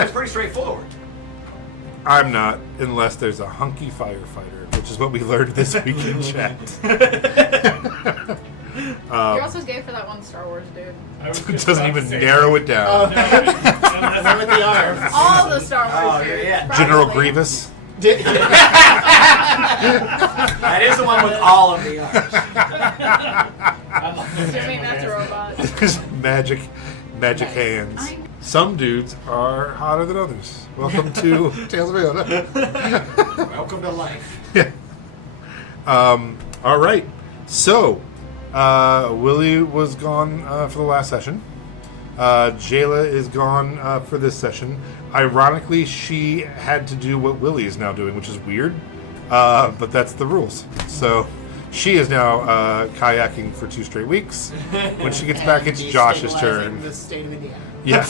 It's pretty straightforward. I'm not, unless there's a hunky firefighter, which is what we learned this week in chat. You're also gay for that one Star Wars dude. It doesn't even narrow it down. One with the arms. All the Star Wars dudes. yeah. General probably. Grievous. That is the one with all of the arms. Assuming that's a robot. magic hands. Some dudes are hotter than others. Welcome to Tales of Aona. Welcome to life. All right. So, Willie was gone for the last session. Jayla is gone for this session. Ironically, she had to do what Willie is now doing, which is weird. But that's the rules. So, she is now kayaking for 2 straight weeks. When she gets back, it's Josh's turn. The state of Indiana. Yeah.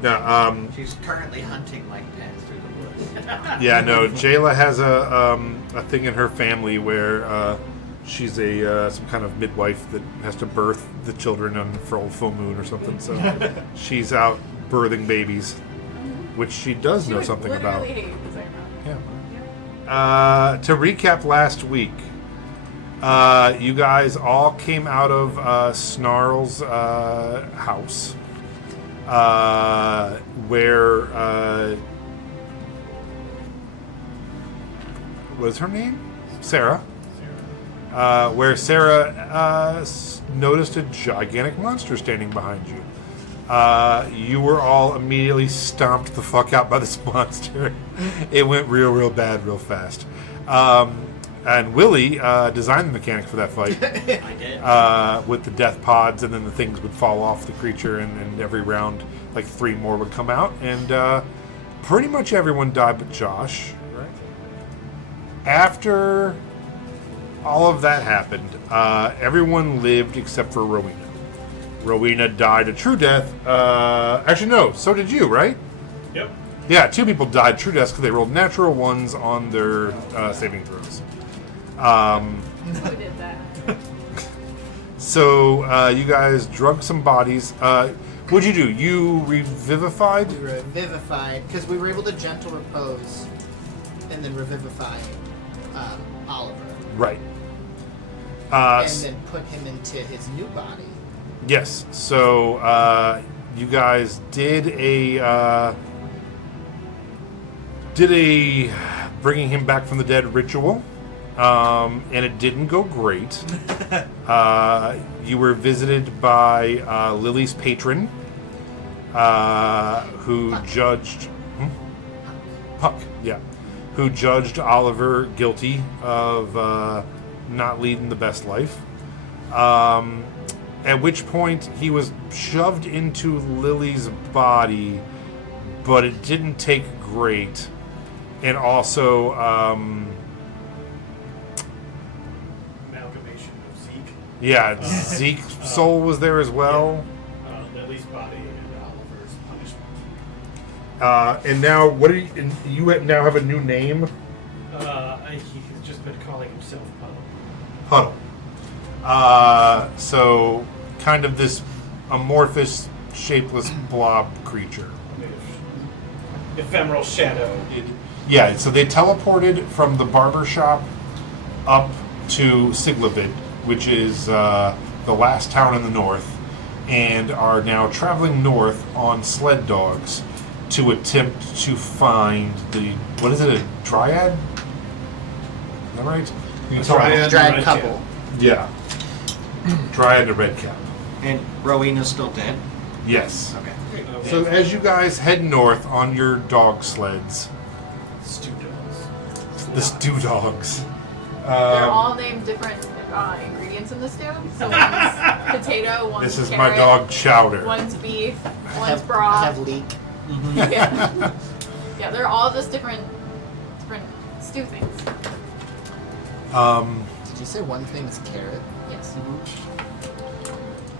No, She's currently hunting like pets through the woods. yeah, no. Jayla has a thing in her family where she's some kind of midwife that has to birth the children on full moon or something. So she's out birthing babies, which she does know something about. Literally hates Aona. Yeah. To recap last week, you guys all came out of Snarl's house. Where what is her name? Sarah. Where Sarah noticed a gigantic monster standing behind you. You were all immediately stomped the fuck out by this monster. It went real bad, real fast. And Willie designed the mechanic for that fight. I did. With the death pods, and then the things would fall off the creature, and every round, like 3 more would come out. And pretty much everyone died but Josh. Right. After all of that happened, everyone lived except for Rowena. Rowena died a true death. Actually, no, so did you, right? Yep. Yeah, 2 people died true deaths because they rolled natural ones on their saving throws. Who did that? So you guys drug some bodies. What'd you do? You revivified? We revivified because we were able to gentle repose and then revivify Oliver. Right. And then put him into his new body. Yes. So you guys did a bringing him back from the dead ritual. And it didn't go great. You were visited by Lily's patron, who judged Puck, yeah, who judged Oliver guilty of not leading the best life. At which point he was shoved into Lily's body, but it didn't take great, and also. Yeah, Zeke's soul was there as well. Lily's body and Oliver's punishment. And now, what do you now have a new name? He's just been calling himself Puddle. Puddle. So, kind of this amorphous, shapeless blob creature. Ephemeral shadow. Yeah, so they teleported from the barber shop up to Siglavit, which is the last town in the north, and are now traveling north on sled dogs to attempt to find the, what is it, a dryad? Is that right? You can tell me. Dryad couple. Yeah. Dryad and a red cap. And Rowena's still dead? Yes. Okay. So as you guys head north on your dog sleds, Stew dogs. the stew dogs. They're all named different ingredients in the stew. So one's potato, one's This is carrot, my dog Chowder. one's beef, I one's have broth. leek. Yeah. Yeah, they're all just different stew things. Did you say one thing is carrot? Yes.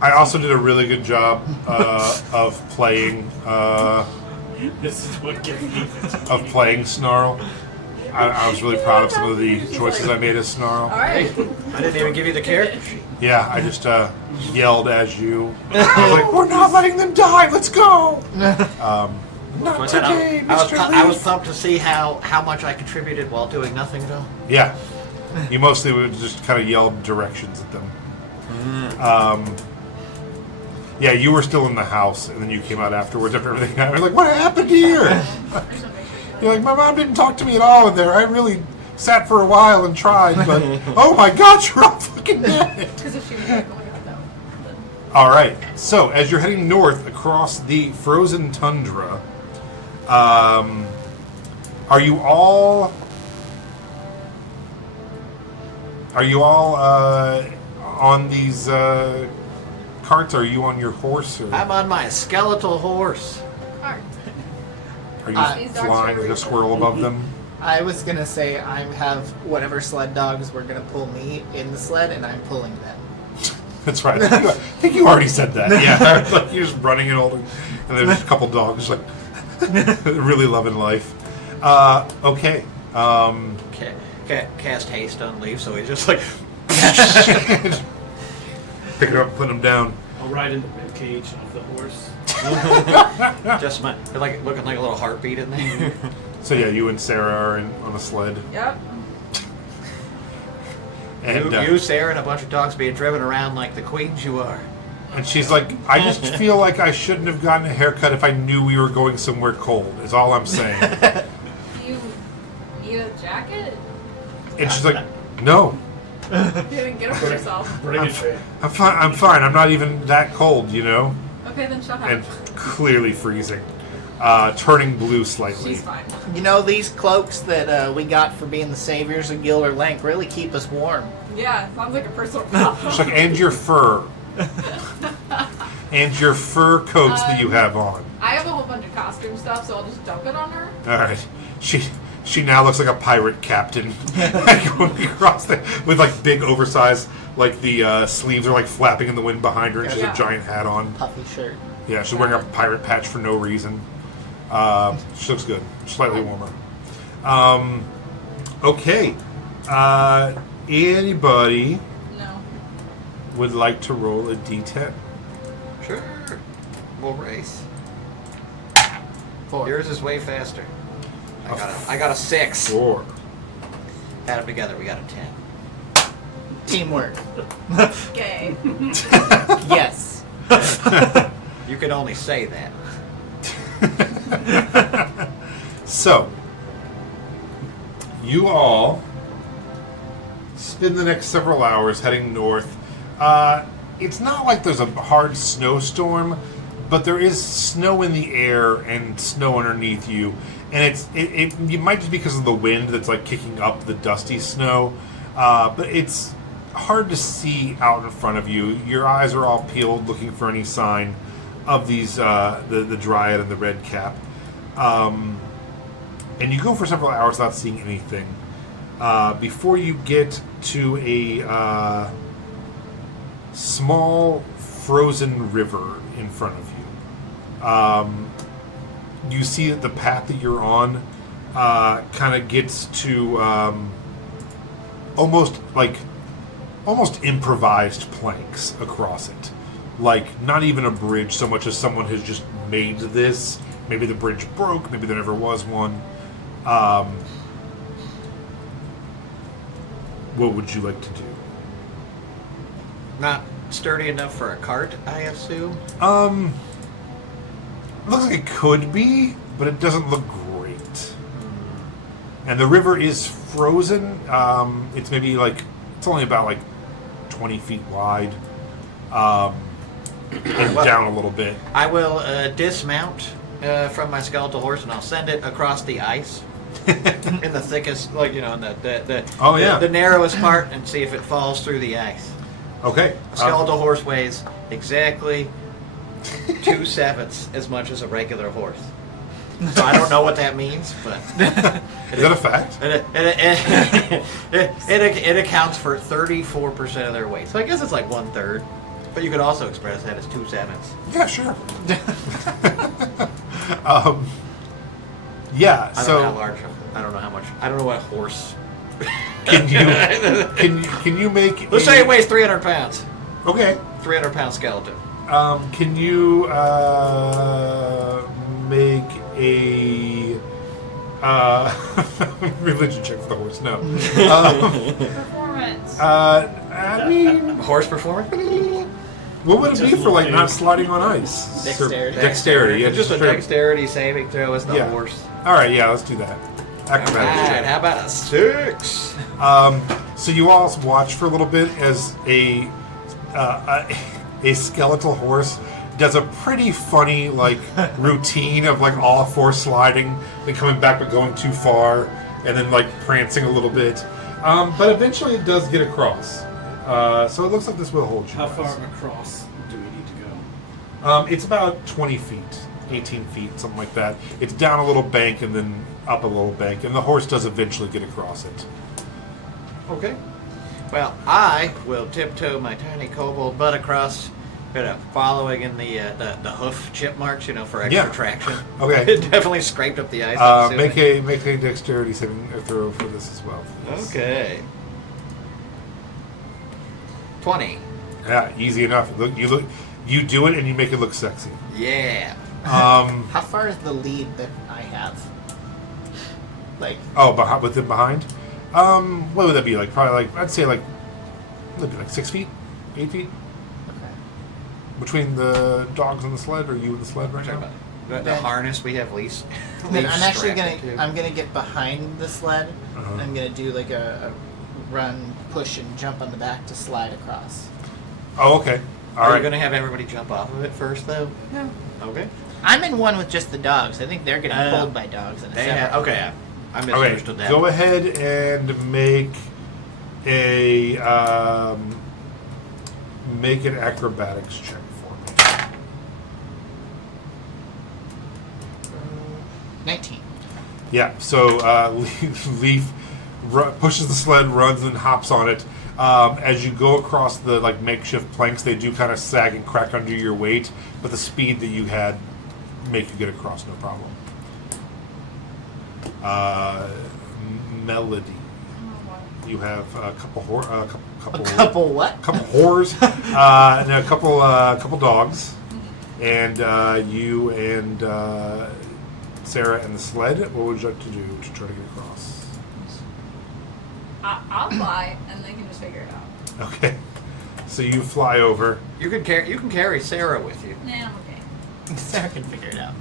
I also did a really good job of playing This is what gives me Snarl. I was really proud of some of the choices I made as Snarl. All right. I didn't even give you the character sheet. Yeah, I just yelled as you. I was like, "We're not letting them die. Let's go!" Not I said today, Mr. I was Leaf. pumped to see how much I contributed while doing nothing at all. Yeah. You mostly would just kind of yell directions at them. Yeah, you were still in the house, and then you came out afterwards after everything happened. You're like, what happened here? I just want to make sure you You're like, my mom didn't talk to me at all in there. I really sat for a while and tried, but oh my god, you're all fucking dead. because if she was like, oh my god, that then All right. So as you're heading north across the frozen tundra, are you all on these carts? Are you on your horse? Or I'm on my skeletal horse. Alright. are you These dogs flying are like a squirrel above them? I was gonna say I have whatever sled dogs were gonna pull me in the sled, and I'm pulling them. That's right. I think you already said that. Yeah. Like you're just running and all, and there's just a couple dogs like really loving life. Okay. Cast haste on Leaf, so he's just like Pick it up, put them down. I'll ride in the rib cage of the horse. just like looking like a little heartbeat in there. So yeah, you and Sarah are on a sled, Yep. and you, Sarah, and a bunch of dogs being driven around like the queens you are. and she's like, I just feel like I shouldn't have gotten a haircut if I knew we were going somewhere cold. Is all I'm saying. Do you need a jacket? And she's like, no, You didn't get it for yourself. Bring it back. I'm fine. I'm fine. I'm not even that cold, you know. Okay, then shut up. And clearly freezing, turning blue slightly. She's fine. You know, these cloaks that we got for being the saviors of Gilder Lank really keep us warm. Yeah, sounds like a personal problem. She's like, and your fur, and your fur coats that you have on. I have a whole bunch of costume stuff, so I'll just dump it on her. All right, she now looks like a pirate captain, like going across with like big oversized, like the sleeves are like flapping in the wind behind her, and she has Yeah. a giant hat on. Puffy shirt. Yeah, she's wearing a pirate patch for no reason. She looks good, slightly warmer. Okay, anybody No. would like to roll a d10? Sure. We'll race. 4. Yours is way faster. I got a 6. 4. Add them together, we got a 10. Teamwork. Gay. Yes. You can only say that. So, you all spend the next several hours heading north. It's not like there's a hard snowstorm, but there is snow in the air and snow underneath you, and it might just be because of the wind that's like kicking up the dusty snow, but it's hard to see out in front of you. Your eyes are all peeled, looking for any sign of these the dryad and the red cap, and you go for several hours without seeing anything before you get to a small frozen river in front of you. You see that the path that you're on kind of gets to almost improvised planks across it. Like, not even a bridge so much as someone has just made this. Maybe the bridge broke, maybe there never was one. What would you like to do? Not sturdy enough for a cart, I assume. It looks like it could be, but it doesn't look great. And the river is frozen. It's maybe like, it's only about like 20 feet wide. And down a little bit. I will dismount from my skeletal horse and I'll send it across the ice in the thickest, like, you know, in the narrowest part, and see if it falls through the ice. Okay. A skeletal horse weighs exactly 2/7 as much as a regular horse. So I don't know what that means, but Is that a fact? it accounts for 34% of their weight. So I guess it's like 1/3. But you could also express that as 2/7. Yeah, sure. Yeah. I don't know how large. I don't know how much. I don't know what horse. Can you make? Let's say it weighs 300 pounds. Okay. 300-pound skeleton. Can you make a religion check for the horse. No. Performance. I mean, Horse performance? what would it be for like not sliding on ice? Dexterity. Dexterity. Yeah, Just a straight- dexterity saving throw as the Yeah. horse. All right, yeah, let's do that. Acrobatics Alright, check. how about a 6? So you all watch for a little bit as a skeletal horse does a pretty funny like routine of like all four sliding, then coming back but going too far, and then like prancing a little bit. But eventually it does get across. So it looks like this will hold you. How guys. far across do we need to go? It's about 20 feet, 18 feet, something like that. It's down a little bank and then up a little bank, and the horse does eventually get across it. Okay. Well, I will tiptoe my tiny kobold butt across, following in the hoof chip marks, for extra Yeah. traction. Okay. It definitely scraped up the ice. I'm assuming. Make a dexterity saving throw for this as well. Yes. Okay. 20. Yeah, easy enough. You do it and you make it look sexy. Yeah. How far is the lead that I have? Like, With it behind. What would that be like? Probably like I'd say like, maybe like 6 feet, 8 feet okay. between the dogs and the sled, or you and the sled right now. The harness we have least. Then I'm actually gonna get behind the sled. Uh-huh. And I'm gonna do like a run, push, and jump on the back to slide across. Oh, okay. All Are right. you going to have everybody jump off of it first, though? No. Okay. I'm in one with just the dogs. I think they're getting Oh. pulled by dogs in a They separate. have, okay, I Okay. misunderstood that. Go ahead and make an acrobatics check for me. 19. Yeah, so Leaf pushes the sled, runs, and hops on it. As you go across the makeshift planks, they do kind of sag and crack under your weight, but the speed that you had make you get across no problem. Melody, you have a couple Couple what? couple whores, and a couple dogs, and you and Sarah and the sled. What would you like to do to try to get across? I'll fly, and they can just figure it out. Okay, so you fly over. You can carry Sarah with you. Nah, I'm okay. Sarah can figure it out.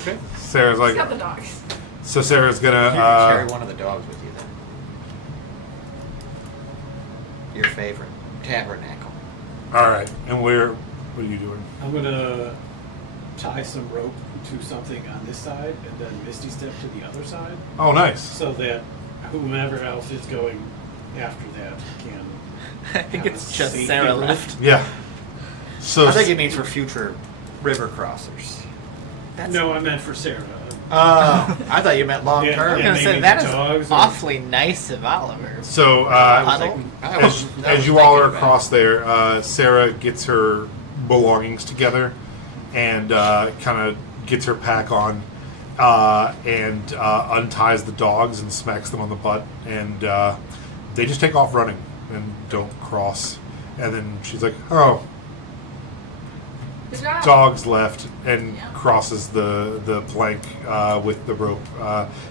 Okay. Sarah's She's got like, the dogs. so Sarah's You can gonna. carry one of the dogs with you then. Your favorite tabernacle. All right, and what are you doing? I'm gonna tie some rope to something on this side and then Misty step to the other side, Oh, nice. so that whomever else is going after that can. I think have it's a just safety Sarah route. left. Yeah. So I think it means for future river crossers. No, I meant for Sarah. Oh, I thought you meant long Yeah, term. I was yeah. gonna say maybe that the is dogs or- awfully nice of Oliver. So Huddle? as you all are across there, Sarah gets her belongings together and kind of gets her pack on and unties the dogs and smacks them on the butt, and they just take off running and don't cross. And then she's like, "Oh, Good job. dogs left," and Yeah. crosses the plank with the rope,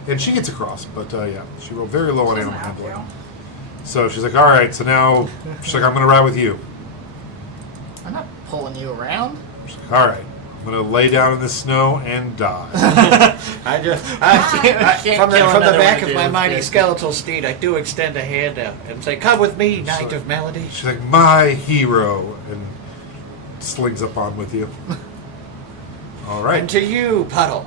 and she gets across. But yeah, she rolled very low on Doesn't animal have handling. to. So she's like, "All right." So now she's like, "I'm gonna ride with you." I'm not pulling you around. She's like, "All right, I'm gonna lay down in the snow and die." I just Can't from the kill back another of one, my dude. mighty skeletal steed, I do extend a hand out and say, "Come with me, Knight of Melody." She's like, "My hero," and slings up on with you. All And right. to you, Puddle,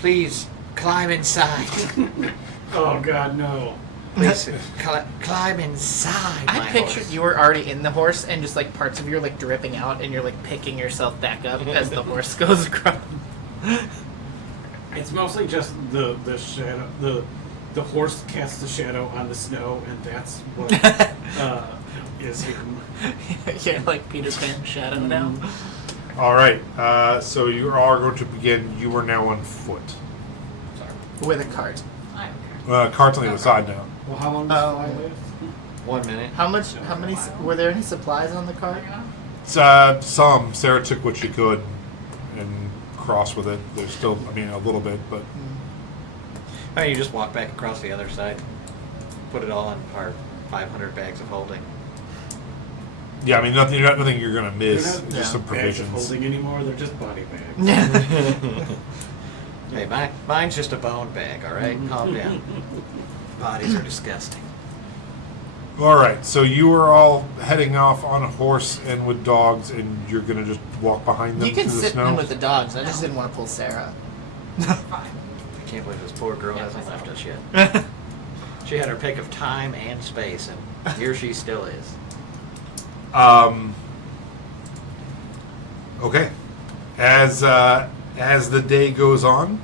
please climb inside. Oh God, no! Please climb inside. I my pictured horse. you were already in the horse and just like parts of you are like dripping out and you're like picking yourself back up as the horse goes across. It's mostly just the shadow. The horse casts a shadow on the snow, and that's what is him. You're like Peter Pan shadow now. All right. So you are going to begin. You are now on foot. Sorry. With a cart. I don't care. Cart's on the other side now. Well, how long does fly last? 1 minute. How many, were there any supplies on the cart? Hang on. Some. Sarah took what she could and cross with it. There's still, I mean, a little bit, but I mean, you just walk back across the other side, put it all in our 500 bags of holding. yeah, I mean, nothing you're gonna They're miss. not Just some bags of provisions. holding anymore. They're just body bags. Hey, mine's just a bone bag, all right? Calm down. Bodies are disgusting. All right, so you are all heading off on a horse and with dogs, and you're gonna just walk behind them You can through the sit snow. in with the dogs. I just didn't want to pull Sarah. Fine. I can't believe this poor girl Yeah, hasn't myself. left us yet. She had her pick of time and space, and here she still is. Okay. As the day goes on,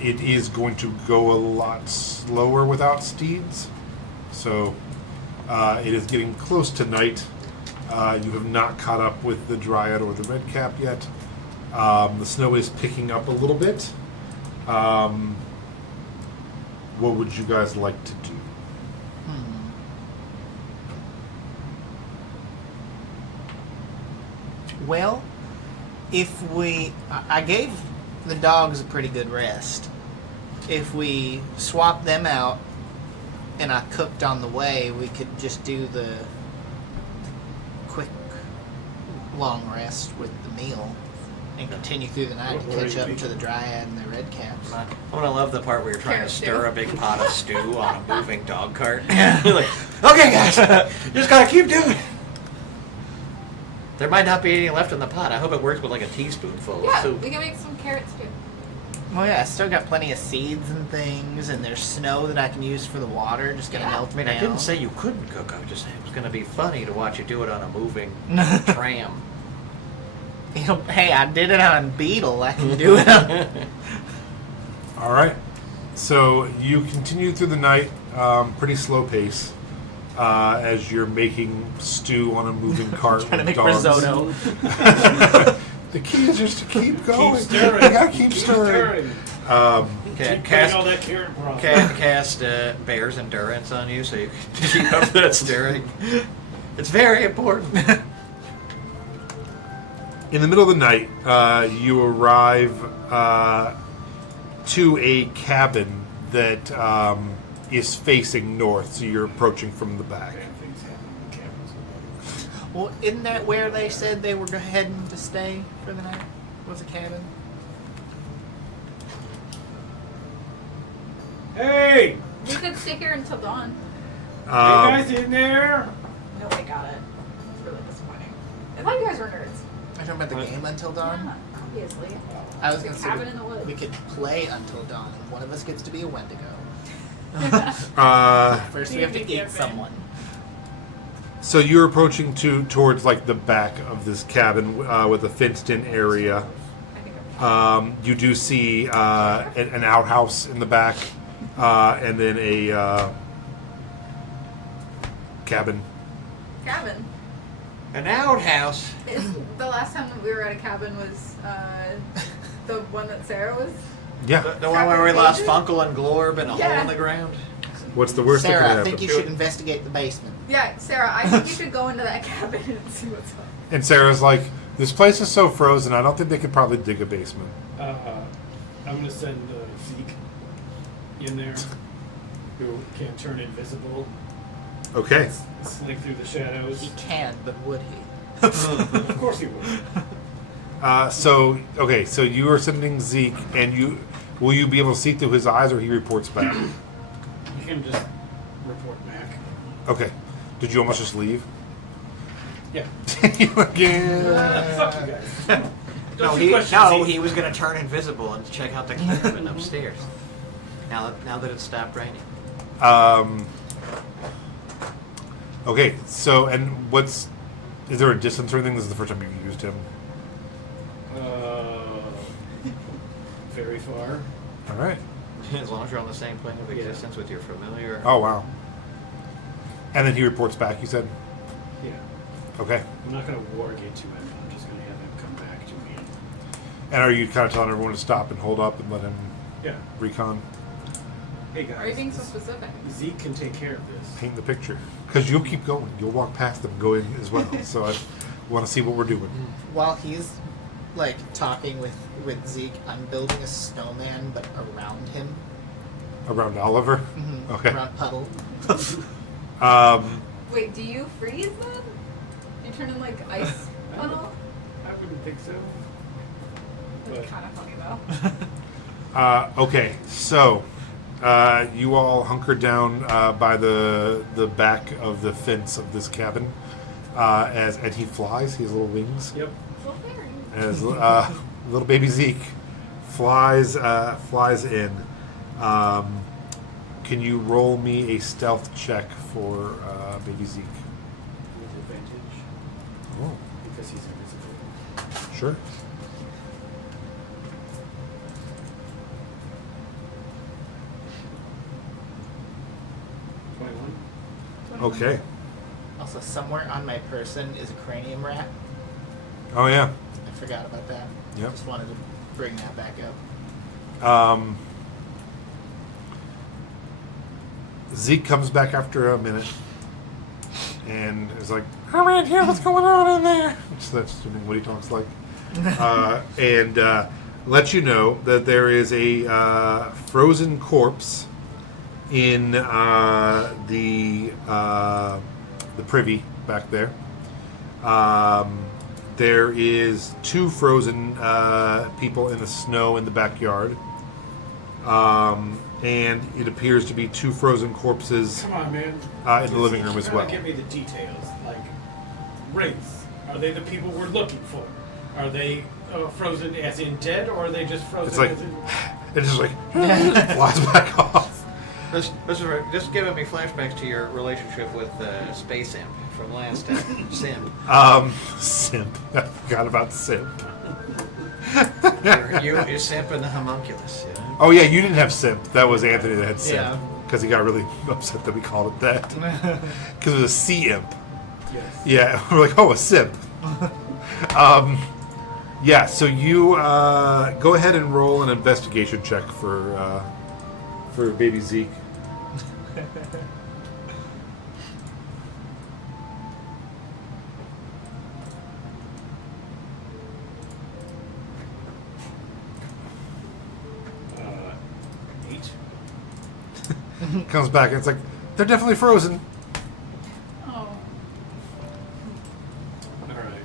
it is going to go a lot slower without steeds. So it is getting close to night. You have not caught up with the Dryad or the Redcap yet. The snow is picking up a little bit. What would you guys like to do? Well, I gave the dogs a pretty good rest. If we swap them out and I cooked on the way, we could just do the quick long rest with the meal and continue through the night to What are catch you up thinking? to the Dryad and the Redcaps. I'm gonna love the part where you're trying to Carrot stir stew. a big pot of stew on a moving dog cart. You're like, okay, guys, you just gotta keep doing it. There might not be any left in the pot. I hope it works with like a teaspoonful Yeah, of soup. we can make some carrots too. Well, yeah, I still got plenty of seeds and things, and there's snow that I can use for the water. Just gonna Yeah. melt I mean, down. I didn't say you couldn't cook. I was just saying it was gonna be funny to watch you do it on a moving tram. You know, hey, I did it on Beetle. I can do it on... All right. So you continue through the night, pretty slow pace, as you're making stew on a moving cart Trying to with make dogs. risotto. The key is just to keep going. Keep stirring. You gotta keep stirring. Keep putting all that carrot broth. Cast bear's endurance on you so you can keep up that stirring. It's very important. In the middle of the night, you arrive to a cabin that is facing north, so you're approaching from the back. Bad things happen in cabins. Well, isn't that where they said they were heading to stay for the night? Was a cabin? Hey! We could stay here until dawn. You guys in there? Nobody got it. It's really disappointing. I thought you guys were nerds. Are you talking about the game Until Dawn? Yeah, obviously. I was It's a gonna say cabin in the woods. we could play Until Dawn, and one of us gets to be a Wendigo. First, we have to eat someone. So you're approaching towards like the back of this cabin with a fenced-in area. I think I'm You do see an outhouse in the back, and then a cabin. cabin. An outhouse. Is the last time that we were at a cabin was the one that Sarah was? Yeah. The one where we lost Funkel and Glorb in a hole Yeah. in the ground. What's the worst that Sarah, could I happen? think you should investigate the basement. Yeah, Sarah, I think you should go into that cabin and see what's up. And Sarah's like, this place is so frozen, I don't think they could probably dig a basement. I'm gonna send Zeke in there, who can turn invisible, Okay. slink through the shadows. He can, but would he? Of course he would. So you are sending Zeke, and will you be able to see through his eyes, or he reports back? You can just report back. Okay. Did you almost just leave? Yeah. Yeah. Fuck you guys. No, Don't you question Zeke. he was going to turn invisible and check out the cabin upstairs. Now that it's stopped raining. Okay, so, and is there a distance or anything? This is the first time you've used him. Very far. All right. As long as you're on the same plane of existence with your familiar. Oh, wow. And then he reports back, you said? Yeah. Okay. I'm not gonna wargate to him. I'm just gonna have him come back to me. And are you kind of telling everyone to stop and hold up and let him Yeah. recon? Hey guys. Are you being so specific? Zeke can take care of this. Paint the picture. Because you'll keep going. You'll walk past them, go in as well. So I want to see what we're doing. While he's like talking with Zeke, I'm building a snowman, but around him. Around Oliver? Mm-hmm. Okay. Around Puddle. Wait, do you freeze then? Do you turn in like ice puddle? I wouldn't think so. That's kind of funny though. Okay, so you all hunker down by the back of the fence of this cabin and he flies. He has little wings. Yep. Well, very. As little baby Zeke flies in. Can you roll me a stealth check for baby Zeke? With advantage. Oh, Because he's invisible. sure. Okay. Also, somewhere on my person is a cranium rat. Oh yeah. I forgot about that. Yep. Just wanted to bring that back up. Zeke comes back after a minute and is like, "All right, here, what's going on in there?" Which that's assuming what he talks like, and lets you know that there is a frozen corpse in the privy back there. There is 2 frozen people in the snow in the backyard. And it appears to be 2 frozen corpses Come on, man. in the living room as well. Give me the details. Like, race. Are they the people we're looking for? Are they frozen as in dead, or are they just frozen It's like, as in... it's just like, flies back off. This is just giving me flashbacks to your relationship with Space Imp from last time. Simp. Simp. I forgot about Simp. You're Simp and the homunculus. You know? Oh, yeah, you didn't have Simp. That was Anthony that had Simp. Yeah. Because he got really upset that we called it that. Because it was a sea imp. Yes. Yeah, we're like, oh, a Simp. Yeah, so you go ahead and roll an investigation check for baby Zeke. Comes back and it's like, they're definitely frozen. Oh. All right.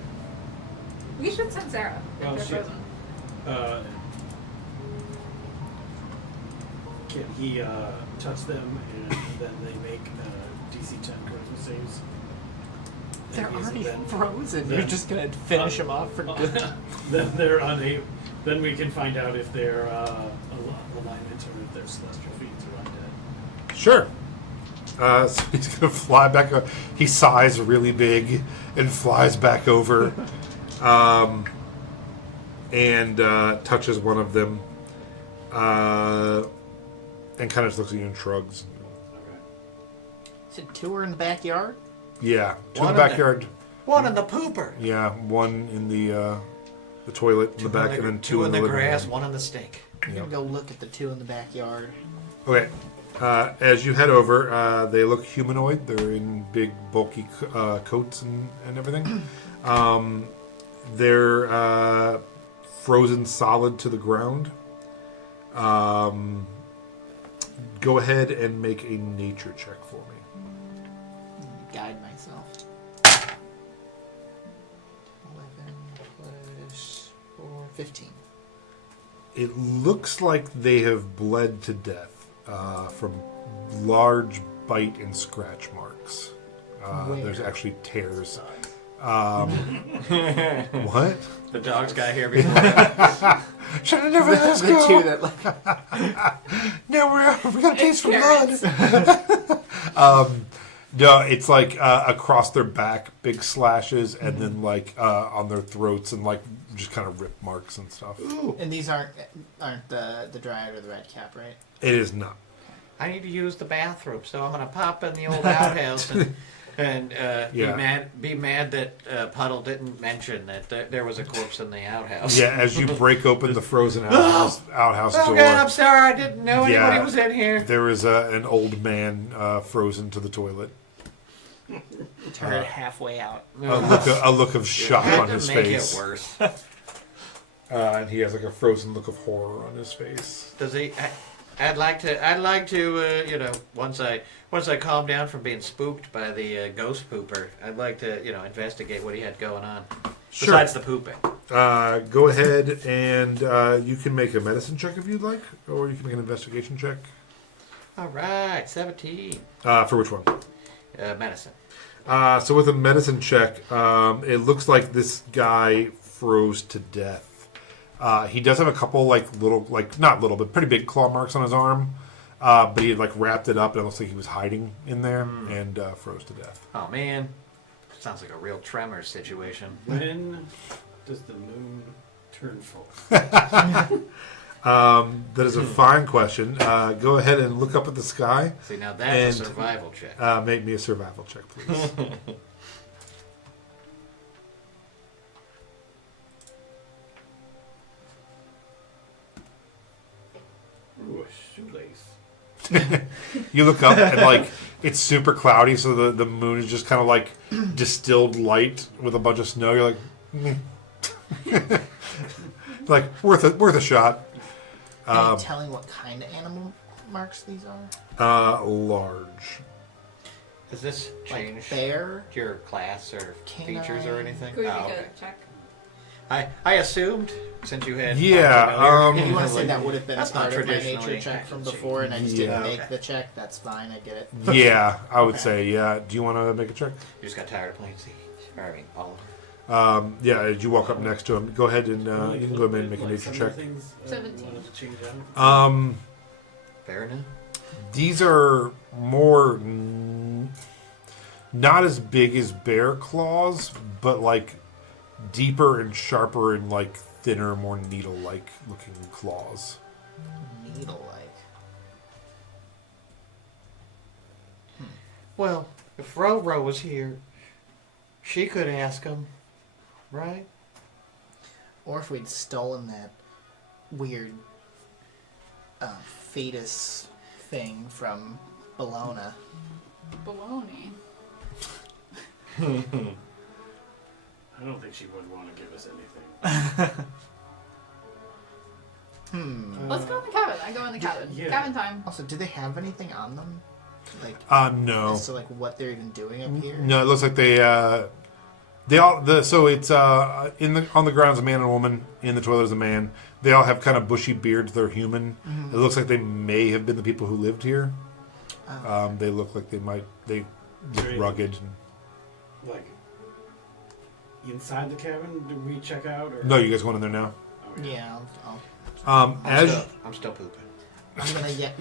We should send Sarah if Well, they're shit. frozen. Can he touch them and then they make DC 10 charisma saves? They're And already then- frozen. then- You're just gonna finish them off for good. Then they're unable. Then we can find out if they're alignment or if they're celestial fiends or undead. Sure. So he's going to fly back. He sighs really big and flies back over and touches one of them and kind of just looks at you and shrugs. Okay. Is it 2 are in the backyard? Yeah. To One the in the- backyard. One in the pooper. Yeah. One in the toilet in the back and then 2 in the living grass, room. one in the stink. I'm gonna go look at the 2 in the backyard. Okay. As you head over, they look humanoid. They're in big, bulky coats and everything. They're frozen solid to the ground. Go ahead and make a nature check for me. Guide myself. 11 plus 4, 15. It looks like they have bled to death from large bite and scratch marks. There's actually tears. What? The dogs got here before. Should have never let us The go. 2 that like No, we got to taste for carrots. blood. No, it's like across their back, big slashes, and then like on their throats and like just kind of rip marks and stuff. and these aren't the dryad or the red cap, right? It is not. I need to use the bathroom, so I'm gonna pop in the old outhouse and Yeah. be mad that Puddle didn't mention that there was a corpse in the outhouse. Yeah, as you break open the frozen outhouse Oh door, God, I'm sorry, I didn't know Yeah. anybody was in here. there is an old man frozen to the toilet. Turn it halfway out. A look of shock Had on to his make face. it worse. And he has like a frozen look of horror on his face. Does he? I'd like to. Once I calm down from being spooked by the ghost pooper, I'd like to, investigate what he had going on. Sure. Besides the pooping. Go ahead and you can make a medicine check if you'd like, or you can make an investigation check. All right, 17. For which one? Medicine. So with a medicine check, it looks like this guy froze to death. He does have a couple not little, but pretty big claw marks on his arm. But he had wrapped it up, and it looks like he was hiding in there and froze to death. Oh man, sounds like a real Tremors situation. When does the moon turn full? That is a fine question. Go ahead and look up at the sky. See, now that's a survival check. Make me a survival check, please. Ooh, a shoelace. You look up and it's super cloudy, so the moon is just kind of distilled light with a bunch of snow. You're worth a shot. Are you telling what kind of animal marks these are? Large. Does this change bear? your class or Canine? features or anything? Could we Oh, make okay. a check? I assumed, since you had... Yeah, If you want to say that would have been a That's not part of my traditionally nature check from before, and I just didn't Yeah. make the check, that's fine, I get it. Yeah, I would say, yeah. Do you want to make a check? You just got tired of playing Siege. Or, I mean, Oliver. Yeah, as you walk up next to him, go ahead and you can go ahead and make a nature check. 17. Fair enough. These are more not as big as bear claws, but deeper and sharper and thinner, more needle-like looking claws. Needle-like. Well, if Ro was here, she could ask him, right? Or if we'd stolen that weird fetus thing from Bologna. Baloney. I don't think she would want to give us anything. Let's go in the cabin. I go in the cabin. yeah. Cabin time. Also, do they have anything on them? No. As to what they're even doing up here? No, it looks like so it's on the ground is a man and a woman, in the toilet is a man. They all have kind of bushy beards, they're human. Mm-hmm. It looks like they may have been the people who lived here. Oh. They look like they look Great. rugged. Inside the cabin, do we check out? Or? No, you guys going in there now? Oh, Yeah, I'm still pooping.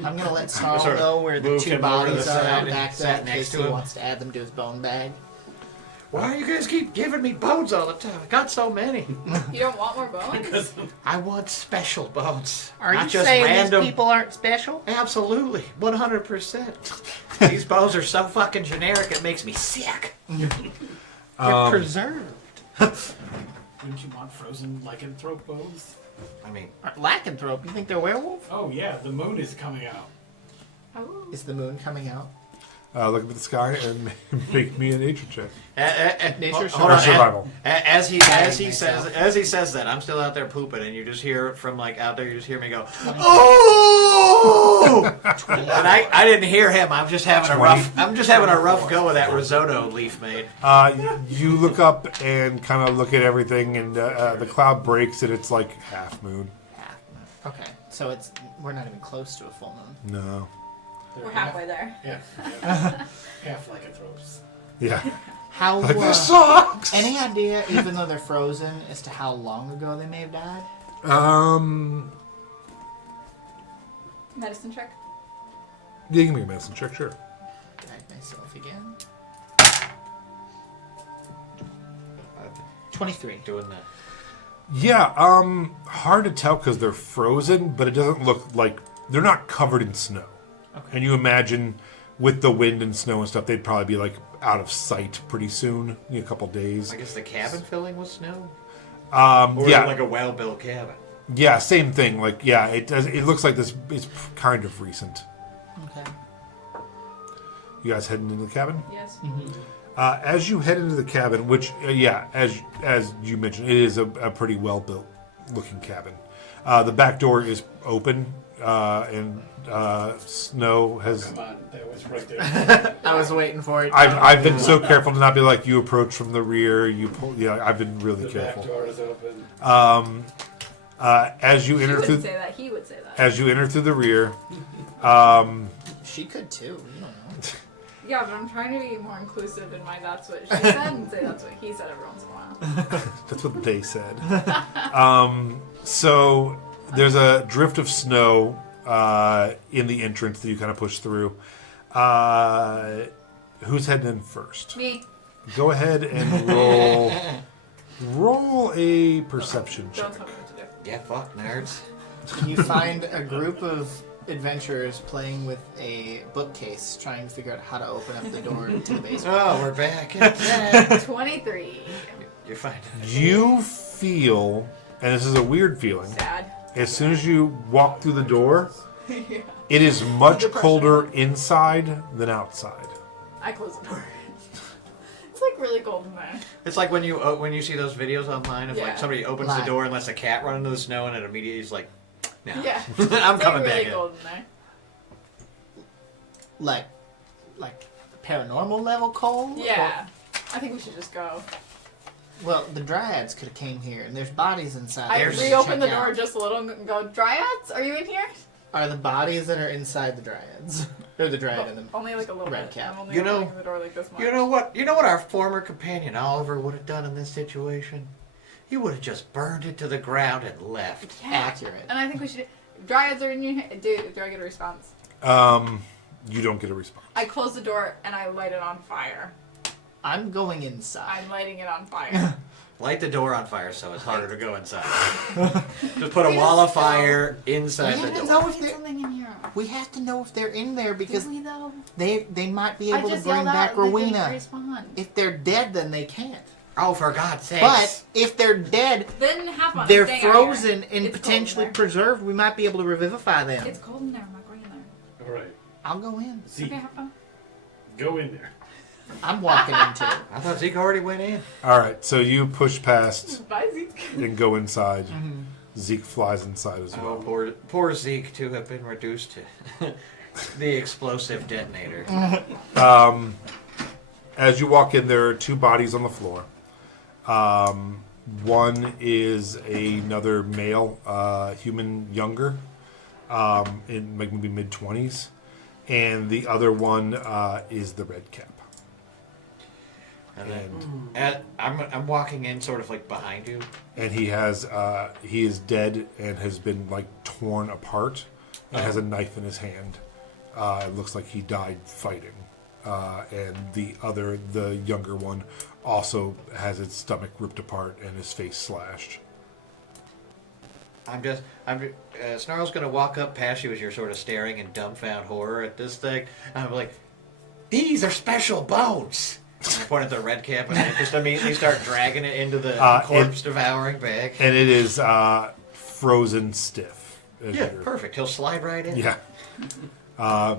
I'm gonna let Snarl Sort of know where the moved two him over to bodies the are side out and back sat there in next case to he him. wants to add them to his bone bag. Why do you guys keep giving me bones all the time? I got so many. You don't want more bones? Because I want special bones. Are not you just saying random. these people aren't special? Absolutely. 100%. These bones are so fucking generic it makes me sick. They're preserved. wouldn't you want frozen lycanthrope bones? I mean, Lycanthrope, you think they're werewolf? Oh yeah, the moon is coming out. Oh. Is the moon coming out? Look up at the sky and make me a nature check. Nature hold Or on, survival. As he myself. says that, I'm still out there pooping, and you just hear from out there. You just hear me go, "Oh!" And I didn't hear him. I'm just having a rough go with that risotto Leaf made. You look up and kind of look at everything, and the cloud breaks, and it's half moon. Half moon. Okay, so we're not even close to a full moon. No. We're halfway there. Yeah. Half lycanthropes. Yeah. How This sucks. any idea, even though they're frozen, as to how long ago they may have died? Medicine check. Yeah, you can make a medicine check, sure. Guide myself again. 23. Doing that. Yeah, hard to tell because they're frozen, but it doesn't look like they're not covered in snow. Okay. And you imagine with the wind and snow and stuff, they'd probably be out of sight pretty soon, in a couple days. I guess the cabin filling with snow. Yeah, Or is it like a well-built cabin. yeah, same thing. It does. It looks like this. It's kind of recent. Okay. You guys heading into the cabin? Yes. As you head into the cabin, which as you mentioned, it is a pretty well built looking cabin. The back door is open, and Snow has. Come on, that was right there. I was waiting for it. I've been so careful to not be like you approach from the rear. You pull. Yeah, I've been really The careful. back door is open. As you enter through, say that. He would say that. as you enter through the rear, She could too. You don't know. Yeah, but I'm trying to be more inclusive in my that's what she said and say that's what he said every once in a while. that's what they said. So there's a drift of snow in the entrance that you kind of push through. Who's heading in first? Me. Go ahead and roll a perception Don't check. tell me what to do. Yeah, fuck nerds. You find a group of adventurers playing with a bookcase, trying to figure out how to open up the door to the basement. Oh, we're back again. 23. You're fine. You feel, and this is a weird feeling, Sad. as soon as you walk through the door, Yeah. it is much Depression. colder inside than outside. I close the door. It's like really cold in there. It's like when you see those videos online of Yeah. like somebody opens Live. the door and lets a cat run into the snow and it immediately is like, no. Yeah. I'm It's coming like really back in. cold in there. Like paranormal level cold? Yeah. I think we should just go. Well, the dryads could have came here, and there's bodies inside. I there we should reopen the check door out. just a little and go, Dryads, are you in here? Are the bodies that are inside the dryads? Or the dryad in them? Only like a little Red bit. cap. I'm only You know- opening the door like this much. You know what? You know what our former companion Oliver would have done in this situation? He would have just burned it to the ground and left. Yeah. Accurate. And I think we should. Dryads are in your. Do I get a response? You don't get a response. I close the door and I light it on fire. I'm going inside. I'm lighting it on fire. Light the door on fire so it's harder to go inside. Just put a wall of fire inside Yeah, the door. no. if Get they're- something in here. We have to know if they're in there because Do we though? they might be I able to just bring yelled back out and they didn't Rowena. respond. If they're dead, then they can't. Oh, for God's sake. But if they're dead, Then have fun. they're I'm staying out frozen here. and It's cold potentially in there. preserved. We might be able to revivify them. It's cold in there. I'm not going in there. All right. I'll go in. Zeke, Okay, have fun. go in there. I'm walking into it. I thought Zeke already went in. All right, so you push past Bye, Zeke. and go inside. Zeke flies inside as Oh, well. poor Zeke to have been reduced to the explosive detonator. As you walk in, there are two bodies on the floor. One is another male, human, younger, in like maybe mid-20s, and the other one is the red cap. And then I'm walking in sort of like behind you. And he is dead and has been like torn apart and has a knife in his hand. It looks like he died fighting. And the younger one, also has its stomach ripped apart and his face slashed. Snarl's gonna walk up past you as you're sort of staring in dumbfound horror at this thing. And I'm like, these are special bones. And I point at the red cap and I just immediately start dragging it into the corpse devouring bag. And it is frozen stiff. Yeah, perfect. He'll slide right in. Yeah.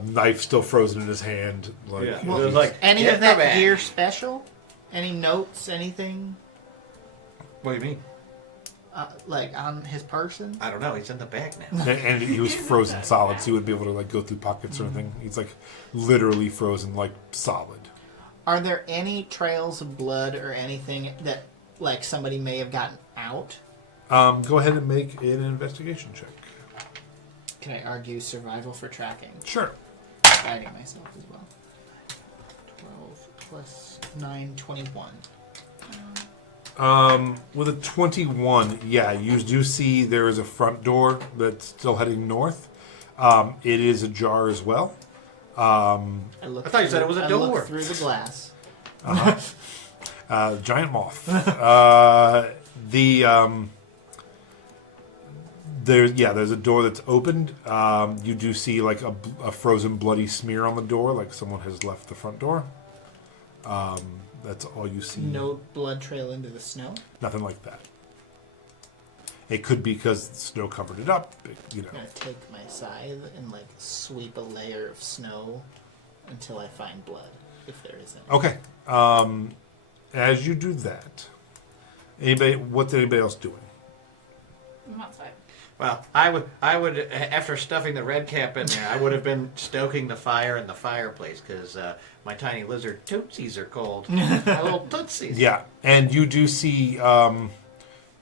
Knife still frozen in his hand. Like, Yeah. Well, It was like, Any get of the that bag. gear special? Any notes? Anything? What do you mean? Like on his person? I don't know. He's in the bag now. and he was frozen solid, so he wouldn't be able to like go through pockets or anything. He's like literally frozen, like solid. Are there any trails of blood or anything that like somebody may have gotten out? Go ahead and make an investigation check. Can I argue survival for tracking? Sure. Guiding myself as well. 12 plus 9, 21. With a 21, yeah, you do see there is a front door that's still heading north. It is ajar as well. I thought you said it was a door. look through the glass. Giant moth. There's a door that's opened. You do see like a frozen bloody smear on the door, like someone has left the front door. That's all you see. No blood trail into the snow. Nothing like that. It could be because the snow covered it up, you know. I'm gonna take my scythe and like sweep a layer of snow until I find blood, if there is any. Okay. As you do that, what's anybody else doing? I'm outside. Well, I would, after stuffing the red cap in there, I would have been stoking the fire in the fireplace because my tiny lizard tootsies are cold. My little tootsies. Yeah, and you do see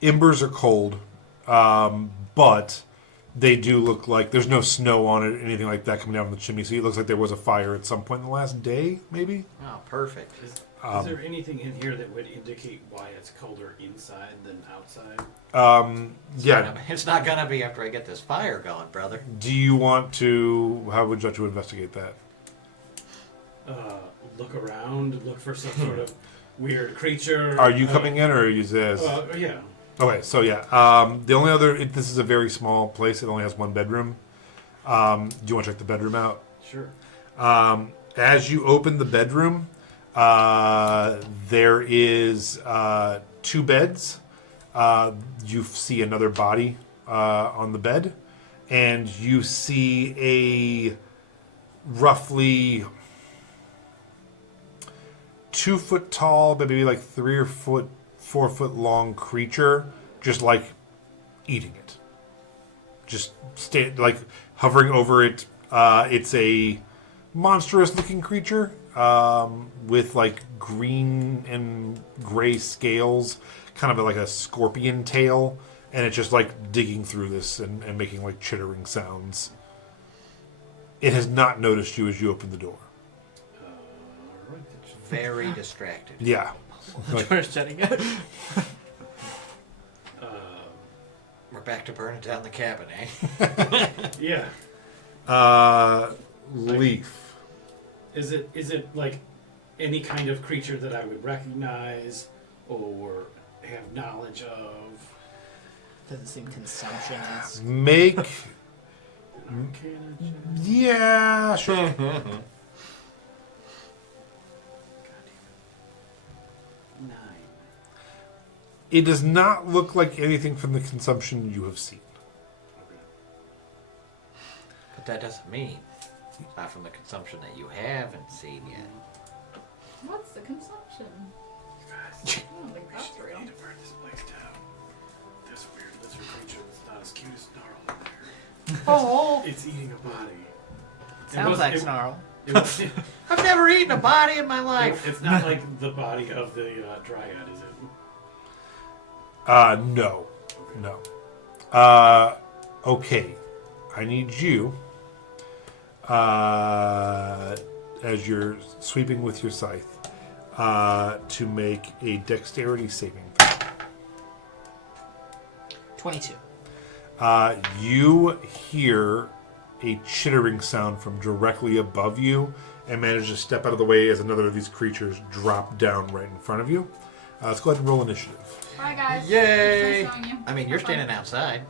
embers are cold, but they do look like there's no snow on it or anything like that coming down from the chimney. So it looks like there was a fire at some point in the last day, maybe. Oh, perfect. Is there anything in here that would indicate why it's colder inside than outside? Yeah. It's not gonna be after I get this fire going, brother. Do you want to? How would you like to investigate that? Look around, look for some sort of weird creature. Are you coming in, or are you this? Yeah. Okay, so yeah. The only other. This is a very small place. It only has one bedroom. Do you want to check the bedroom out? Sure. As you open the bedroom, there is 2 beds. You see another body on the bed, and you see a roughly 2 foot tall, but maybe like 3 or 4 foot long creature, just like eating it, just like hovering over it. It's a monstrous looking creature with like green and gray scales, kind of like a scorpion tail, and it's just like digging through this and making like chittering sounds. It has not noticed you as you open the door. It's very distracted. Yeah. The door's shutting up. We're back to burning down the cabin, eh? Yeah. Leaf. Is it like any kind of creature that I would recognize or have knowledge of? Doesn't seem consumption is. Make. Arcana check? Yeah, sure. 9. It does not look like anything from the consumption you have seen. But that doesn't mean it's not from the consumption that you haven't seen yet. What's the consumption? I don't think that's real. Need to burn this place down. This weird lizard creature that's not as cute as Snarl in there. Oh, It's eating a body. Sounds like Snarl. I've never eaten a body in my life. It's not like the body of the dryad, is it? No. No. Okay. I need you, as you're sweeping with your scythe, to make a dexterity saving throw. 22. You hear a chittering sound from directly above you and manage to step out of the way as another of these creatures drop down right in front of you. Let's go ahead and roll initiative. bye guys. Yay! Nice knowing you. I mean, you're Have fun. standing outside.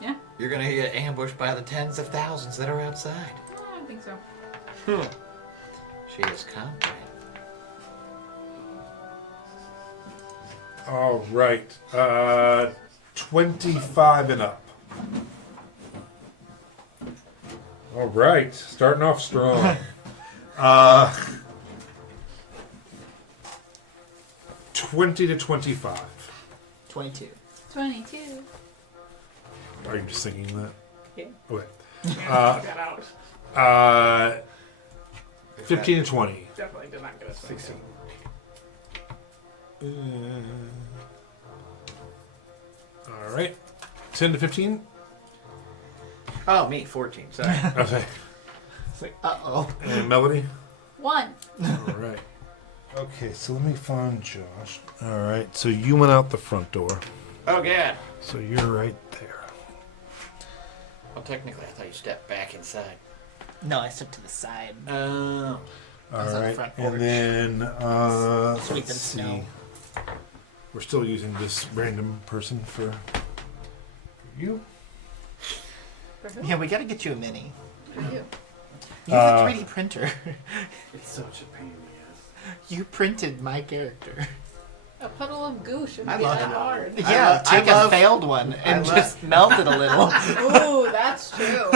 Yeah. You're gonna get ambushed by the tens of thousands that are outside. I don't think so. She is confident. All right. 25 and up. All right. Starting off strong. 20 to 25. 22. 22. Are you just singing that? Yeah. Okay. Got out. 15 to 20. Definitely did not get us 16. All right. 10 to 15. Oh, me, 14. Sorry. Okay. Uh-oh. And Melody. 1. All right. Okay, so let me find Josh. All right, so you went out the front door. Oh, God. So you're right there. Well, technically, I thought you stepped back inside. No, I stepped to the side. Oh. All was on the right, front and porch. then Sweeping let's see. snow. We're still using this random person for you. For who? Yeah, we gotta get you a mini. For you. You have a 3D printer. It's such a pain in the ass. You printed my character. A puddle of goo shouldn't I be love that it. hard. Yeah, take I a love- failed one and love- just melt it a little. Ooh, that's true.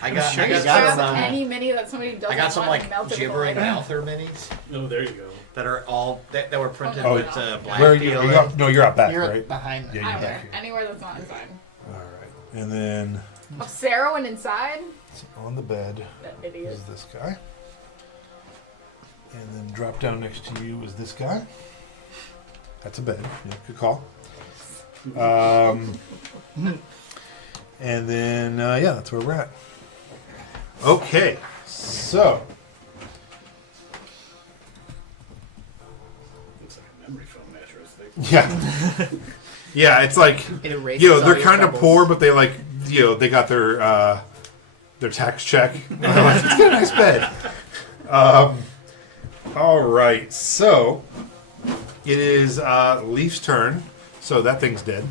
I got sure I you got got some, some. any mini that somebody doesn't I got some want like melted gibbering away. mouther minis Oh, there you go. that are all that were printed Oh, with yeah. black Where are you? PLA. No, you're out back, You're right? behind. Yeah, I don't you're care. back here. Anywhere that's not inside. All right, and then Of Sarah and inside? on the bed That idiot. is this guy, and then drop down next to you is this guy. That's a bed. Yeah, good call. And then yeah, that's where we're at. Okay, so Looks like a memory foam mattress. yeah, yeah, it's like It erases you know all they're your kind of troubles. poor, but they like you know they got their tax check. It's got a nice bed. All right, so it is Leaf's turn. So that thing's dead.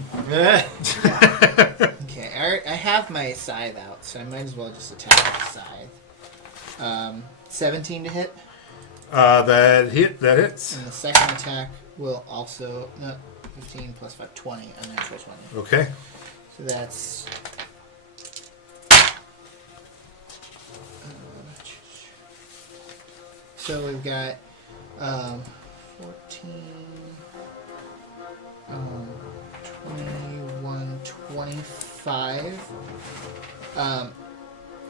Okay, I have my scythe out, so I might as well just attack with the scythe. 17 to hit, That hits. and the second attack will also 15 plus 5, 20, a natural 20. Okay. So that's. So we've got 14, 21, 25,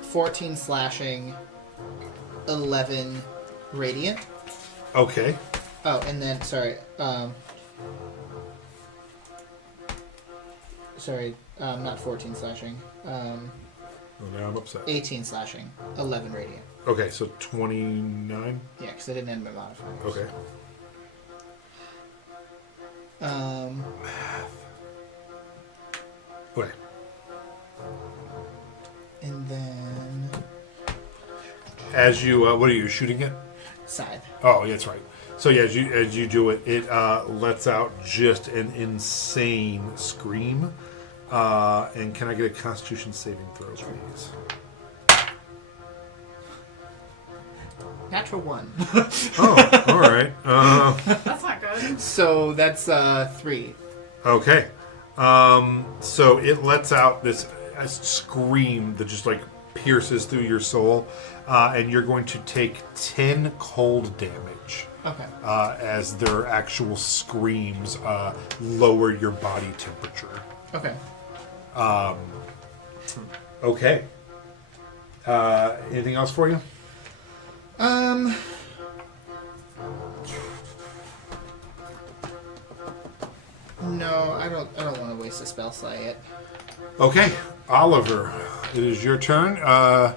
14 slashing, 11 radiant. Okay. Oh, and then not 14 slashing. Oh, now I'm upset. 18 slashing, 11 radiant. Okay, so 29. Yeah, because I didn't end my modifiers. Okay. Okay. And then As you, what are you shooting it? scythe. Oh, yeah, that's right. So yeah, as you do it, it lets out just an insane scream. And can I get a Constitution saving throw, please? Natural 1. Oh, all right. That's not good. So that's 3. Okay. So it lets out this scream that just like pierces through your soul, and you're going to take 10 cold damage Okay. as their actual screams lower your body temperature. Okay. Okay. Anything else for you? No, I don't want to waste a spell slot yet. Okay, Oliver, it is your turn. I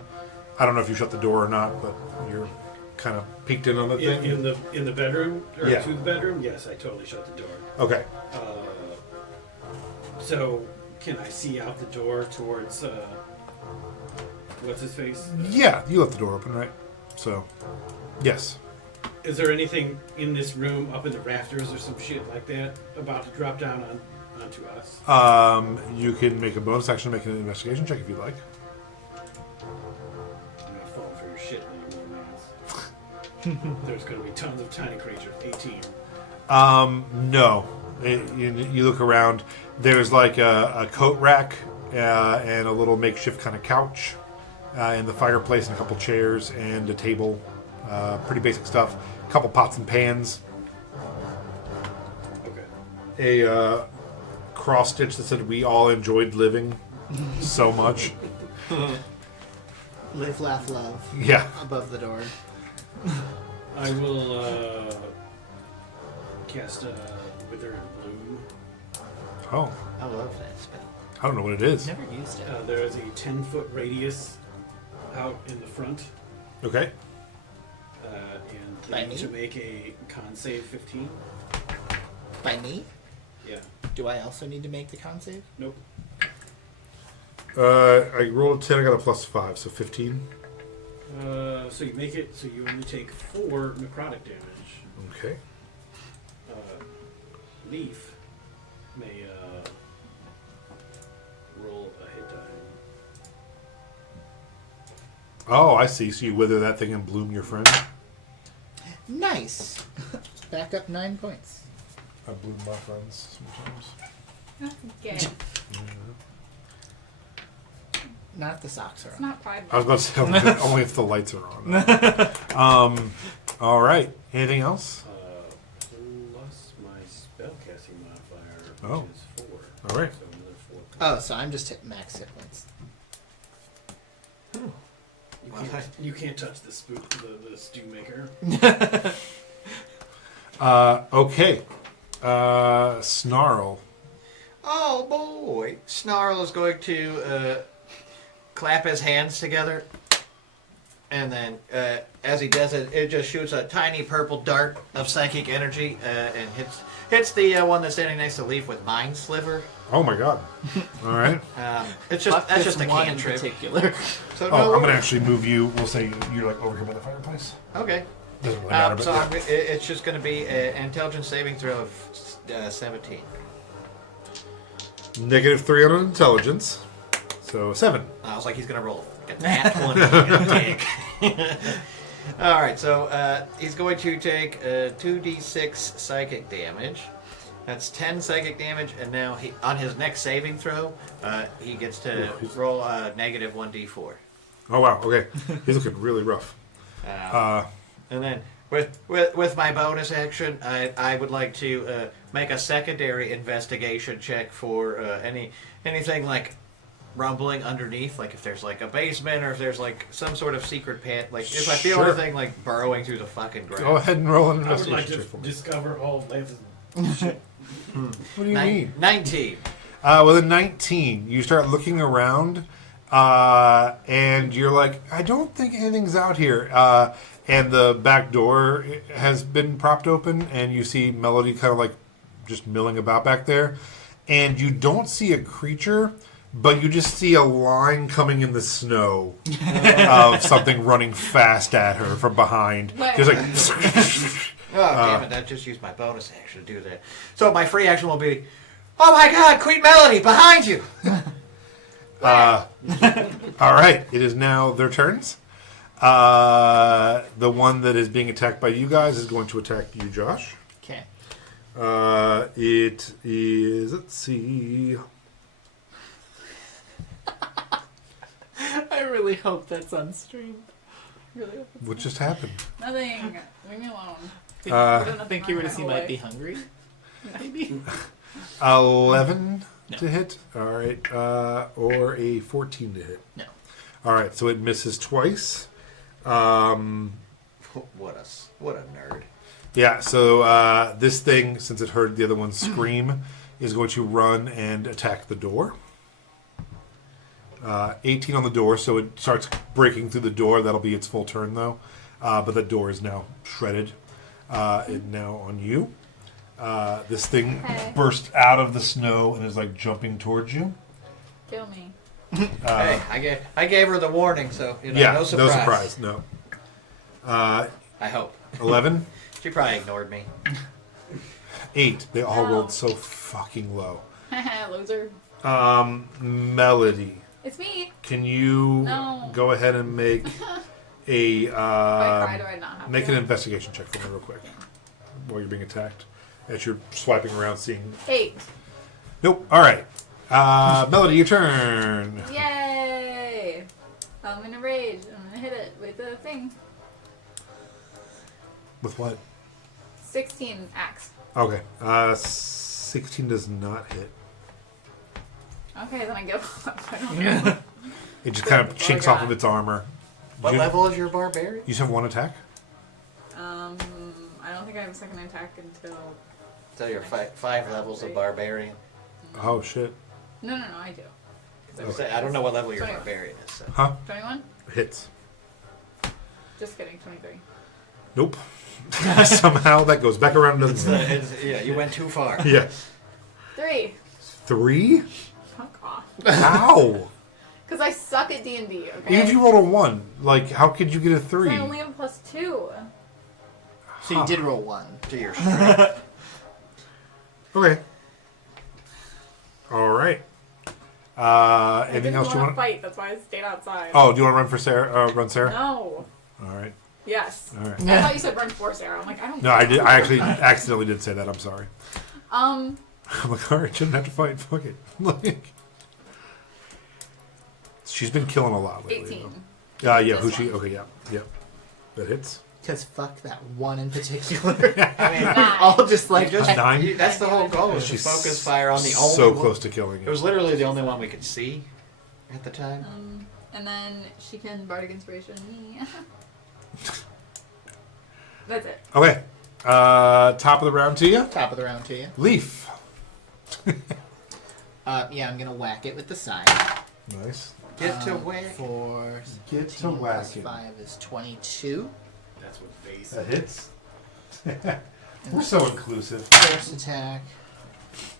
don't know if you shut the door or not, but you're kind of peeked in on the thing. In the bedroom or Yeah. to the bedroom? Yes, I totally shut the door. Okay. So can I see out the door towards what's his face? Yeah, you left the door open, right? So, yes. Is there anything in this room up in the rafters or some shit like that about to drop down onto us? You can make a bonus action, make an investigation check if you'd like. I'm not falling for your shit anymore, man. There's going to be tons of tiny creatures. 18. No. You look around. There's like a coat rack and a little makeshift kind of couch, and the fireplace and a couple chairs and a table. Pretty basic stuff. A couple pots and pans. Okay. A cross stitch that said "We all enjoyed living so much." Live, laugh, love. Yeah. Above the door. I will cast Wither and Bloom. Oh, I love that spell. I don't know what it is. Never used it. There is a 10-foot radius out in the front. Okay. And By they need me? to make a con save 15. By me? Yeah. Do I also need to make the con save? Nope. I rolled a 10. I got a +5, so 15. So you make it, so you only take 4 necrotic damage. Okay. Leaf may roll a hit die. Oh, I see. So you wither that thing and bloom your friend. Nice. Back up 9 points. I bloom my friends sometimes. That's gay. Not if the socks are It's on. not Pride I was about to say only if the lights are on. All right. Anything else? Plus my spellcasting modifier, which Oh. is 4. All right. So another 4. Oh, so I'm just hitting max hit points. You can't touch the the stew maker. Okay. Snarl. Oh boy! Snarl is going to clap his hands together, and then as he does it, it just shoots a tiny purple dart of psychic energy and hits the one that's standing next to Leaf with Mind Sliver. Oh my god. All right. It's just Fuck that's this just a one in cantrip. particular. So Oh, no I'm going to worries. actually move you. We'll say you're like over here by the fireplace. Okay. Doesn't really matter, but So yeah. it's just going to be an intelligence saving throw of 17. -3 on intelligence. So 7. I was like, he's going to roll a nat 20 and dig. All right, so he's going to take 2d6 psychic damage. That's 10 psychic damage, and now on his next saving throw, he gets to roll a negative 1d4. Oh wow. Okay. He's looking really rough. And then with my bonus action, I would like to make a secondary investigation check for anything like rumbling underneath, like if there's like a basement or if there's like some sort of secret pit, like if I feel Sure. anything like burrowing through the fucking ground. Go ahead and roll an I would like investigation to check for me. discover all of Lance's shit. What do you mean? 19. With a 19, you start looking around, and you're like, I don't think anything's out here. And the back door has been propped open, and you see Melody kind of like just milling about back there. And you don't see a creature, but you just see a line coming in the snow of something running fast at her from behind. Where? Just like, Oh, damn it, I just used my bonus action to do that. So my free action will be, oh my god, Queen Melody, behind you! all right, it is now their turns. The one that is being attacked by you guys is going to attack you, Josh. Okay. It is, let's see. I really hope that's on stream. Really? What just happened? Nothing. Leave me alone. I think you were to see might be hungry. Maybe. 11 No. to hit. All right. Or a 14 to hit. No. All right, so it misses twice. What a nerd. Yeah, so this thing, since it heard the other one scream, is going to run and attack the door. 18 on the door, so it starts breaking through the door. That'll be its full turn, though. But the door is now shredded. It now on you. This thing Okay. burst out of the snow and is like jumping towards you. Kill me. Hey, I gave her the warning, so Yeah, no surprise. No. I hope. 11, She probably ignored me. 8. They all No. rolled so fucking low. Loser. Melody, It's me. can you No. go ahead and make a Do I cry? Do I not have make to? an investigation check for me real quick while you're being attacked as you're swiping around seeing 8. nope. All right, Melody, your turn. Yay! I'm gonna rage. I'm gonna hit it with the thing. With what? 16 axe. Okay, 16 does not hit. Okay, then I give up. I don't know. It just kind of That's all I chinks off got. of its armor. What You- level is your barbarian? You just have one attack. I don't think I have a second attack until. So you're five levels of barbarian. Oh shit! No, I do. 'Cause I don't know what level your 21. barbarian is. So. Huh? 21? Hits. Just kidding, 23. Nope. Somehow that goes back around and doesn't. Yeah, you went too far. Yeah. 3. 3? Fuck off. How? Because I suck at D&D, okay? Even if you rolled a 1, like, how could you get a 'Cause 3? I only have +2. So you did roll 1. To your strength. Okay. All right. I Anything didn't else you want want? to fight, that's why I stayed outside. Oh, do you want to run for Sarah? Run Sarah? No. All right. Yes. All right. I thought you said run for Sarah. I'm like, I don't No, I did. I actually accidentally did say that. I'm sorry. I'm like, all right, shouldn't have to fight. Fuck it. Like, She's been killing a lot lately. 18. Though. Yeah, This who she? one. Okay, yeah. That hits. Because fuck that one in particular. I mean, All just like you just, Nine? that's the whole goal, is to She's focus fire on the only so one. close to killing It it. was literally the only one we could see at the time. And then she can bardic inspiration me. That's it. Okay. Top of the round to you. top of the round to you. Leaf. Yeah, I'm gonna whack it with the side. Nice. Get to whack. 4, Get to 17 whack plus it. 5 is 22. That's what base. That hits. We're so inclusive. First attack.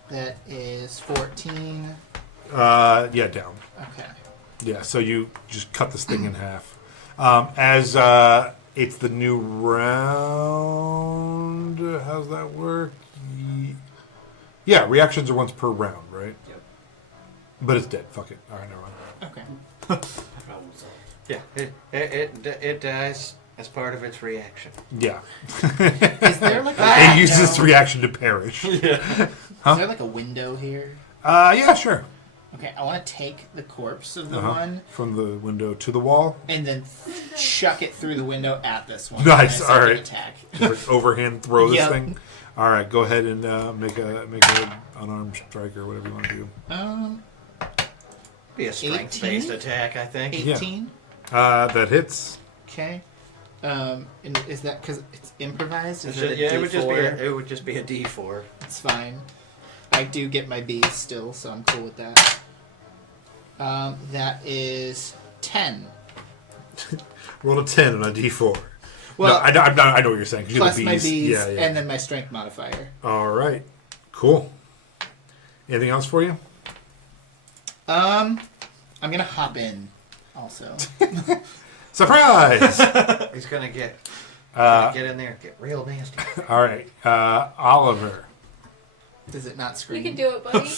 That is 14. Yeah, down. Okay. Yeah, so you just cut this thing in half. As it's the new round, how's that work? Yeah, reactions are once per round, right? Yep. But it's dead. Fuck it. All right, never mind. Okay. Problem solved. Yeah, it dies as part of its reaction. Yeah. Is there like It a uses its window? reaction to perish. Is there like a window here? Yeah, sure. Okay, I want to take the corpse of the Uh-huh. one From the window to the wall. and then chuck it through the window at this one. Nice, And a second alright. attack. Just like overhand throw this Yep. thing. All right, go ahead and make a unarmed strike or whatever you want to do. Be a strength-based 18? attack, I think. 18. That hits. Okay. And is that because it's improvised? Is It's it ju- a yeah, D4? it would just be a D4. It's fine. I do get my B's still, so I'm cool with that. That is 10. Roll a 10 on a D4. Well, no, I know what you're saying. 'Cause you're plus the my Bs. B's Yeah, yeah. and then my strength modifier. All right. Cool. Anything else for you? I'm gonna hop in. Also, Surprise! He's gonna get in there, and get real nasty. All right. Oliver. does it not You scream? can do it, buddy.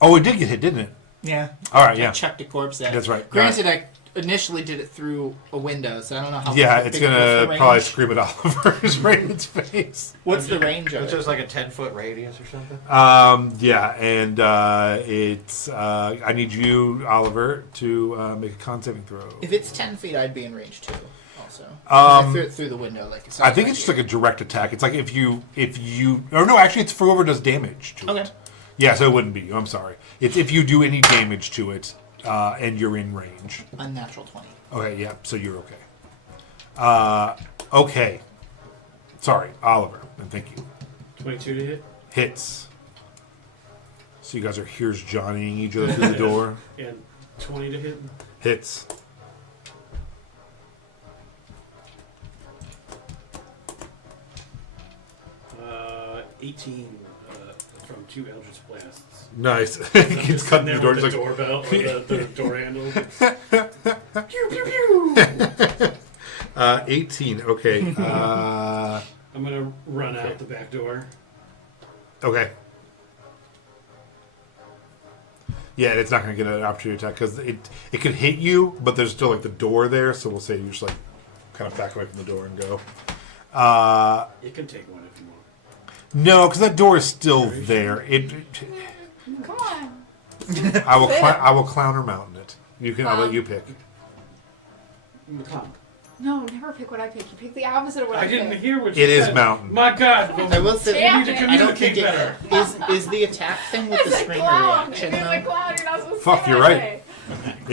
Oh, it did get hit, didn't it? Yeah. All right, I yeah. chucked a corpse at it. That's right. Granted, I initially did it through a window, so I don't know how. Yeah, big it's what's going the to range? probably scream at Oliver's right in its face. What's the range of It's it? just like a 10-foot radius or something. Yeah, and it's. I need you, Oliver, to make a con saving throw. If it's 10 feet, I'd be in range too. Also, 'Cause I threw it through the window. Like I think it's just like a direct attack. It's like if you. Or no, actually, it's for whoever does damage to Okay. it. Yeah, so it wouldn't be you. I'm sorry. It's if you do any damage to it and you're in range. unnatural 20. Okay, yeah, so you're okay. Okay. Sorry, Oliver, and thank you. 22 to hit. Hits. So you guys are here's Johnnying each other through the door. And 20 to hit. Hits. Uh, 18 from 2 Eldritch Blasts. Nice. I'm He's just cutting sitting the there door. with Just the like, doorbell, or the door handle. Pew, pew, pew. 18. Okay. I'm going to run out the back door. Okay. Yeah, and it's not going to get an opportunity attack because it could hit you, but there's still like the door there. So we'll say you just like kind of back away from the door and go. You can take one if you want. No, because that door is still there. Come on. I will clown or mountain it. You can. I'll let you pick. Come. No, never pick what I pick. You pick the opposite of what I, I didn't pick. hear what you It is said. mountain. My God. I will say, Damn need to it. I don't think communicate it better. is the attack thing with It's the a screamer clown. reaction It's a though. clown. You're not supposed to Fuck, say you're that right. way.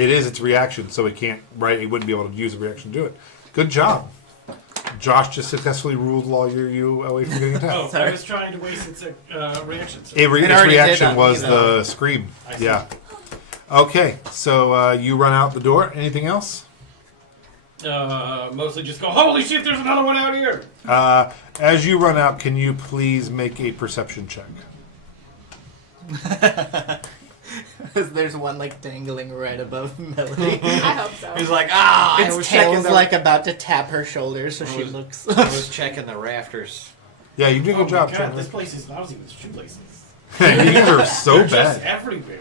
It is its reaction, so it can't. Right, it wouldn't be able to use a reaction to do it. Good job. Josh just successfully ruled while you away from getting Oh, attacked. I was trying to waste its reaction. So Its already did reaction on was me, though. the scream. I see. Yeah. Okay, so you run out the door. Anything else? Mostly just go, holy shit, there's another one out here! As you run out, can you please make a perception check? There's one like dangling right above Melody. I hope so. He's like, I was Its checking tail's the like about to tap her shoulder, so she was- looks. I was checking the rafters. Yeah, you did a Oh good job. my God, Chandler. this place is lousy with shoelaces. You were so They're just bad. everywhere.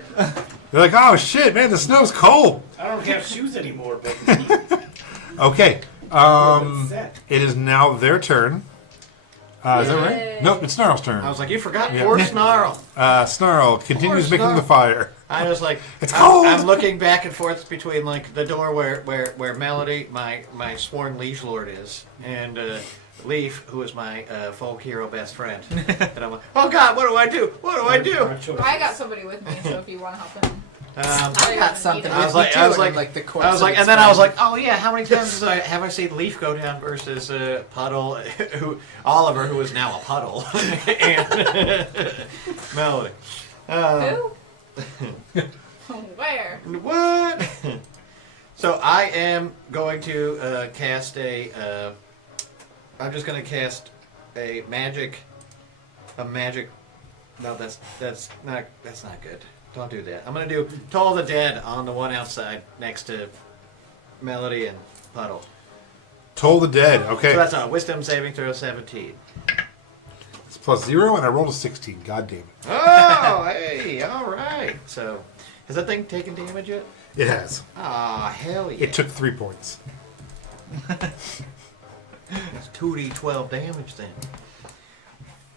You're like, oh shit, man, the snow's cold. I don't have shoes anymore, but Okay, set. it is now their turn. Is that right? Yay. Nope, it's Snarl's turn. I was like, you forgot Yeah. poor Snarl. Snarl continues Poor making Snarl. the fire. I was like, It's cold! I'm looking back and forth between like the door where Melody, my sworn liege lord, is, and Leaf, who is my folk hero best friend. And I'm like, oh God, what do I do? What do I do? I got somebody with me, so if you want to help him. I got something. I was with me like, too, I was and like, I'm the corpse I was of like, its and then I was friend. like, oh yeah, how many times have I seen Leaf go down versus Puddle, Oliver, who is now a puddle, and Melody. Who? Where? What? So I am going to cast a. I'm just going to cast a magic. No, that's not good. Don't do that. I'm going to do Toll the Dead on the one outside next to Melody and Puddle. Toll the Dead. Okay. So that's a Wisdom saving throw 17. It's +0, and I rolled a 16. God damn it. Oh, hey, all right. So, has that thing taken damage yet? It has. Ah, hell yeah. It took 3 points. That's 2d12 damage then.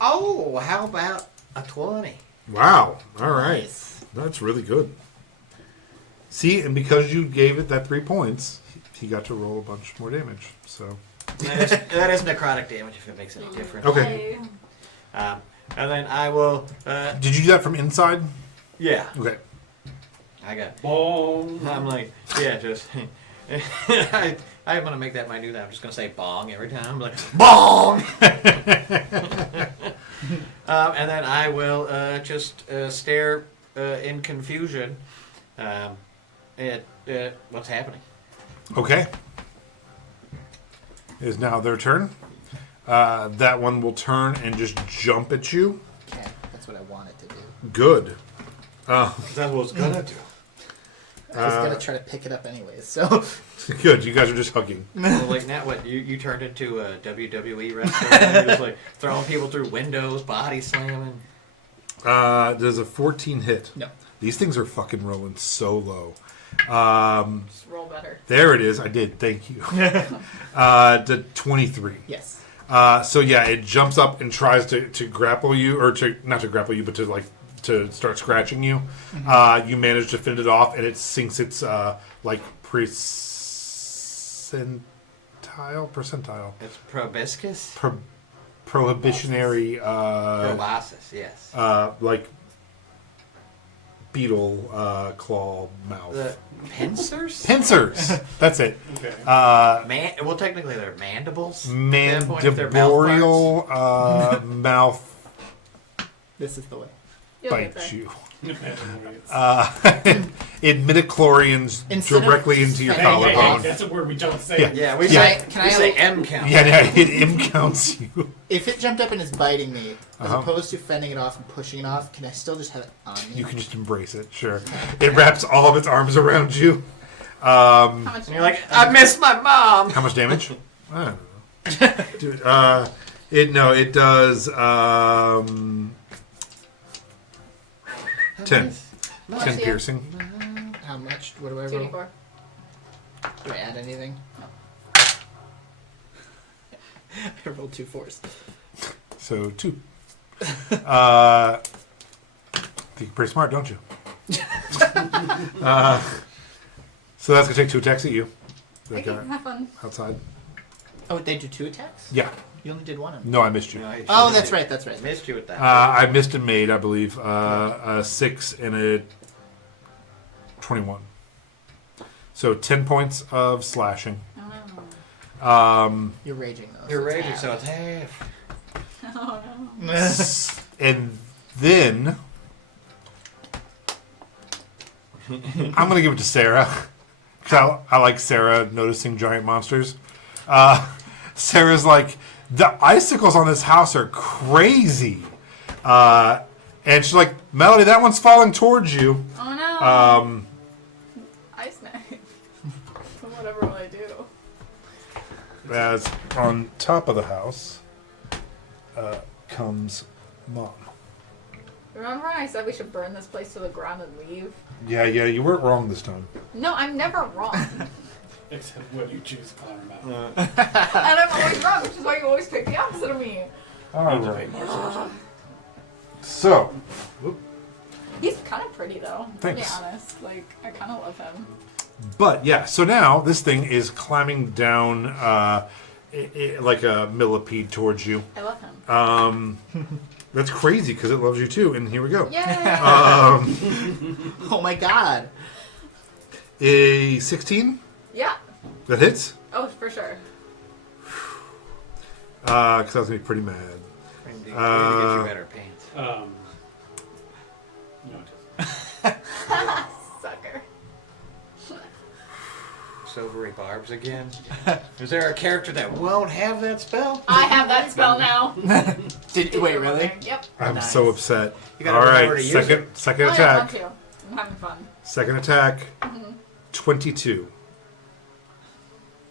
Oh, how about a 20? Wow. All right. Nice. That's really good. See, and because you gave it that 3 points, he got to roll a bunch more damage. So That is necrotic damage if it makes any difference. Okay. And then I will. Did you do that from inside? Yeah, Okay. I got. Boom. I'm like, yeah, just. I'm gonna make that my new. I'm just gonna say bong every time. I'm like bong. And then I will just stare in confusion at what's happening. Okay. It is now their turn. That one will turn and just jump at you. Okay, that's what I wanted to do. Good. That's what I was gonna do. I was gonna try to pick it up anyways. So Good. You guys are just hugging. Well, like now, what you turned into a WWE wrestler? And you're just like throwing people through windows, body slamming. Does a 14 hit? no. These things are fucking rolling so low. Just roll better. There it is. I did. Thank you. The 23. Yes. So yeah, it jumps up and tries to grapple you, or to not to grapple you, but to start scratching you. Mm-hmm. You manage to fend it off, and it sinks its percentile, It's proboscis. prohibitionary Proboscis, yes. like beetle claw mouth. The pincers? Pincers. That's it. Okay. Well, technically they're mandibles. At that point, if they're mouth Mandiboreal mouth This is the way. You'll get bites there. you. It midichlorians Instead of directly into your Hey, Hey, collarbone. that's a word we don't say. Yeah. Yeah, we Yeah. say, Can we I- say M count. Yeah, it imcounts you. If it jumped up and is biting me, as Uh-huh. opposed to fending it off and pushing it off, can I still just have it on me? You can just embrace it, sure. It wraps all of its arms around you. How much And you're like, I miss my mom. How much damage? I don't know. Dude, it does 10. How much 10 do you- piercing. How much? What do I roll? 2d4. Do I add anything? No. I rolled 2 4s. So 2. Think you're pretty smart, don't you? So that's gonna take 2 attacks at you. That Okay, guy have fun. outside. Oh, they do 2 attacks? Yeah. You only did one of them. No, I missed you. No, I Oh, should've that's right. That's right. Missed you with that. I missed and made, I believe, a 6 and a 21. So 10 points of slashing. Oh, You're raging though. You're it's raging, half. so it's half. no. Oh, no. And then I'm gonna give it to Sarah. 'Cause I like Sarah noticing giant monsters. Sarah's like, the icicles on this house are crazy. And she's like, Melody, that one's falling towards you. Oh no. Ice knife. Whatever will I do? As on top of the house comes Mom. Remember when I said we should burn this place to the ground and leave? Yeah, you weren't wrong this time. No, I'm never wrong. Except when you choose Clown Mountain. And I'm always wrong, which is why you always pick the opposite of me. All right. So, He's kind of pretty though. Thanks. To be honest, like I kind of love him. But yeah, so now this thing is climbing down like a millipede towards you. I love him. That's crazy because it loves you too. And here we go. Yeah. Oh my god. A 16 Yeah. that hits. Oh, for sure. Because I was gonna be pretty mad. We need to get you better pants. No, it doesn't. Sucker. Silvery barbs again. Is there a character that won't have that spell? I have that spell now. Wait, really? Yep. I'm Nice. so upset. You gotta All remember right, to use second Oh, yeah, I attack. want to. I'm having fun. Second attack. 22.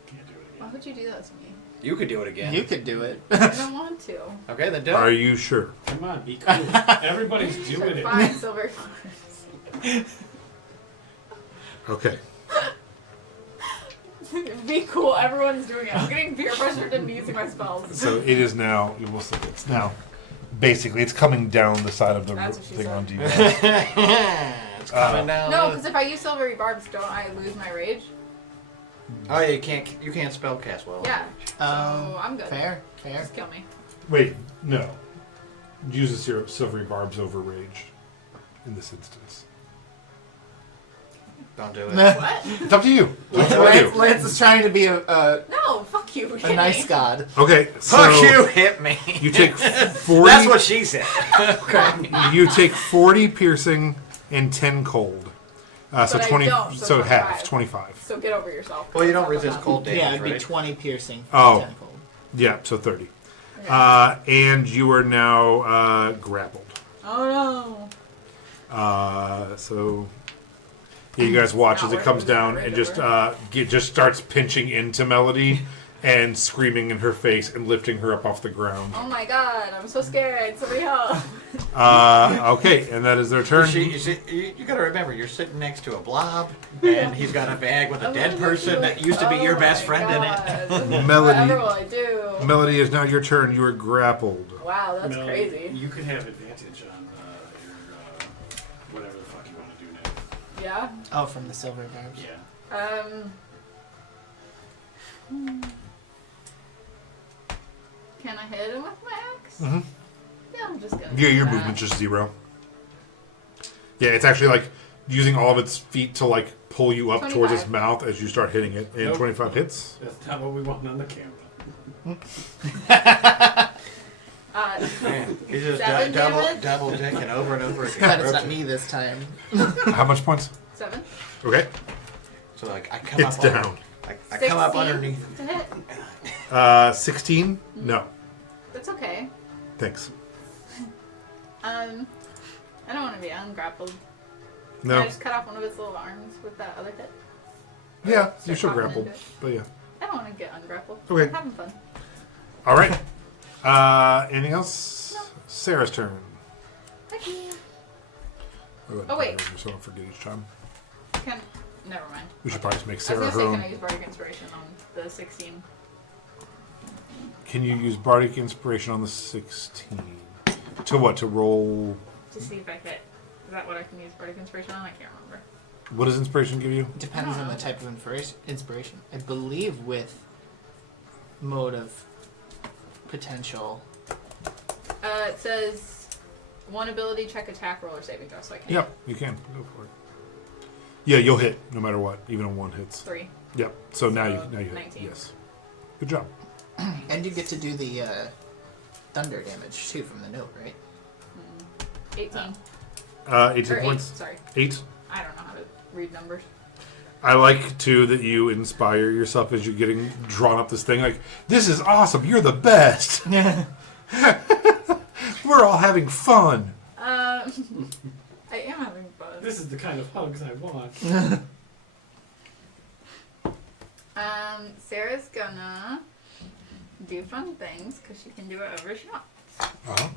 Can't do it Why again. would you do that to me? You could do it again. You could do it. I don't want to. Okay, then do it. Are you sure? Come on, be cool. Everybody's doing it. Fine, silver farms. Okay. Be cool. Everyone's doing it. I'm getting peer pressured into using my spells. So it is now. You will see. It's now. Basically, it's coming down the side of the That's what she thing said. on you. It's coming down. No, because if I use silvery barbs, don't I lose my rage? Oh, yeah, you can't spell cast well. Yeah. So I'm good. Fair. Just kill me. Wait, no. Uses your silvery barbs over rage in this instance. Don't do it. What? It's up to you. It's up to you. Lance is trying to be a No, fuck you. Hit nice me. god. Okay, so Fuck you, hit me. you take 40. That's what she said. You take 40 piercing and 10 cold. So But I 20. don't, so half 25. 25. So get over yourself. Well, you don't That's not resist cold damage, Yeah, it'd be right? 20 piercing. Oh. 10 cold. Yeah, so 30. Okay. And you are now grappled. Oh So yeah, you guys watch Not as it comes working, down right and over. just starts pinching into Melody and screaming in her face and lifting her up off the ground. no. Oh my god, I'm so scared. Somebody help. Okay, and that is their turn. You gotta remember, you're sitting next to a blob, and he's got a bag with a dead person that used to be your best friend in it. Melody. Whatever will I do? Melody, is now your turn. You are grappled. Wow, that's No, crazy. You could have advantage on your whatever the fuck you want to do now. Yeah. Oh, from the silver barbs. Yeah. Can I hit him with my axe? Mhm. Yeah, I'm just gonna. Yeah, do your that. movement's just 0. Yeah, it's actually like using all of its feet to like pull you up towards its 25. mouth as you start hitting it. And Nope. 25 hits. That's not what we want on the camera. Man, he's just 7 damage? double dicking over and over again. Glad it's not me this time. How much points? 7 Okay. So like I come It's up down. I come up 16 underneath. to hit. 16? No. That's okay. Thanks. I don't want to be ungrappled. Can No. I just cut off one of its little arms with that other hit? Yeah, Start you should popping grapple. into it? But yeah. I don't want to get ungrappled. Okay. I'm having fun. All right. Anything else? No. Sarah's turn. Thank you. Oh, wait. So I don't forget each time. Never mind. We should probably just make I Sarah was her gonna say, own. can I use Bardic Inspiration on the 16? Can you use Bardic Inspiration on the 16? To what? To roll. To see if I hit. Is that what I can use Bardic Inspiration on? I can't remember. What does Inspiration give you? Depends on the type of inspiration. I believe with mode of potential. It says one ability check, attack, roll, or saving throw, so I can. Yep, you can. Go for it. Yeah, you'll hit no matter what, even on 1 hits. 3. Yep. So now you hit. 19. Yes. Good job. And you get to do the thunder damage too from the note, right? 18. 18 or 8. points. Sorry. 8. I don't know how to read numbers. I like too that you inspire yourself as you're getting drawn up this thing. Like, this is awesome. You're the best. We're all having fun. I am having fun. This is the kind of hugs I want. Sarah's gonna do fun things because she can do it wherever she wants. I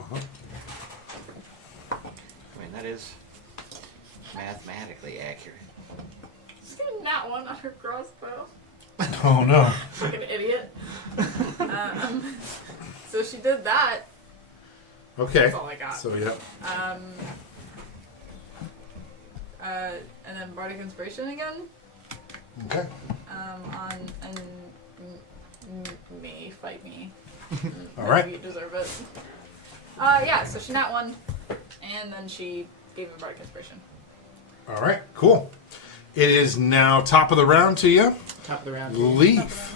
mean that is mathematically accurate. She's getting that one on her crossbow. Oh no. Like an idiot. So she did that. Okay. That's all I got. So yeah. And then Bardic Inspiration again. Okay. Me, fight me. All right. You deserve it. Yeah, so she nat one, and then she gave him Bardic Inspiration. All right. Cool. It is now top of the round to you. Top of the round. Leaf.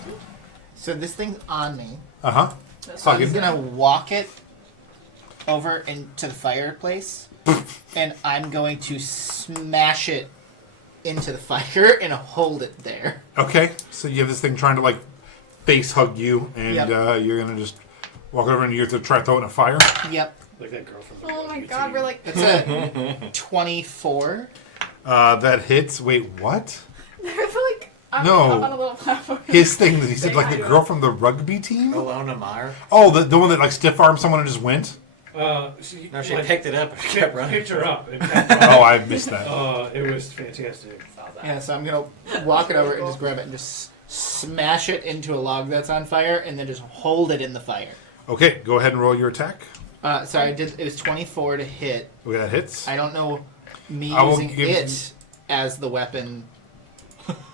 So this thing's on me. Uh-huh. That's So Fucking- I'm gonna walk it over into the fireplace, and I'm going to smash it into the fire and hold it there. Okay. So you have this thing trying to, like, face hug you, and Yep. you're going to just walk over and you're going to try to throw it in a fire. Yep. Like that girl from the Oh my YouTube. god, we're like. It's a 24. That hits. Wait, what? They're like. I'm No. up on a little platform. His thing that he said, Say like hi the to girl him. from the rugby team? Aona Meyer. Oh, the one that, like, stiff armed someone and just went? She, No, she like, picked it up and kept running. picked her up. And Oh, I missed that. it was fantastic. Yeah, so I'm gonna walk it over and just grab it and just smash it into a log that's on fire, and then just hold it in the fire. Okay, go ahead and roll your attack. Sorry, it was 24 to hit. Okay, that hits. I don't know me I will using give- it as the weapon.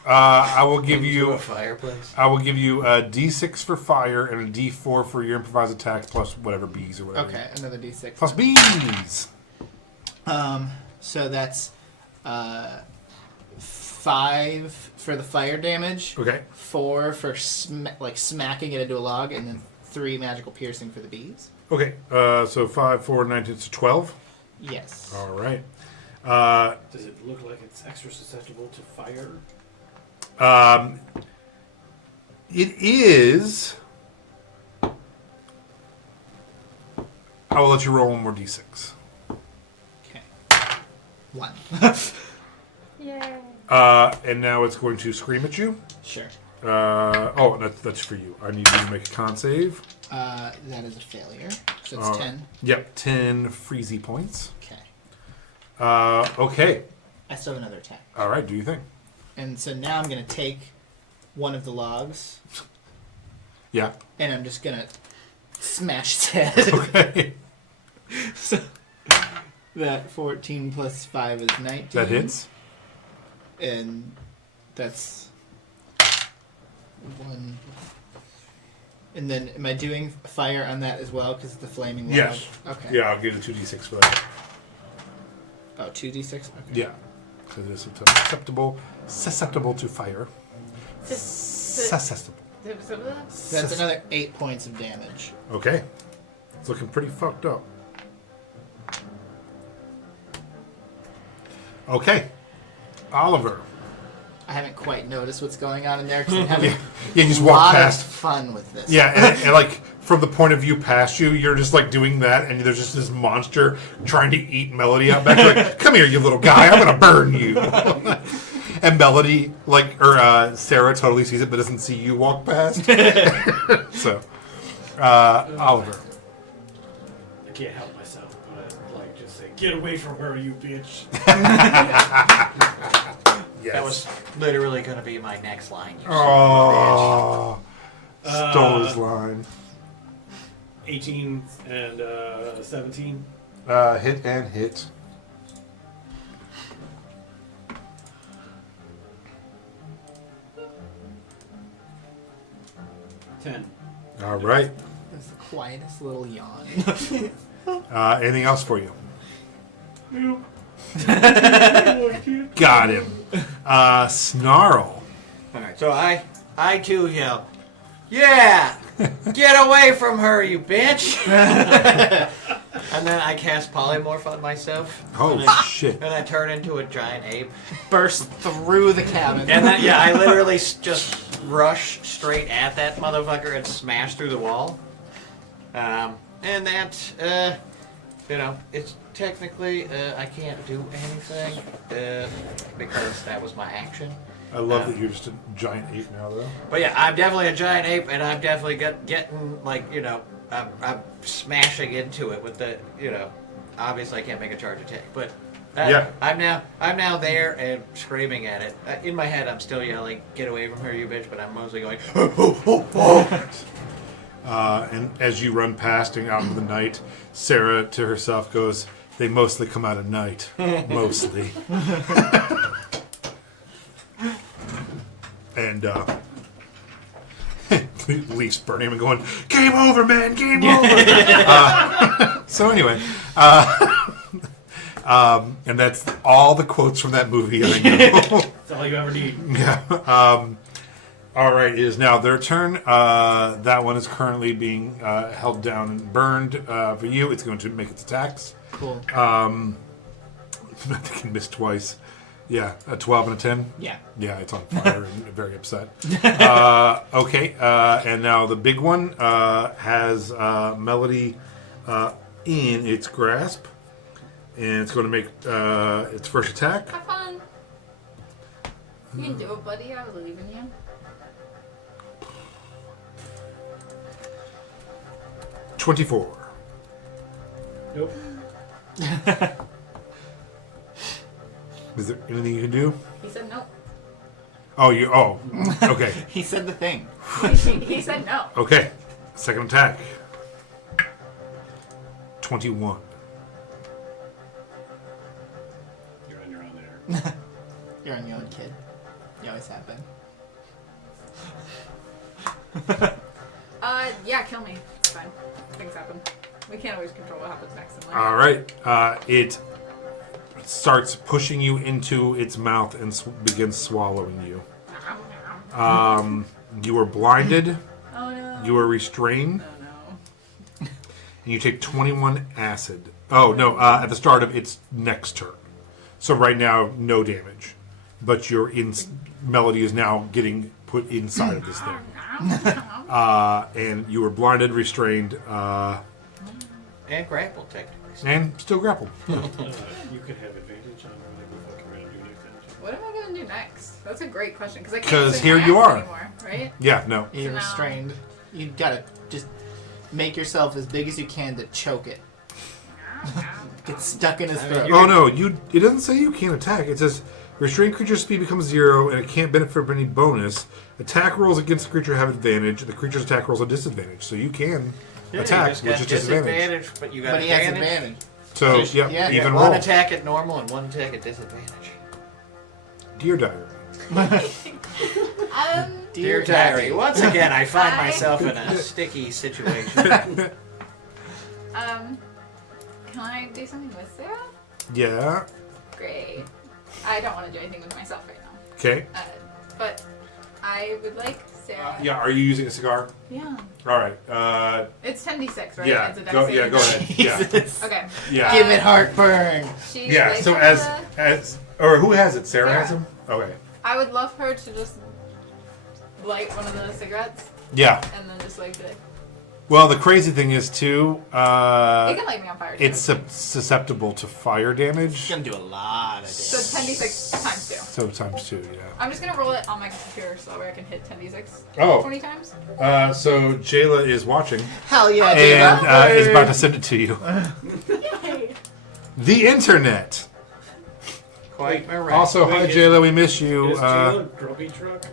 I will give To you a fireplace. a D6 for fire and a D4 for your improvised attacks plus whatever bees or whatever. Okay, another d6. Plus bees. So that's 5 for the fire damage, Okay. 4 for smacking it into a log, and then 3 magical piercing for the bees. Okay. So 5, 4, 19, so 12. Yes. All right. Does it look like it's extra susceptible to fire? It is. I will let you roll one more D6. Okay. 1. Yay. And now it's going to scream at you. Sure. Oh, that's for you. I need you to make a con save. That is a failure. So it's 10. Yep, 10 freezy points. Okay. Okay. I still have another attack. All right, do you think? And so now I'm going to take one of the logs, Yeah. and I'm just going to smash its head. Okay. So that 14 plus 5 is 19. That hits. And that's 1. And then am I doing fire on that as well because it's the flaming log? Yes. Okay. Yeah, I'll give you the 2d6 for that. Oh, 2d6? Okay. Yeah. Because it's susceptible to fire. Susceptible. That's another 8 points of damage. Okay. It's looking pretty fucked up. Okay. Oliver. I haven't quite noticed what's going on in there because I'm having Yeah, you just a walk lot past. of fun with this. Yeah, and like from the point of view past you, you're just like doing that, and there's just this monster trying to eat Melody out back. You're like, come here, you little guy, I'm gonna burn you. And Melody, Sarah totally sees it, but doesn't see you walk past. So, Oliver. I can't help myself, but just say, "Get away from her, you bitch!" Yes. That was literally going to be my next line. You Oh, stole his line. 18 and 17. Hit and hit. All right. That's the quietest little yawn. Anything else for you? Got him. Snarl. All right, so I too yell, "Yeah, get away from her, you bitch!" And then I cast polymorph on myself. Oh and I, shit. And I turn into a giant ape. Burst through the cabin. And then, I literally just rush straight at that motherfucker and smash through the wall. And that, it's technically, I can't do anything because that was my action. I love that you're just a giant ape now, though. But yeah, I'm definitely a giant ape, and I'm definitely getting, I'm smashing into it with the, obviously I can't make a charge attack, but Yeah. I'm now there and screaming at it. In my head, I'm still yelling, "Get away from her, you bitch!" But I'm mostly going, And as you run past and out into the night, Sarah to herself goes, They mostly come out at night. Mostly. And Leaf's burning him and going, "Game over, man! Game over!" So anyway, and that's all the quotes from that movie I know. That's all you ever need. Yeah. All right, it is now their turn. That one is currently being held down and burned. For you, it's going to make its attacks. Cool. I think it missed twice. Yeah, a 12 and a 10. Yeah. Yeah, it's on fire and very upset. Okay, and now the big one has Melody in its grasp, and it's going to make its first attack. Have fun. You can do it, buddy. I believe in you. 24. Nope. Is there anything you can do? He said no. Oh, you. Oh, okay. He said the thing. He said no. Okay. Second attack. 21. You're on your own there. You're on your own, kid. You always have been. Yeah, kill me. It's fine. Things happen. We can't always control what happens next in life. All right. It starts pushing you into its mouth and begins swallowing you. You are blinded. Oh no. You are restrained. Oh no. And you take 21 acid. Oh, no. At the start of its next turn. So right now, no damage. But your Melody is now getting put inside of this thing. And you were blinded, restrained, And grappled, technically. and still grappled. You could have advantage on whatever the fuck you're gonna do next time. What am I gonna do next? That's a great question because I 'Cause can't here swing you my axe are. anymore, right? Yeah, no. You're So now- restrained. You gotta just make yourself as big as you can to choke it. Get stuck in his throat. Oh, no. It doesn't say you can't attack. It says restrained creature's speed becomes 0 and it can't benefit from any bonus. Attack rolls against the creature have advantage. The creature's attack rolls a disadvantage. So you can Yeah, attack, you just which got is disadvantage. But you got But he has advantage. advantage. So, Yeah, yeah, yeah. even One roll. attack at normal and one attack at disadvantage. Dear diary. Dear diary, once again I find I- myself in a sticky situation. Can I do something with Sarah? Yeah. Great. I don't want to do anything with myself right now. Okay. But I would like Sarah. Yeah, are you using a cigar? Yeah. All right. It's 10d6, right? Yeah. It's a Go ahead. Yeah. Jesus. Okay. Yeah. Give it heartburn. She's Yeah. like, So as or who has it? Sarah has Sarah. him. Okay. I would love her to just light one of the cigarettes Yeah. and then just like it. Well, the crazy thing is too. It can light me on fire. Too. It's susceptible to fire damage. It's gonna do a lot of damage. So 10d6 times 2. So times 2, yeah. I'm just gonna roll it on my computer so that way I can hit 10d6 Oh. 20 times. So Jayla is watching Hell yeah, dude. and is about to send it to you. Yay! The internet. Quite correct. Also, hi Wait, Jayla, we miss you. Is Jayla Grubby Truck?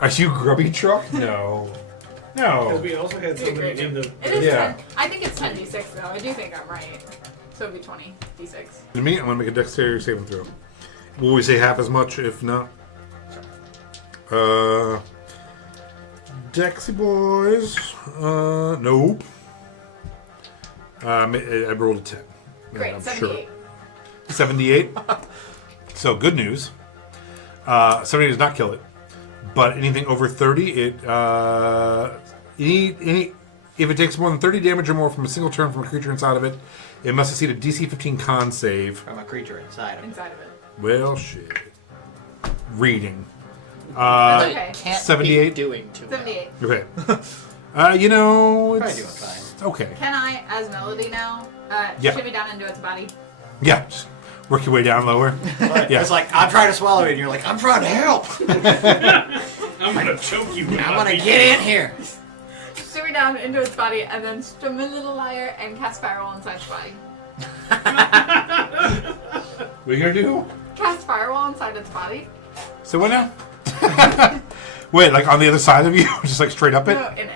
Are you Grubby Truck? No. Because No. we also had somebody in the. It is Yeah. 10. I think it's 10d6 though. I do think I'm right. So it'd be 20d6. To me, I'm gonna make a dexterity saving throw. Will we say half as much? If not, Dexy boys. Nope. I rolled a 10. Great, I'm 78. 78. So good news. 78 does not kill it, but anything over 30, it if it takes more than 30 damage or more from a single turn from a creature inside of it, it must succeed a DC 15 con save. From a creature inside of it. Inside of it. Well, shit. Reading. Okay. Can't 78? be doing too well. 78. Okay. You know, Probably it's doing fine. okay. Can I, as Melody now, Yeah. shimmy down into its body? Yeah, just work your way down lower. Yeah. It's like, I'm trying to swallow it, and you're like, I'm trying to help. I'm gonna choke you. I'm gonna get in here. Shimmy down into its body and then strum a little lyre and cast Firewall inside its body. What are you gonna do? Cast Firewall inside its body? So what now? Wait, like on the other side of you? Just like straight up it? No, in it.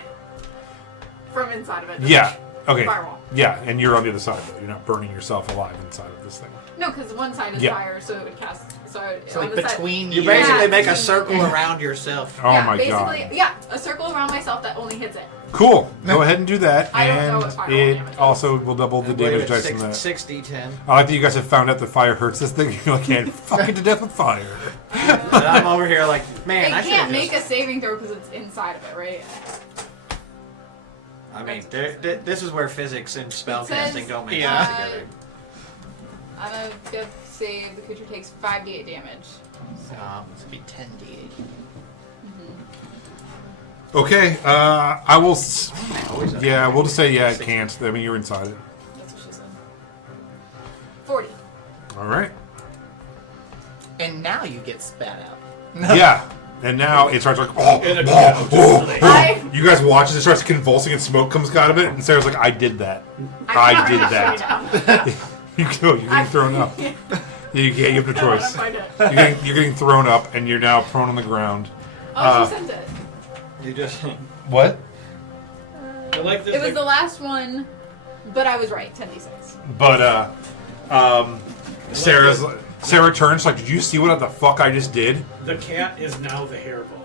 From inside of it. Yeah. Okay. firewall. Yeah, and you're on the other side though. You're not burning yourself alive inside of this thing. No, because one side is Yeah. fire, so it would cast. So So on like the side, between You you. basically Yeah. make a circle around yourself. Oh yeah, my basically, god. yeah, a circle around myself that only hits it. Cool. Go ahead and do that, I don't know and what firewall it damage is. also will double the I believe damage it's dice in that. 6d10. I like that you guys have found out that fire hurts this thing. You're like, yeah, fucking to death with fire. And I'm over here like, man, I It should can't have make just... a saving throw because it's inside of it, right? I mean, this is where physics and It spellcasting says, don't make Yeah. sense together. On a death save, the creature takes 5d8 damage. It's be 10d8. Okay, I will. Always a- Yeah, we'll just say yeah. It can't. I mean, you're inside it. That's what she said. 40. All right. And now you get spat out. Yeah. And now it starts like, I- You guys watch as it starts convulsing and smoke comes out of it, and Sarah's like, I did that. I did that. You go. You're getting thrown up. You have no choice. You're getting thrown up, and you're now prone on the ground. Oh, she sent it. You just... What? I like this. It was the last one, but I was right. 10d6. But Sarah turns like, did you see what the fuck I just did? The cat is now the hairball.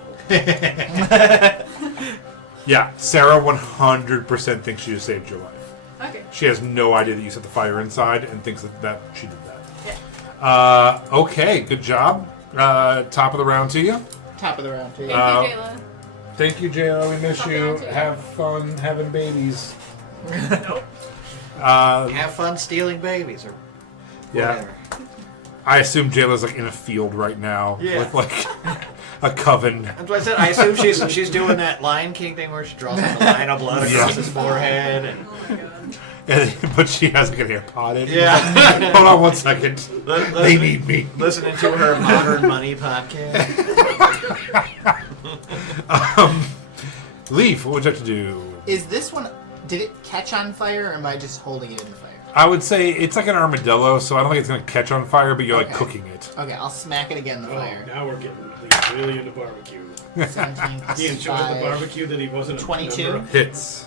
Yeah, Sarah 100% thinks she just saved your life. Okay. She has no idea that you set the fire inside and thinks that she did that. Yeah. Okay, good job. Top of the round to you. Top of the round, too. Thank you, Jayla. Thank you, JO. We miss Top of the you. round to you. Have fun having babies. Nope. Have fun stealing babies or Yeah. whatever. I assume Jayla's like in a field right now Yeah. with like a coven. That's what I said. I assume she's doing that Lion King thing where she draws like a line of blood across Yeah. his forehead. And, But she has like an hair pot in. yeah. Hold on one second. They Listen- need me. Listening to her Modern Money podcast. Leaf, what would you like to do? Is this one... Did it catch on fire, or am I just holding it in the fire? I would say it's like an armadillo, so I don't think it's going to catch on fire, but you're like Okay. cooking it. Okay, I'll smack it again in the Oh, fire. now we're getting really into barbecue. 17 plus He enjoyed the 5. barbecue that he wasn't a 22? member of. Hits.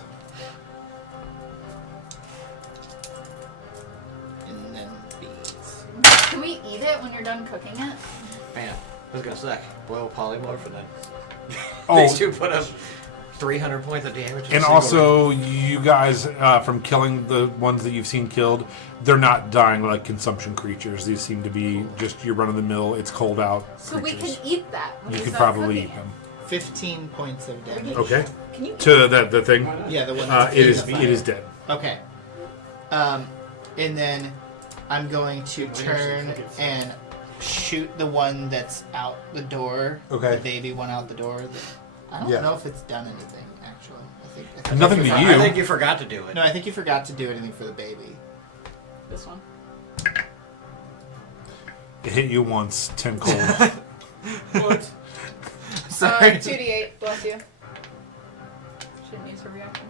And then beads. Can we eat it when you're done cooking it? Man, I was gonna say, boil polymorph and then Oh, these two put up 300 points of damage. in a and single also, you guys, from killing the ones that you've seen killed, they're not dying like consumption creatures. These seem to be just your run-of-the-mill, it's cold out So we creatures. can eat that. When You we could start probably cooking eat them. 15 points of damage. Okay. Can you? To the thing, Yeah, the one that's it in is the it fire. is dead. Okay. And then I'm going to turn and shoot the one that's out the door. Okay. The baby one out the door. I don't Yeah. know if it's done anything, actually. I think Nothing to one. you. I think you forgot to do it. No, I think you forgot to do anything for the baby. This one. It hit you once, 10 cold. What? Sorry. 2d8. Bless you. Shouldn't use her reaction.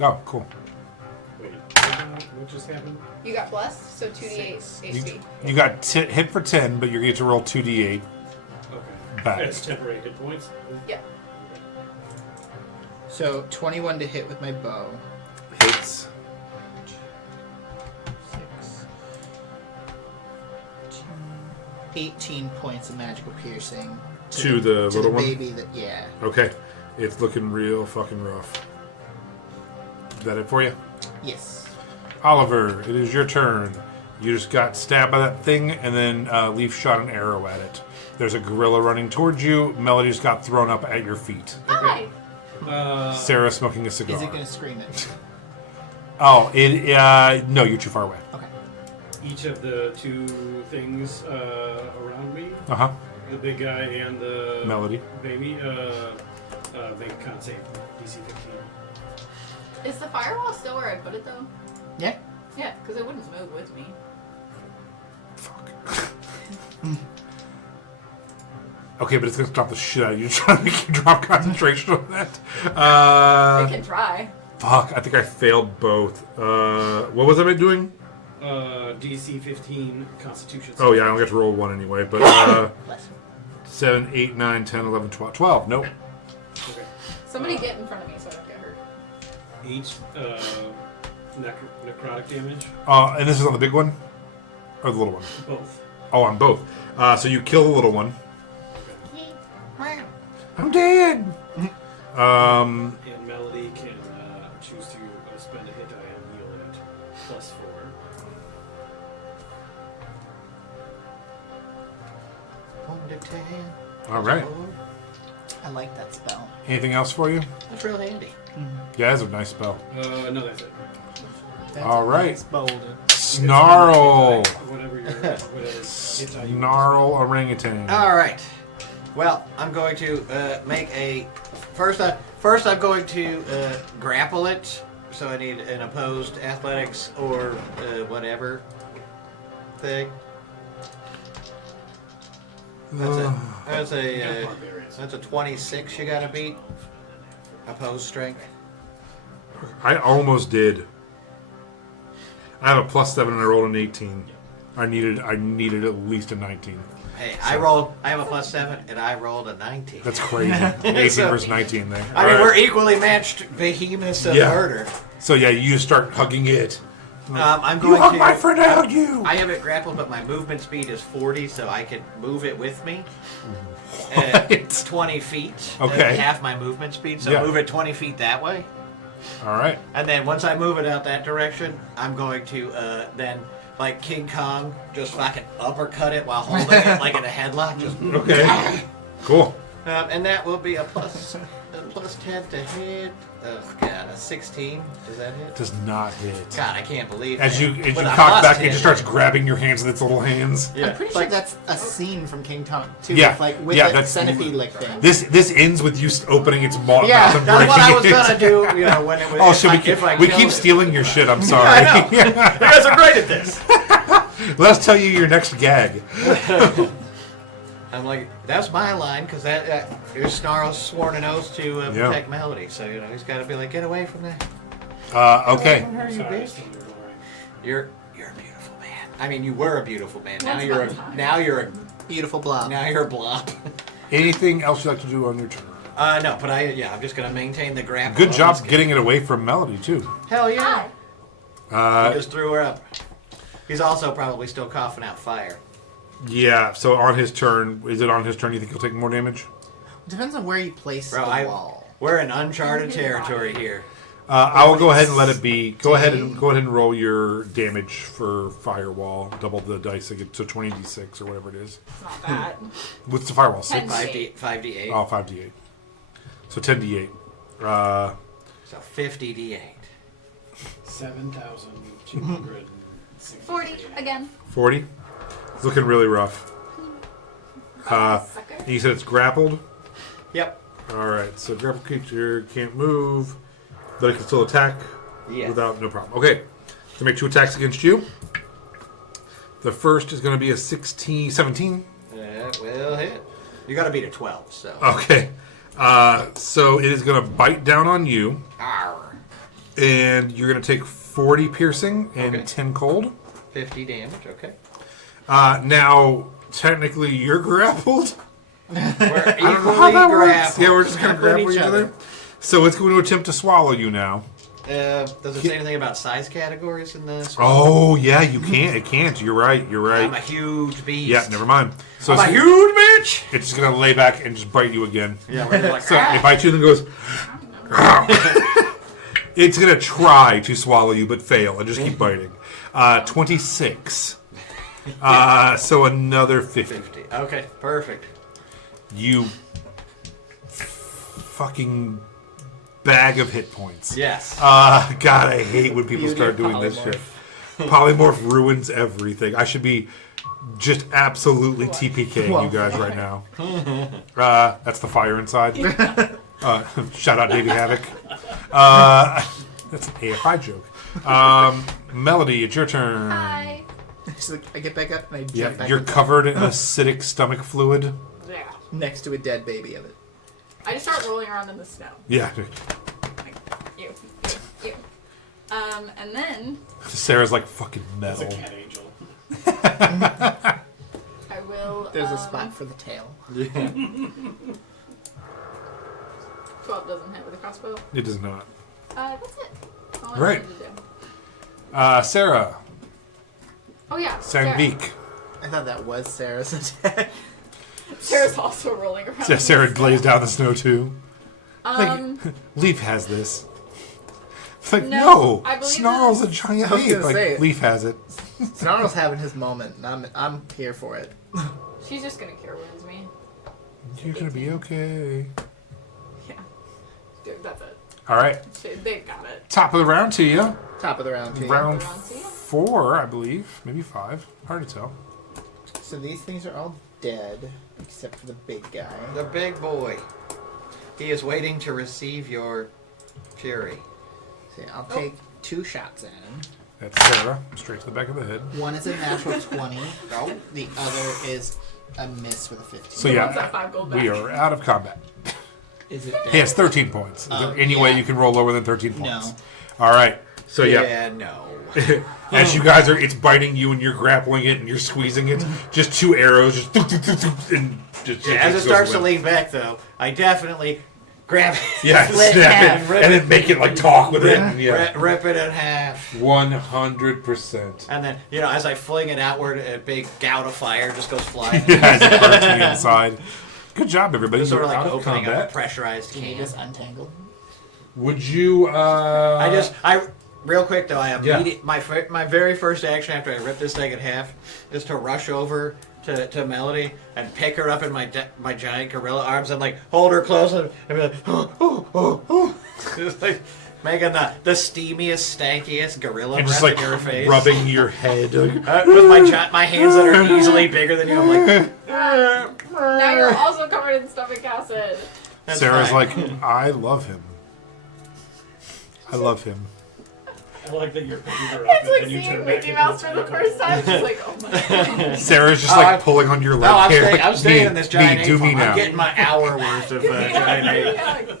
Oh, cool. Wait, what just happened? You got blessed, so 2d8 HP. You got hit for 10, but you're going to roll 2d8 Okay. back. That's temporary hit points. Yeah. So 21 to hit with my bow. Hits. 6. 18 points of magical piercing. To the little one? baby that, yeah. Okay. It's looking real fucking rough. Is that it for you? Yes. Oliver, it is your turn. You just got stabbed by that thing, and then Leaf shot an arrow at it. There's a gorilla running towards you. Melody just got thrown up at your feet. Hi. Sarah smoking a cigar. Is it going to scream it? Oh, no, you're too far away. Okay. Each of the two things around me, Uh-huh. the big guy and the Melody. baby, they can't save DC 15. Is the firewall still where I put it though? Yeah. Yeah, because it wouldn't move with me. Fuck. Okay, but it's gonna stop the shit out of you. Trying to make you drop concentration on that. I can try. Fuck, I think I failed both. What was I doing? DC 15 Constitution. Oh yeah, I only got to roll one anyway, but 7, 8, 9, 10, 11, 12. 12, nope. Okay. Somebody get in front of me so I don't get hurt. Each necrotic damage. And this is on the big one? Or the little one? Both. Oh, on both. So you kill the little one. I'm dead! And Melody can choose to spend a hit die and heal it +4. All right. I like that spell. Anything else for you? That's real handy. Yeah, that's a nice spell. No, that's it. That's All right. It's bold. Snarl! Whatever your hit die you Snarl orangutan. All right. Well, I'm going to make a first. First, I'm going to grapple it. So I need an opposed athletics or whatever thing. That's a 26. You got to beat opposed strength. I almost did. I have a +7 and I rolled an 18. I needed at least a 19. Hey, I have a +7 and I rolled a 19. That's crazy. 18 So- versus 19 there. I mean, All we're right. equally matched behemoths of Yeah. murder. So yeah, you start hugging it. I'm You going hug to. my friend, I hug you! I have it grappled, but my movement speed is 40, so I can move it with me. What? 20 feet. Okay. Half my movement speed, so Yeah. move it 20 feet that way. All right. And then once I move it out that direction, I'm going to then, like King Kong, just fucking uppercut it while holding it like in a headlock. Just, Okay. Cool. and that will be a plus 10 to hit. Oh god, a 16. Does that hit? Does not hit. God, I can't believe As that. you With a cock plus back, 10. it just starts grabbing your hands with its little hands. Yeah. I'm pretty sure that's a scene from King Kong too. Yeah. With Yeah, the that's- centipede like thing. This ends with you opening its mouth Yeah, and That's breaking what I was it. gonna do, when it was. Oh, if so I- we keep, if I we killed keep it. stealing your shit. I'm sorry. I know. You guys are great at this. Let us tell you your next gag. I'm like, that's my line, because there's Snarl's sworn an oath to Yeah. protect Melody. So, he's got to be like, get away from that. Okay. Where are you, Sorry, bitch? still ignoring. You're a beautiful man. I mean, you were a beautiful man. Now Once you're upon a time. Beautiful blob. a blob. Anything else you'd like to do on your turn? No, but I'm just gonna maintain the grapple. Good on job this guy. getting it away from Melody too. Hell yeah! Hi. He just threw her up. He's also probably still coughing out fire. Yeah. So on his turn, is it on his turn? You think he'll take more damage? Depends on where you place Bro, the wall. we're in uncharted territory here. I will go ahead and let it be. Go ahead and roll your damage for firewall. Double the dice again, so 20d6 or whatever it is. It's not bad. What's the firewall? 6? 5d8. Oh, 5d8. So 10d8. So 50d8. 7,260. 40 again. 40. It's looking really rough. Sucker. You said it's grappled. Yep. All right. So grappled creature can't move, but it can still attack Yes. without no problem. Okay. To make 2 attacks against you. The first is going to be a 17. That will hit. You got to beat a 12. So. Okay. So it is going to bite down on you, Arr. and you're going to take 40 piercing and Okay. 10 cold. 50 damage. Okay. Now, technically, you're grappled. We're I don't know equally how that works. grappled. Yeah, we're just going to Grappling grapple each each other. other. So it's going to attempt to swallow you now. Does it say anything about size categories in this? Oh, yeah, you can't. It can't. You're right. You're I'm a right. huge beast. Yeah, never mind. So I'm a it's, huge bitch. it's just going to lay back and just bite you again. Yeah, we're like, So it bites you and then goes. It's going to try to swallow you but fail and just keep biting. 26. So another 50. 50. Okay, perfect. You fucking bag of hit points. Yes. God, I hate when people Beauty start of doing this polymorph. shit. Polymorph ruins everything. I should be just absolutely TPKing you guys right now. That's the fire inside. Shout out Davey Havoc. That's an AFI joke. Melody, it's your turn. Hi. So I get back up and I jump Yeah, back you're up covered in acidic stomach fluid. Yeah. next to a dead baby of it. I just start rolling around in the snow. Yeah. Like, you. And then Sarah's like fucking That's a metal. cat angel. I will. There's a spot for the tail. 12 doesn't hit with a crossbow. It does not. That's it. All I Right. wanted to do. Sarah. Oh yeah. Sarah. Sandvik. I thought that was Sarah's attack. Sarah's also rolling around. Yeah, Sarah lays down the snow too. Um, Leaf has this. It's like, No, no, I believe Snarl's a this- giant I was ape. gonna say Like, it. Leaf has it. Snarl's having his moment, and I'm here for it. she's just gonna cure wounds me. You're gonna be okay. Yeah. Dude, that's it. All right, They got it. top of the round to you. Top of the round, too. Round Round to you. 4, I believe, maybe 5. Hard to tell. So these things are all dead, except for the big guy. The big boy. He is waiting to receive your fury. See, I'll take 2 shots at him. That's Sarah, straight to the back of the head. One is a natural 20. No. The other is a miss with a 15. So Who yeah, wants that 5 gold back? we are out of combat. Is it dead? He has 13 points. Is there any way yeah. you can roll lower than 13 points? No. All right. So yeah, no. as you guys are, it's biting you and you're grappling it and you're squeezing it. Just 2 arrows, just and just Yeah, as it goes starts to away. lean back, though, I definitely grab it, Yeah, Split snap half. it and then make it like talk with it. And, yeah, rip it in half. 100%. And then, as I fling it outward, a big gout of fire just goes flying. Yeah, as it burns to the inside. Good job, everybody. Just sort You're of like out of opening up combat. a pressurized Do you need can. this untangled? Would you? Real quick though, I Yeah. my very first action after I rip this thing in half is to rush over to Melody and pick her up in my giant gorilla arms and like hold her close and be like, just like making the steamiest, stankiest gorilla And breath just like in your face, rubbing your head. with my hands that are easily bigger than you. I'm like, Now you're also covered in stomach acid. that's Sarah's fine. like, I love him. I love him. I like that you're picking her up It's and like then you seeing turn back Mickey into Mouse a for the tentacle. first time. She's like, oh my god. Sarah's just Oh, like I- pulling on your leg. No, here. I'm staying Me, in this giant me, ape. do me I'm now. getting my hour worth of giant ape. Yeah.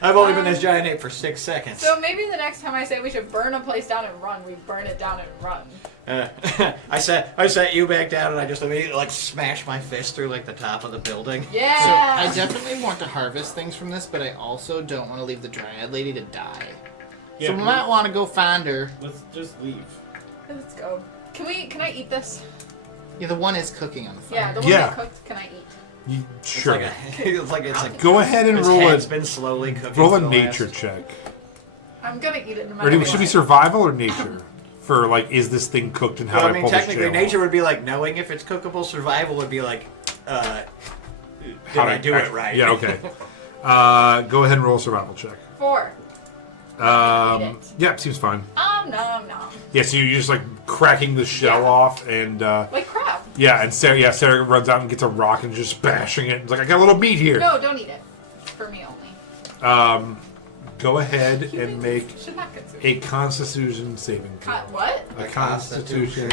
I've only been this giant ape for 6 seconds. So maybe the next time I say we should burn a place down and run, we burn it down and run. I set you back down, and I just immediately like smashed my fist through like the top of the building. Yeah. So I definitely want to harvest things from this, but I also don't want to leave the Dryad Lady to die. Yeah, So we might want to go find her. Let's just leave. Let's go. Can I eat this? Yeah, the one is cooking on the fire. Yeah, the one Yeah. that cooked. Can I eat? You, sure. It's like Go ahead and its roll head's a been slowly cooking. roll for a the nature last- check. I'm gonna eat it no Or matter do, what. should be survival or nature? For like, is this thing cooked and how Well, do I mean, pull this technically, jail nature off? would be like knowing if it's cookable. Survival would be like, did How I do it right? Yeah, okay. Go ahead and roll a survival check. 4. Eat it. Yeah, seems fine. Nom nom. Yeah, so you're just like cracking the shell Yeah. off, and Like crab. yeah, and Sarah runs out and gets a rock and just bashing it. It's like, I got a little meat here. No, don't eat it. For me only. Go ahead and make Should not consume. a Constitution saving throw. What? A Constitution.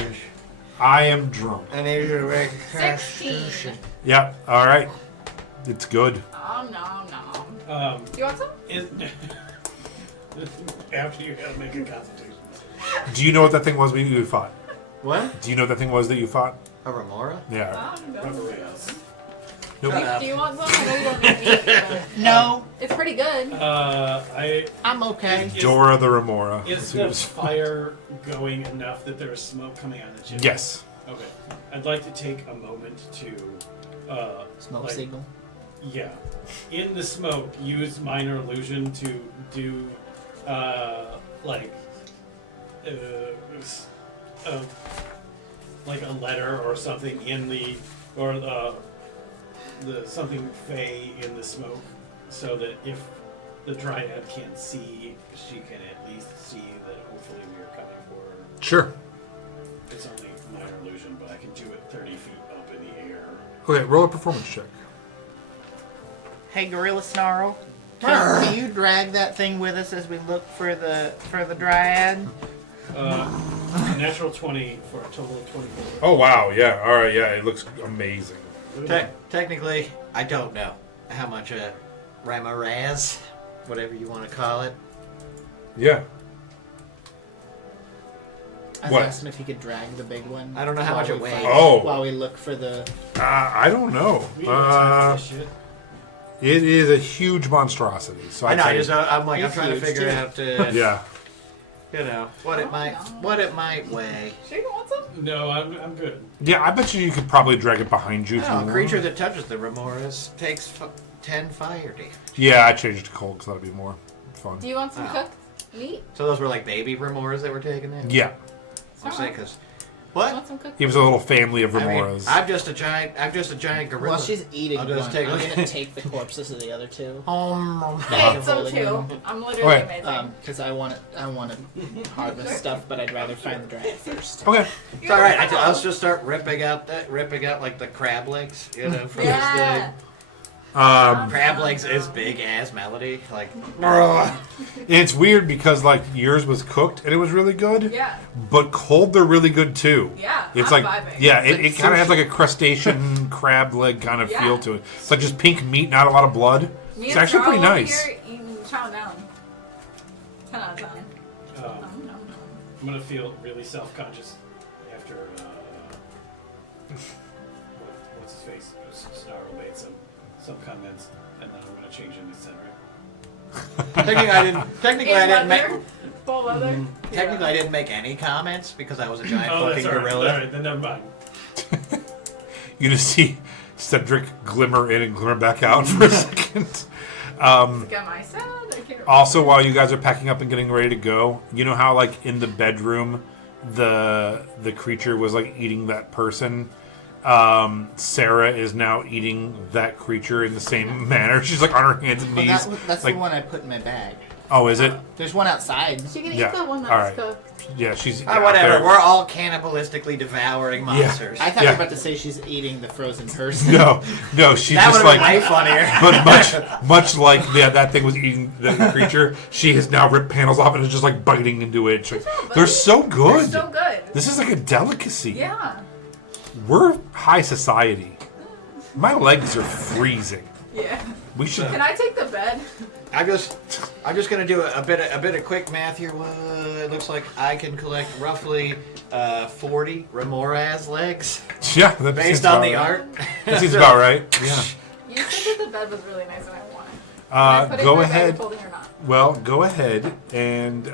I am drunk. I need you to make 16. Yep. All right. It's good. Nom nom nom. Do you want some? After you have to make a constitution. Do you know what that thing was we fought? What? Do you know what that thing was that you fought? A remora? Yeah. Nom nom. Remorhaz. Nope. Do you want some? I know you don't need meat, but No, it's pretty good. I'm okay. Dora the Remora. Is the fire going enough that there is smoke coming out of the chimney? Yes. Okay. I'd like to take a moment to Smoke signal. Yeah. In the smoke, use minor illusion to do like a letter or something in the something fey in the smoke, so that if the dryad can't see, she can at least see that hopefully we are coming for her. Sure. It's only minor illusion, but I can do it 30 feet up in the air. Okay, roll a performance check. Hey, Gorilla Snarl. Can you drag that thing with us as we look for the Dryad? Natural 20 for a total of 24. Oh wow, yeah. All right, yeah. It looks amazing. Technically, I don't know how much Remorhaz, whatever you want to call it. Yeah. I What? asked him if he could drag the big one. I don't know how while much it we weighs. fight- Oh. While we look for the. I don't know. We don't have time for this shit. It is a huge monstrosity. So I know. I'd say- I'm It's trying to huge, figure too. out. yeah. You know what it might weigh. Sure, you want some? No, I'm good. Yeah, I bet you could probably drag it behind you. If you Oh, a want. creature that touches the Remorhaz takes 10 fire damage. Yeah, I changed it to cold because that'd be more fun. Do you want some Oh. cooked meat? So those were like baby Remorhaz that were taken in. Yeah, I'm saying because You what? want some cooked he was a little family of I mean, Remorhaz. I'm just a giant gorilla. While she's eating I'll one, just take I'm one. gonna take the corpses of the other two. I ate some Holding too. them. I'm literally Okay. amazing. Because I want to harvest stuff, but I'd rather find the dryad first. Okay. It's all right. I'll just start ripping out like the crab legs, you know, from this Yeah. thing. Crab legs is big as Melody. Like, It's weird because like yours was cooked and it was really good. Yeah. But cold, they're really good too. Yeah, It's I'm like vibing. yeah, It's it like kind of has sushi. like a crustacean crab leg kind of Yeah. feel to it. It's like just pink meat, not a lot of blood. Me It's and actually pretty Charles over nice. Here eating chow down. 10 out of 10. I'm gonna feel really self-conscious after what's his face? Snarl made some comments, and then I'm gonna change into Cedric. technically I didn't make. Full leather. Technically, I didn't make any comments because I was a giant Oh, fucking that's all right. gorilla. All right, then never mind. You just see Cedric glimmer in and glimmer back out for a second. Get my sad. I can't remember. Also, while you guys are packing up and getting ready to go, you know how like in the bedroom, the creature was like eating that person. Sarah is now eating that creature in the same manner. She's like on her hands and But knees. that's like, the one I put in my bag. oh, is it? There's one outside. She can Yeah, eat the one that's alright. cooked. Yeah, she's. Whatever. there. We're all cannibalistically devouring monsters. I thought Yeah. you were about to say she's eating the frozen person. No, she's That just would have like. been way funnier. But much like that thing was eating the creature, she has now ripped panels off and is just like biting into it. job, buddy. They're so good. They're so good. This is like a delicacy. Yeah. We're high society. My legs are freezing. Yeah. We should. Can I take the bed? I'm just gonna do a bit of quick math here. It looks like I can collect roughly 40 Remorhaz legs Yeah, that seems based on about the right. art. That seems about right. Yeah. You said that the bed was really nice and I want it. Can I put it Go in my bag ahead. folding or not? Well, go ahead and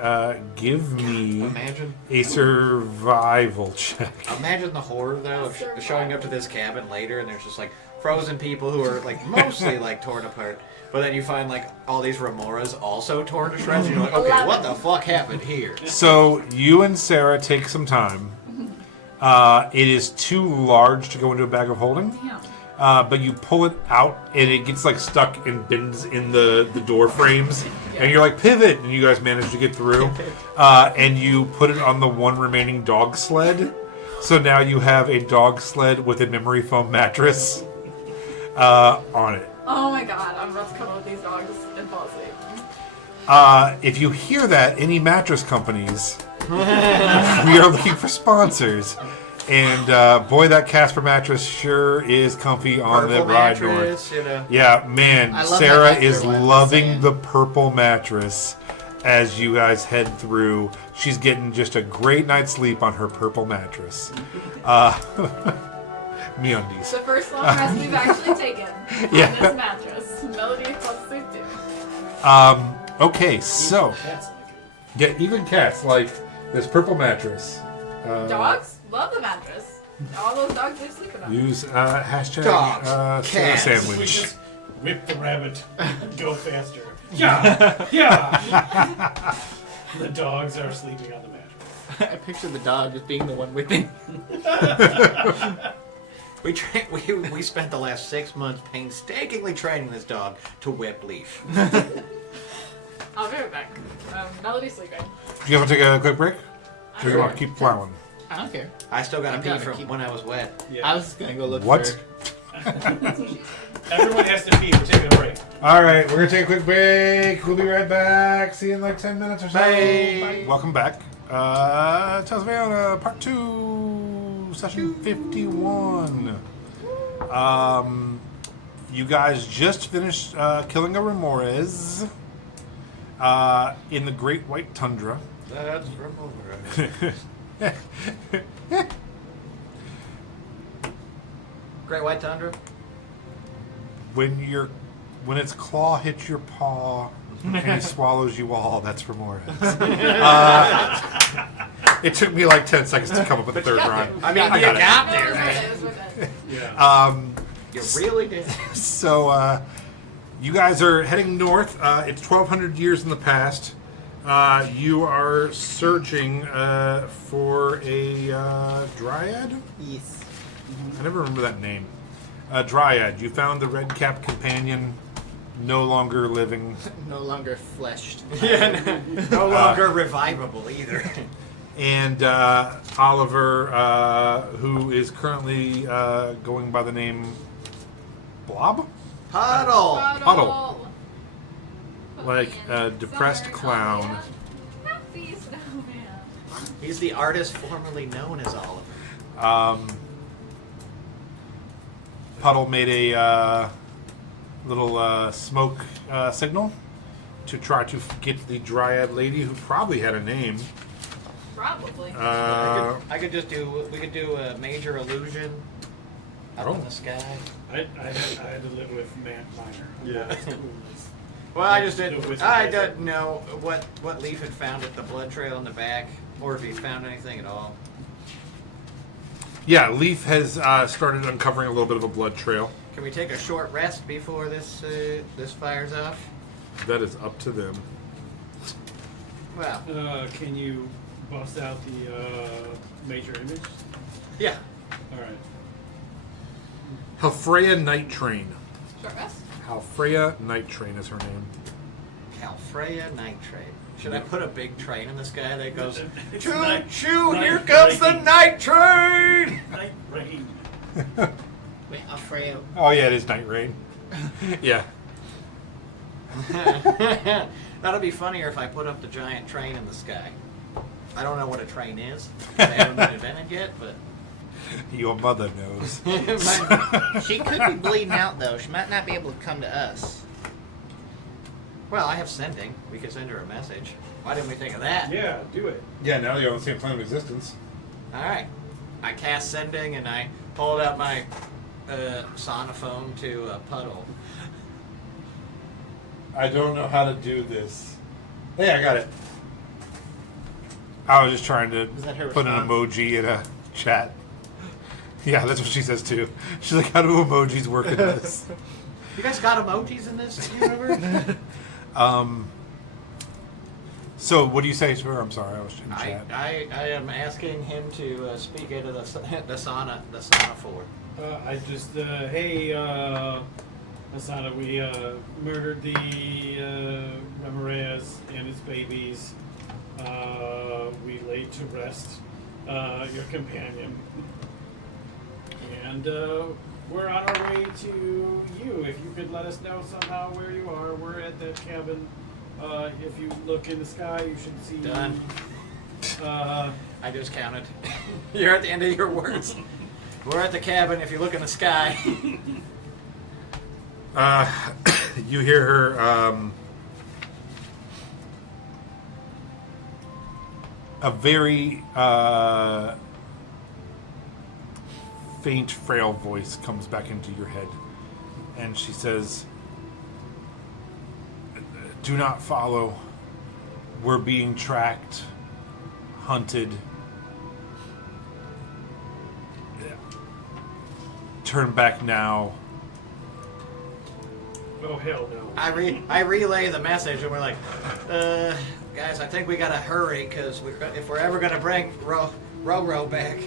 give me Imagine a survival check. Imagine the horror though of showing up to this cabin later and there's just like frozen people who are like mostly like torn apart, but then you find like all these Remorhaz also torn to shreds. And you're like, okay, what the fuck happened here? So you and Sarah take some time. It is too large to go into a bag of holding. Yeah. But you pull it out and it gets like stuck and bends in the door frames, and you're like pivot, and you guys manage to get through. And you put it on the one remaining dog sled. So now you have a dog sled with a memory foam mattress on it. Oh my god, I'm about to cuddle with these dogs and fall asleep. If you hear that, any mattress companies, we are looking for sponsors. And boy, that Casper mattress sure is comfy on the Purple ride door. mattress, you know. Yeah, man, I love Sarah that is extra one, loving Sam. the purple mattress as you guys head through. She's getting just a great night's sleep on her purple mattress. MeUndies. The first long rest we've actually taken Yeah. on this mattress. Melody falls asleep too. Okay, so Cats like it. yeah, even cats like this purple mattress. Dogs love the mattress. All those dogs are sleeping on it. Use hashtag Dogs, Sarah cats. We sandwich. just whip the rabbit, go faster. Yeah, yeah. The dogs are sleeping on the mattress. I picture the dog as being the one whipping. We spent the last 6 months painstakingly training this dog to whip Leaf. I'll be right back. Melody's sleeping. Do you want to take a quick break? Or do you want to keep plowing? I don't care. I still got to I'm pee gonna from keep- when I was wet. Yeah. I was just gonna go look What? for. Everyone has to pee. We're taking a break. All right, we're gonna take a quick break. We'll be right back. See you in like 10 minutes or so. Bye. Welcome back. Tales of Aona, Part 2, Session 51. You guys just finished killing a Remorhaz in the Great White Tundra. That's Remorhaz. Great White Tundra? When its claw hits your paw, and he swallows you all. That's Remorhaz. It took me like 10 seconds to come up with the third rhyme. I mean, I you got it. got No, there, it was man. with it, it was with it. Yeah. You really did. So, you guys are heading north. It's 1,200 years in the past. You are searching for a dryad? Yes. I never remember that name. Dryad. You found the red cap companion, no longer living. No longer fleshed. Yeah, no longer revivable either. And Oliver, who is currently going by the name Blob? Puddle. Puddle. Put Like me in a depressed summer, clown. oh, yeah. Happy snowman. He's the artist formerly known as Oliver. Puddle made a little smoke signal to try to get the Dryad lady, who probably had a name. Probably. I could just do. We could do a major illusion up in the sky. I had to live with Minor. Yeah. Yeah. Well, I just The didn't. wizard I guy. didn't know what Leaf had found at the blood trail in the back, or if he found anything at all. Yeah, Leaf has started uncovering a little bit of a blood trail. Can we take a short rest before this fires off? That is up to them. Well, Can you bust out the major image? yeah. All right. Halfreya Night Train. Short rest? Halfreya Night Train is her name. Calfreya night train. Should I put a big train in the sky that goes, It's choo night- choo, night here comes the train." night train! Night rain. Wait, Alfredo. Oh yeah, it is Night Rain. Yeah. That'll be funnier if I put up the giant train in the sky. I don't know what a train is. They haven't been invented yet, but Your mother knows. She could be bleeding out though. She might not be able to come to us. well, I have sending. We could send her a message. Why didn't we think of that? Yeah, do it. Yeah, now you're on the same plane of existence. All right. I cast sending and I hold out my sonophone to Puddle. I don't know how to do this. Hey, I got it. I was just trying to Is that her put an response? emoji in a chat. Yeah, that's what she says too. She's like, how do emojis work in this? You guys got emojis in this universe? So, what do you say to her? I'm sorry, I was in I chat. I am asking him to speak into the sonophore. I just, hey, Asana, we murdered the Remorhaz and his babies. We laid to rest your companion. And we're on our way to you. If you could let us know somehow where you are, we're at that cabin. If you look in the sky, you should see. Done. I I just counted. You're at the end of your words. We're at the cabin. If you look in the sky. You hear her, a very faint, frail voice comes back into your head, and she says, "Do not follow. We're being tracked, hunted. Turn back now." Oh, hell no. I relay the message, and we're like, guys, I think we gotta hurry because if we're ever gonna bring Ro back,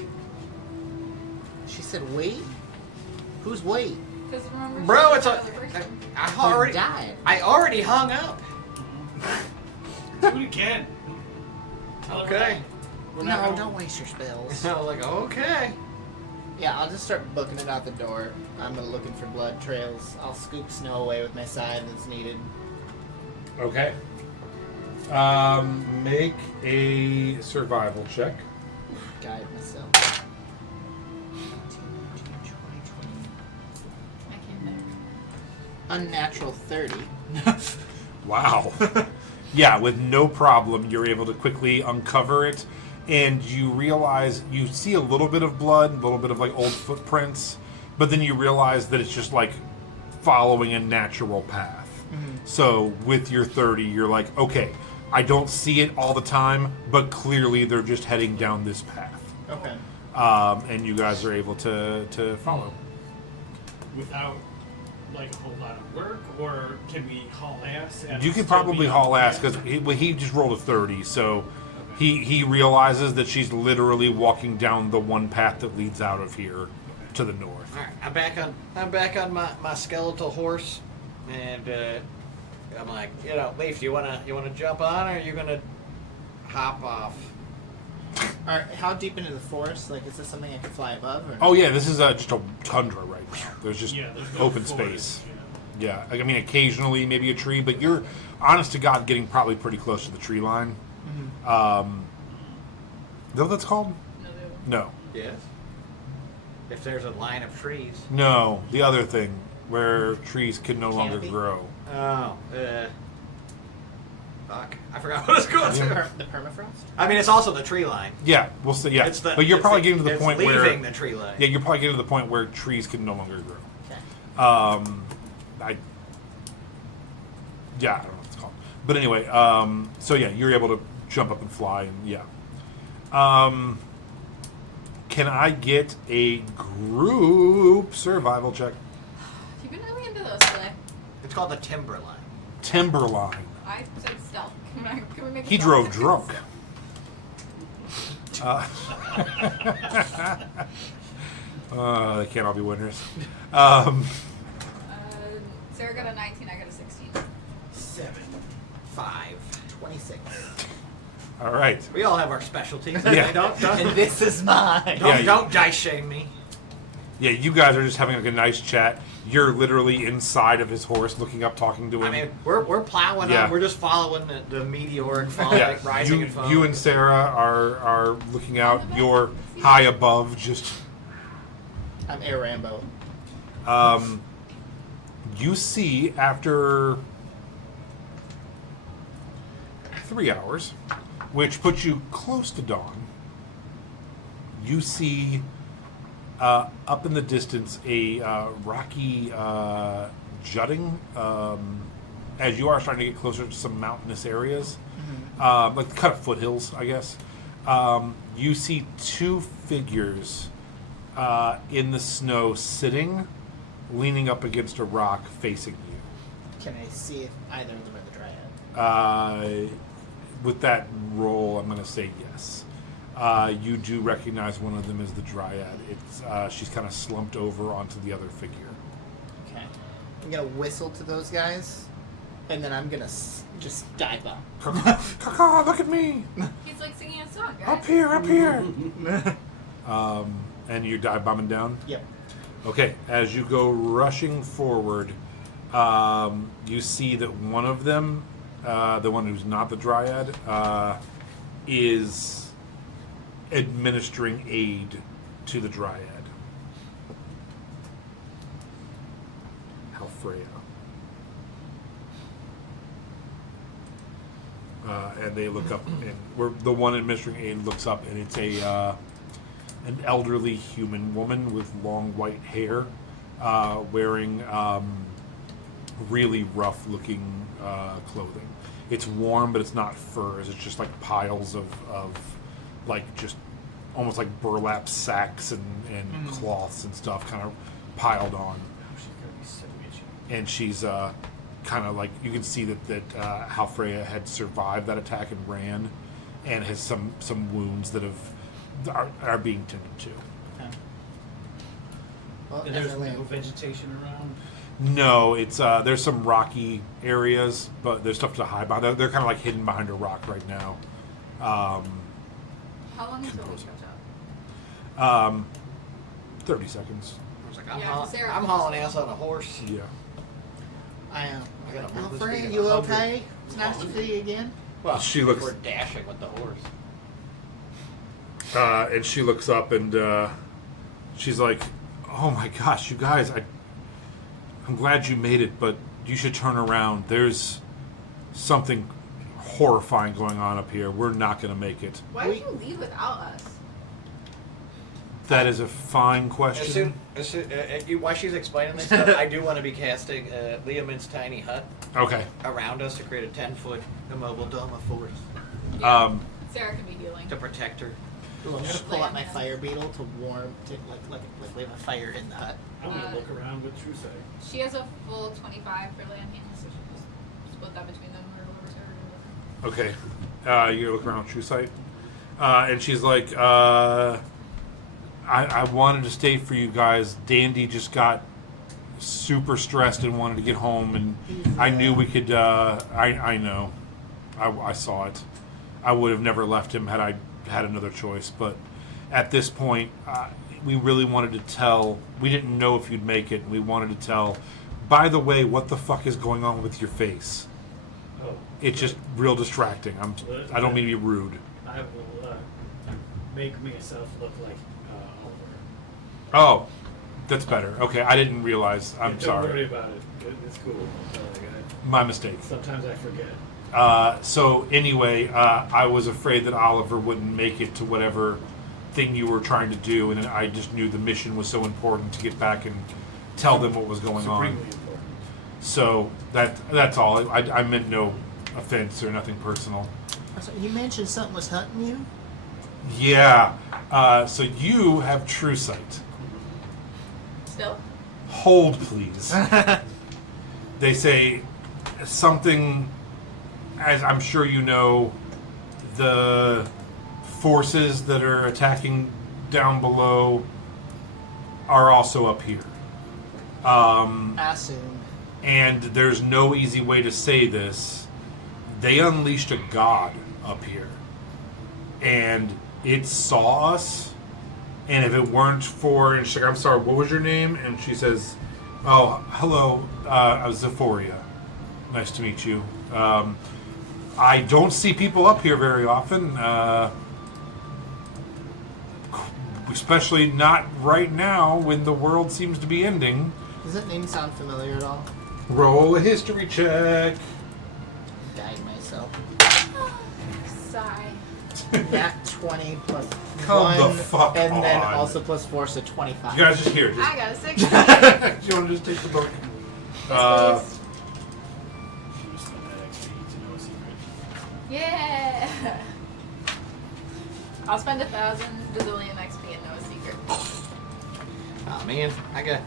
She said, "Wait." Who's wait? Because remember, bro, she it's was a. the other person. I died. I already hung up. Do it again. Tell her Okay. we're not No, going- don't waste your spells. So like, okay. Yeah, I'll just start booking it out the door. I'm looking for blood trails. I'll scoop snow away with my scythe that's needed. Okay. Make a survival check. Guide myself. I came back. Unnatural 30. Wow. Yeah, with no problem, you're able to quickly uncover it, and you realize you see a little bit of blood, a little bit of like old footprints, but then you realize that it's just like following a natural path. So with your 30, you're like, okay, I don't see it all the time, but clearly they're just heading down this path. Okay. And you guys are able to follow. Without like a whole lot of work, or can we haul ass? And You can still probably be haul on ass plan? because he just rolled a 30, so he realizes that she's literally walking down the one path that leads out of here to the north. All right, I'm back on my skeletal horse, and I'm like, Leaf, you wanna jump on, or are you gonna hop off? All right. How deep into the forest? Like, is this something I can fly above? Or Oh yeah, this is just a tundra right now. There's just Yeah, there's no open forest, space. you know. Yeah, I mean occasionally maybe a tree, but you're honest to God getting probably pretty close to the tree line. Is that what that's called? No. Yes. If there's a line of trees. No, the other thing where trees can no longer Canopy? Oh, grow. fuck. I forgot what it's called. the permafrost? I mean, it's also the tree line. Yeah, we'll see. Yeah, It's the, but you're it's probably the- getting to the it's point leaving where the tree line. yeah, you're probably getting to the point where trees can no longer grow. Okay. I don't know what it's called, but anyway, so yeah, you're able to jump up and fly, and yeah. Can I get a group survival check? You've been really into those today. It's called the timber line. Timberline. I said stealth. Can we make a He stealth drove check? drunk. They can't all be winners. Sarah got a 19, I got a 16. 7. 5. 26. All right. We all have our specialties. Yeah. Don't And this is mine. Yeah, don't dice shame me. Yeah, you guys are just having like a nice chat. You're literally inside of his horse, looking up, talking to him. I mean, we're plowing Yeah. on. We're just following the meteoric fall, yeah, like rising and falling. you and Sarah are looking out. You're high above, just I'm Air Rambo. you see after 3 hours, which puts you close to dawn, you see up in the distance a rocky jutting as you are starting to get closer to some mountainous areas, like kind of foothills, I guess. You see two figures in the snow sitting, leaning up against a rock facing you. Can I see if either of them are the Dryad? With that roll, I'm going to say yes. You do recognize one of them as the Dryad. It's she's kind of slumped over onto the other figure. Okay. I'm gonna whistle to those guys, and then I'm gonna just dive up. Caw, look at me! He's like singing a song, guys. Up here, up here! And you dive bombing down? Yep. Okay, as you go rushing forward, you see that one of them, the one who's not the Dryad, is administering aid to the Dryad. Halfreya. And they look up, and the one administering aid looks up, and it's an elderly human woman with long white hair, wearing really rough-looking clothing. It's warm, but it's not furs. It's just like piles of like just almost like burlap sacks and cloths and stuff kind of piled on. She's gonna be so itchy. And she's kind of like, you can see that Halfreya had survived that attack and ran, and has some wounds that are being tended to. Okay. Well, And there's Emily, no vegetation around. No, it's there's some rocky areas, but there's stuff to hide behind. They're kind of like hidden behind a rock right now. How long until we catch up? 30 seconds. I was like, Yeah, Sarah- I'm hauling ass on a horse. Yeah. I am. I gotta move this Alfred, thing you 100. okay? It's nice to see you again. Well, She looks- We're dashing with the horse. And she looks up and she's like, "Oh my gosh, you guys! I'm glad you made it, but you should turn around. There's something horrifying going on up here. We're not going to make it." Why did you leave without us? That is a fine question. While she's explaining this stuff, I do want to be casting Liamin's tiny hut Okay. around us to create a 10-foot immobile dome of force Sarah can be healing. to protect her. Ooh, I'm gonna pull out my fire beetle to warm, like we have a fire in the hut. I'm gonna look around with true sight. She has a full 25 for land hands, so she'll just split that between them or whoever's her. Okay. You look around True Sight. And she's like, I wanted to stay for you guys. Dandy just got super stressed and wanted to get home, and I knew we could. I know. I saw it. I would have never left him had I had another choice. But at this point, we really wanted to tell. We didn't know if you'd make it. We wanted to tell. By the way, what the fuck is going on with your face? Oh, It's just real distracting. I don't mean to be rude. I will make myself look like Oliver. Oh, that's better. Okay, I didn't realize. I'm Don't sorry. worry about it. It's cool. My mistake. Sometimes I forget. So anyway, I was afraid that Oliver wouldn't make it to whatever thing you were trying to do, and I just knew the mission was so important to get back and tell them what was going on. Supremely important. So that's all. I meant no offense or nothing personal. So you mentioned something was hunting you. Yeah. So you have true sight. Still? Hold, please. They say something, as I'm sure you know, the forces that are attacking down below are also up here. I assume. And there's no easy way to say this. They unleashed a god up here. And it saw us. And if it weren't for... And she's like, I'm sorry, what was your name? And she says, oh, hello, Zephoria. Nice to meet you. I don't see people up here very often. Especially not right now when the world seems to be ending. Does that name sound familiar at all? Roll a history check. Died myself. Sigh. Nat 20 plus Come 1, the fuck and then on. also plus 4, so 25. You guys just here. I got a 60. Do you want to just take the book? Yes, please. She used to have that XP to know a secret. Yeah. I'll spend 1,000 bazillion XP and know a secret. Oh man, I got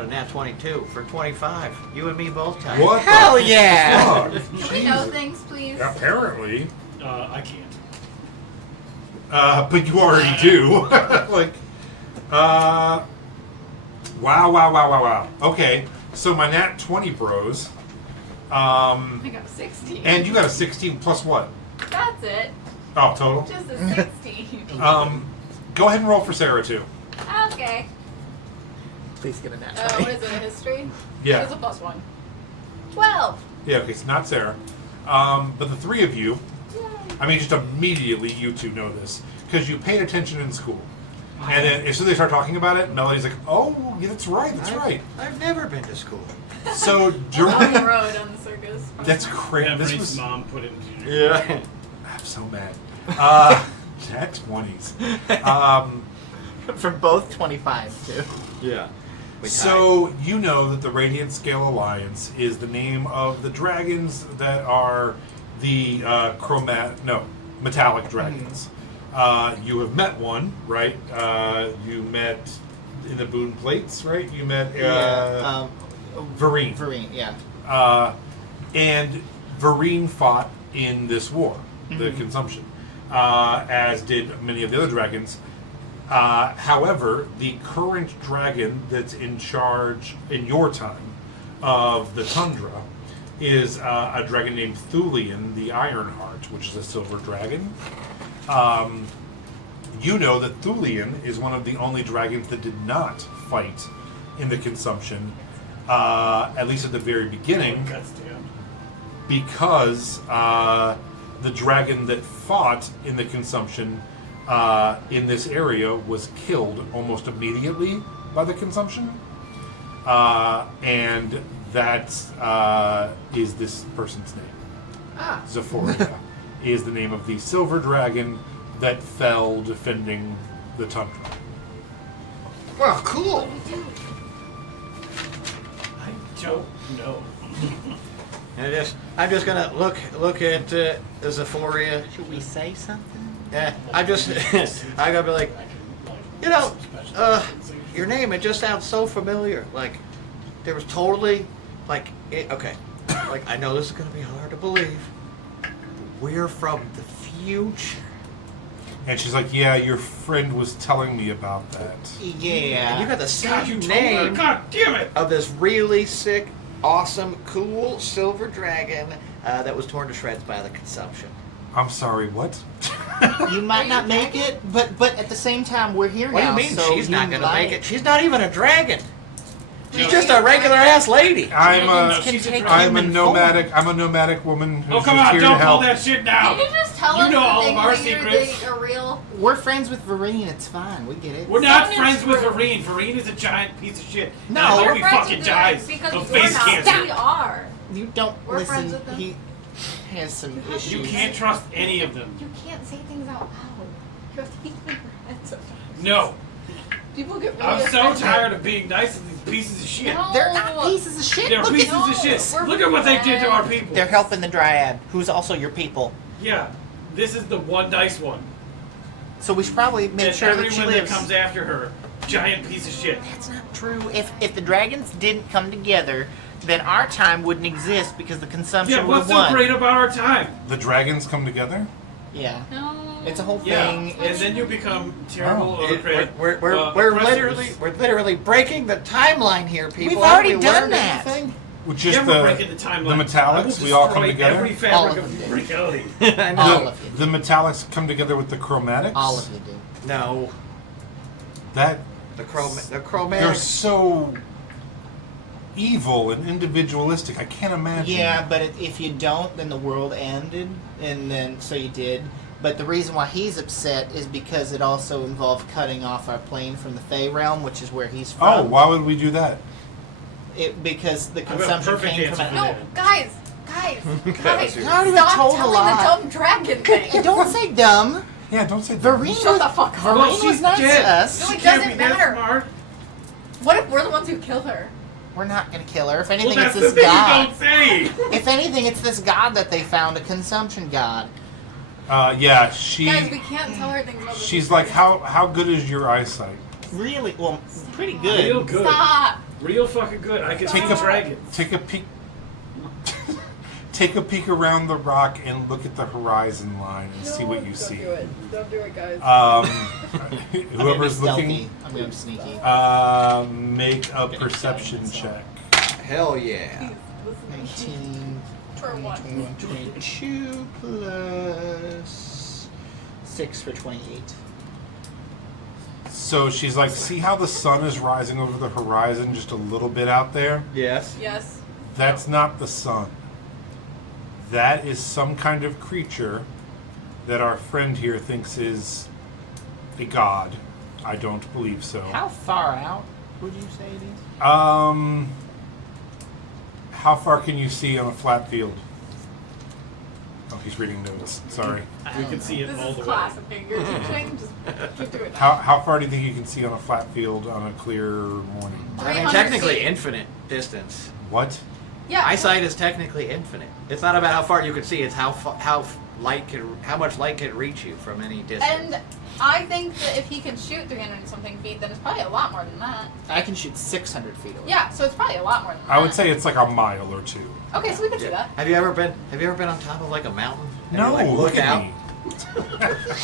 a nat 22 for 25. You and me both time. What? Hell the yeah! fuck? Can we know things, please? Apparently. I can't. But you already do. Like, wow. Okay, so my nat 20 bros. I got a 16. And you got a 16 plus what? That's it. Oh, total? Just a 16. Go ahead and roll for Sarah, too. Okay. Please get a nat What 20. is it, a history? Yeah. It's a +1. 12. Yeah, okay, so not Sarah. But the three of you, Yay. I mean, just immediately you two know this. Because you paid attention in school. And then as soon as they start talking about it, Melody's like, oh, yeah, that's right. I've never been to school. So On the during... road on the circus. That's great. Yeah, This Brace's was... mom put him in. Yeah. I'm so mad. Nat 20s. For both 25, too. Yeah. So you know that the Radiant Scale Alliance is the name of the dragons that are the metallic dragons. You have met one, right? You met in the Boon Plates, right? You met Vareen. Vareen, yeah. And Vareen fought in this war, the Consumption, as did many of the other dragons. However, the current dragon that's in charge in your time of the tundra is a dragon named Thulian the Ironheart, which is a silver dragon. You know that Thulian is one of the only dragons that did not fight in the Consumption, at least at the very beginning, because the dragon that fought in the Consumption in this area was killed almost immediately by the Consumption, and that is this person's name. Zephoria is the name of the silver dragon that fell defending the tundra. Well, cool. I don't know. And I'm just gonna look at Zephoria. Should we say something? Yeah, I'm gonna be like, your name, it just sounds so familiar. Like, there was totally, okay. Like, I know this is gonna be hard to believe. But we're from the future. And she's like, yeah, your friend was telling me about that. Yeah. And you got the God, same you told name her. God damn it! of this really sick, awesome, cool silver dragon that was torn to shreds by the consumption. I'm sorry, what? You might Are not you make dragon? it, but at the same time, we're here What do now. you mean so she's not you gonna make might- it? She's not even a dragon. She's No, just she's a regular ass lady. I'm Dragons a, can take I'm a human nomadic. I'm a nomadic woman who's Oh, come just on, here don't to pull help. that shit now! Can you just tell You us know the all of things our that you're secrets. doing are real? We're friends with Vareen. It's fine. We get it. We're not Someone friends is with rude. Vareen. Vareen is a giant piece of shit. No, and I hope We're he friends fucking with dies because of we're face not. cancer. We are. You don't We're listen. friends with them. He has some You issues. You can't trust any of them. You can't say things out loud. You have to keep them in your head sometimes. No. People get really I'm so offended. tired of being nice to these pieces of shit. No. They're not pieces of shit. They're Look pieces at, of shit. we're Look at what they did to our friends. people. they're helping the Dryad, who's also your people. Yeah. This is the one nice one. So we should probably make And sure that she everyone that lives. comes after her, giant piece of shit. That's not true. If the dragons didn't come together, then our time wouldn't exist because the consumption Yeah, would what's have won. so great about our time? The dragons come together. Yeah. No. It's a whole Yeah, thing. and then you become terrible, Oh. We're literally breaking the timeline here, people. We've already Haven't we done learned that. anything? With just Yeah, we're breaking the timeline. the metallics, we all come together. Every All fabric of of them did. reality. I know. All of you. The metallics come together with the chromatics. All of you do. No, That the they're chromatic. so evil and individualistic. I can't imagine. Yeah, but if you don't, then the world ended, and then so you did. But the reason why he's upset is because it also involved cutting off our plane from the Fey realm, which is where he's from. Oh, why would we do that? Because the I've got a consumption perfect came from answer for No, that. guys, Guys, I already stop told a telling lot. the dumb dragon Hey, thing. don't say dumb. Yeah, don't say that. Vareen Shut was, the fuck up. Well, Vareen was she's nice dead. to us. No, She it can't doesn't be that matter. smart. What if we're the ones who killed her? We're not going to kill her. If Well, anything, that's it's the this thing god. you don't say. If anything, it's this god that they found, a consumption god. Yeah, Guys, we can't tell her things about this. she's like, how good is your eyesight? Really, well, pretty Real good. good. Stop. Real fucking good. I can see Take a- dragons. Take a peek. Take a peek around the rock and look at the horizon line and see what you see. Don't do it, guys. Whoever's I'm gonna be looking, stealthy. I'm going to be sneaky. make a perception check. Hell yeah. 19, For 21, 22 plus 6 for 28. So she's like, see how the sun is rising over the horizon just a little bit out there? Yes. Yes. That's not the sun. That is some kind of creature that our friend here thinks is a god. I don't believe so. How far out would you say it is? How far can you see on a flat field? Oh, he's reading notes. Sorry. We can see it This all is the class. way. Okay, you're teaching. Just keep doing it. How far do you think you can see on a flat field on a clear morning? I mean, 300 technically feet. infinite distance. What? Yeah. Eyesight is technically infinite. It's not about how far you can see. It's how much light can reach you from any distance. And I think that if he can shoot 300 and something feet, then it's probably a lot more than that. I can shoot 600 feet away. Yeah, so it's probably a lot more than that. I would say it's like a mile or two. Okay, so we can see Yeah. that. Have you ever been on top of like a mountain? And No, you, like, look at out. me.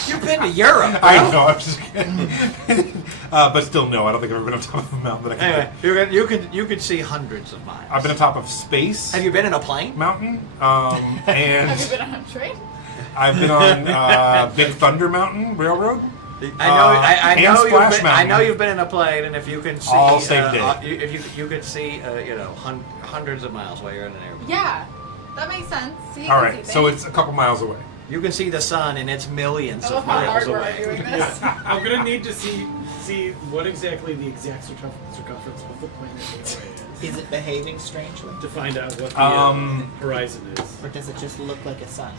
You've been to Europe. I bro. know, I'm just kidding. But still, no, I don't think I've ever been on top of a mountain. But I can Anyway, you could see hundreds of miles. I've been on top of Space Have you been in a plane? Mountain, Have you and been on a train? I've been on Big Thunder Mountain Railroad. I know. I and know you've Splash been. I Mountain. know you've been in a plane, and if you can see, All same day. if you could see, hundreds of miles while you're in an airplane. Yeah, that makes sense. So you All can right, see so things. it's a couple miles away. You can see the sun, and it's millions I of love how miles hard we're away. arguing this. I'm gonna need to see what exactly the exact circumference of the planet is Is it behaving strangely? to find out what the horizon is. Or does it just look like a sun?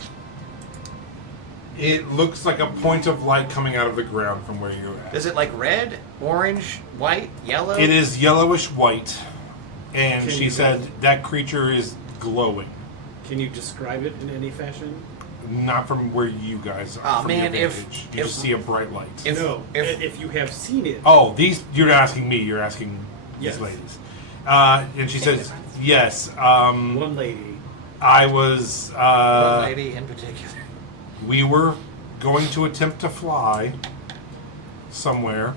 It looks like a point of light coming out of the ground from where you're at. Is it like red, orange, white, yellow? It is yellowish white, and Can she you- said that creature is glowing. Can you describe it in any fashion? Not from where you guys are. Aw, from man, your if- vantage. You if- just see a bright light. No. if- If you have seen it. Oh, these, you're asking me, you're asking Yes. these ladies. And she says, yes, One lady. I was, One lady in particular. we were going to attempt to fly somewhere,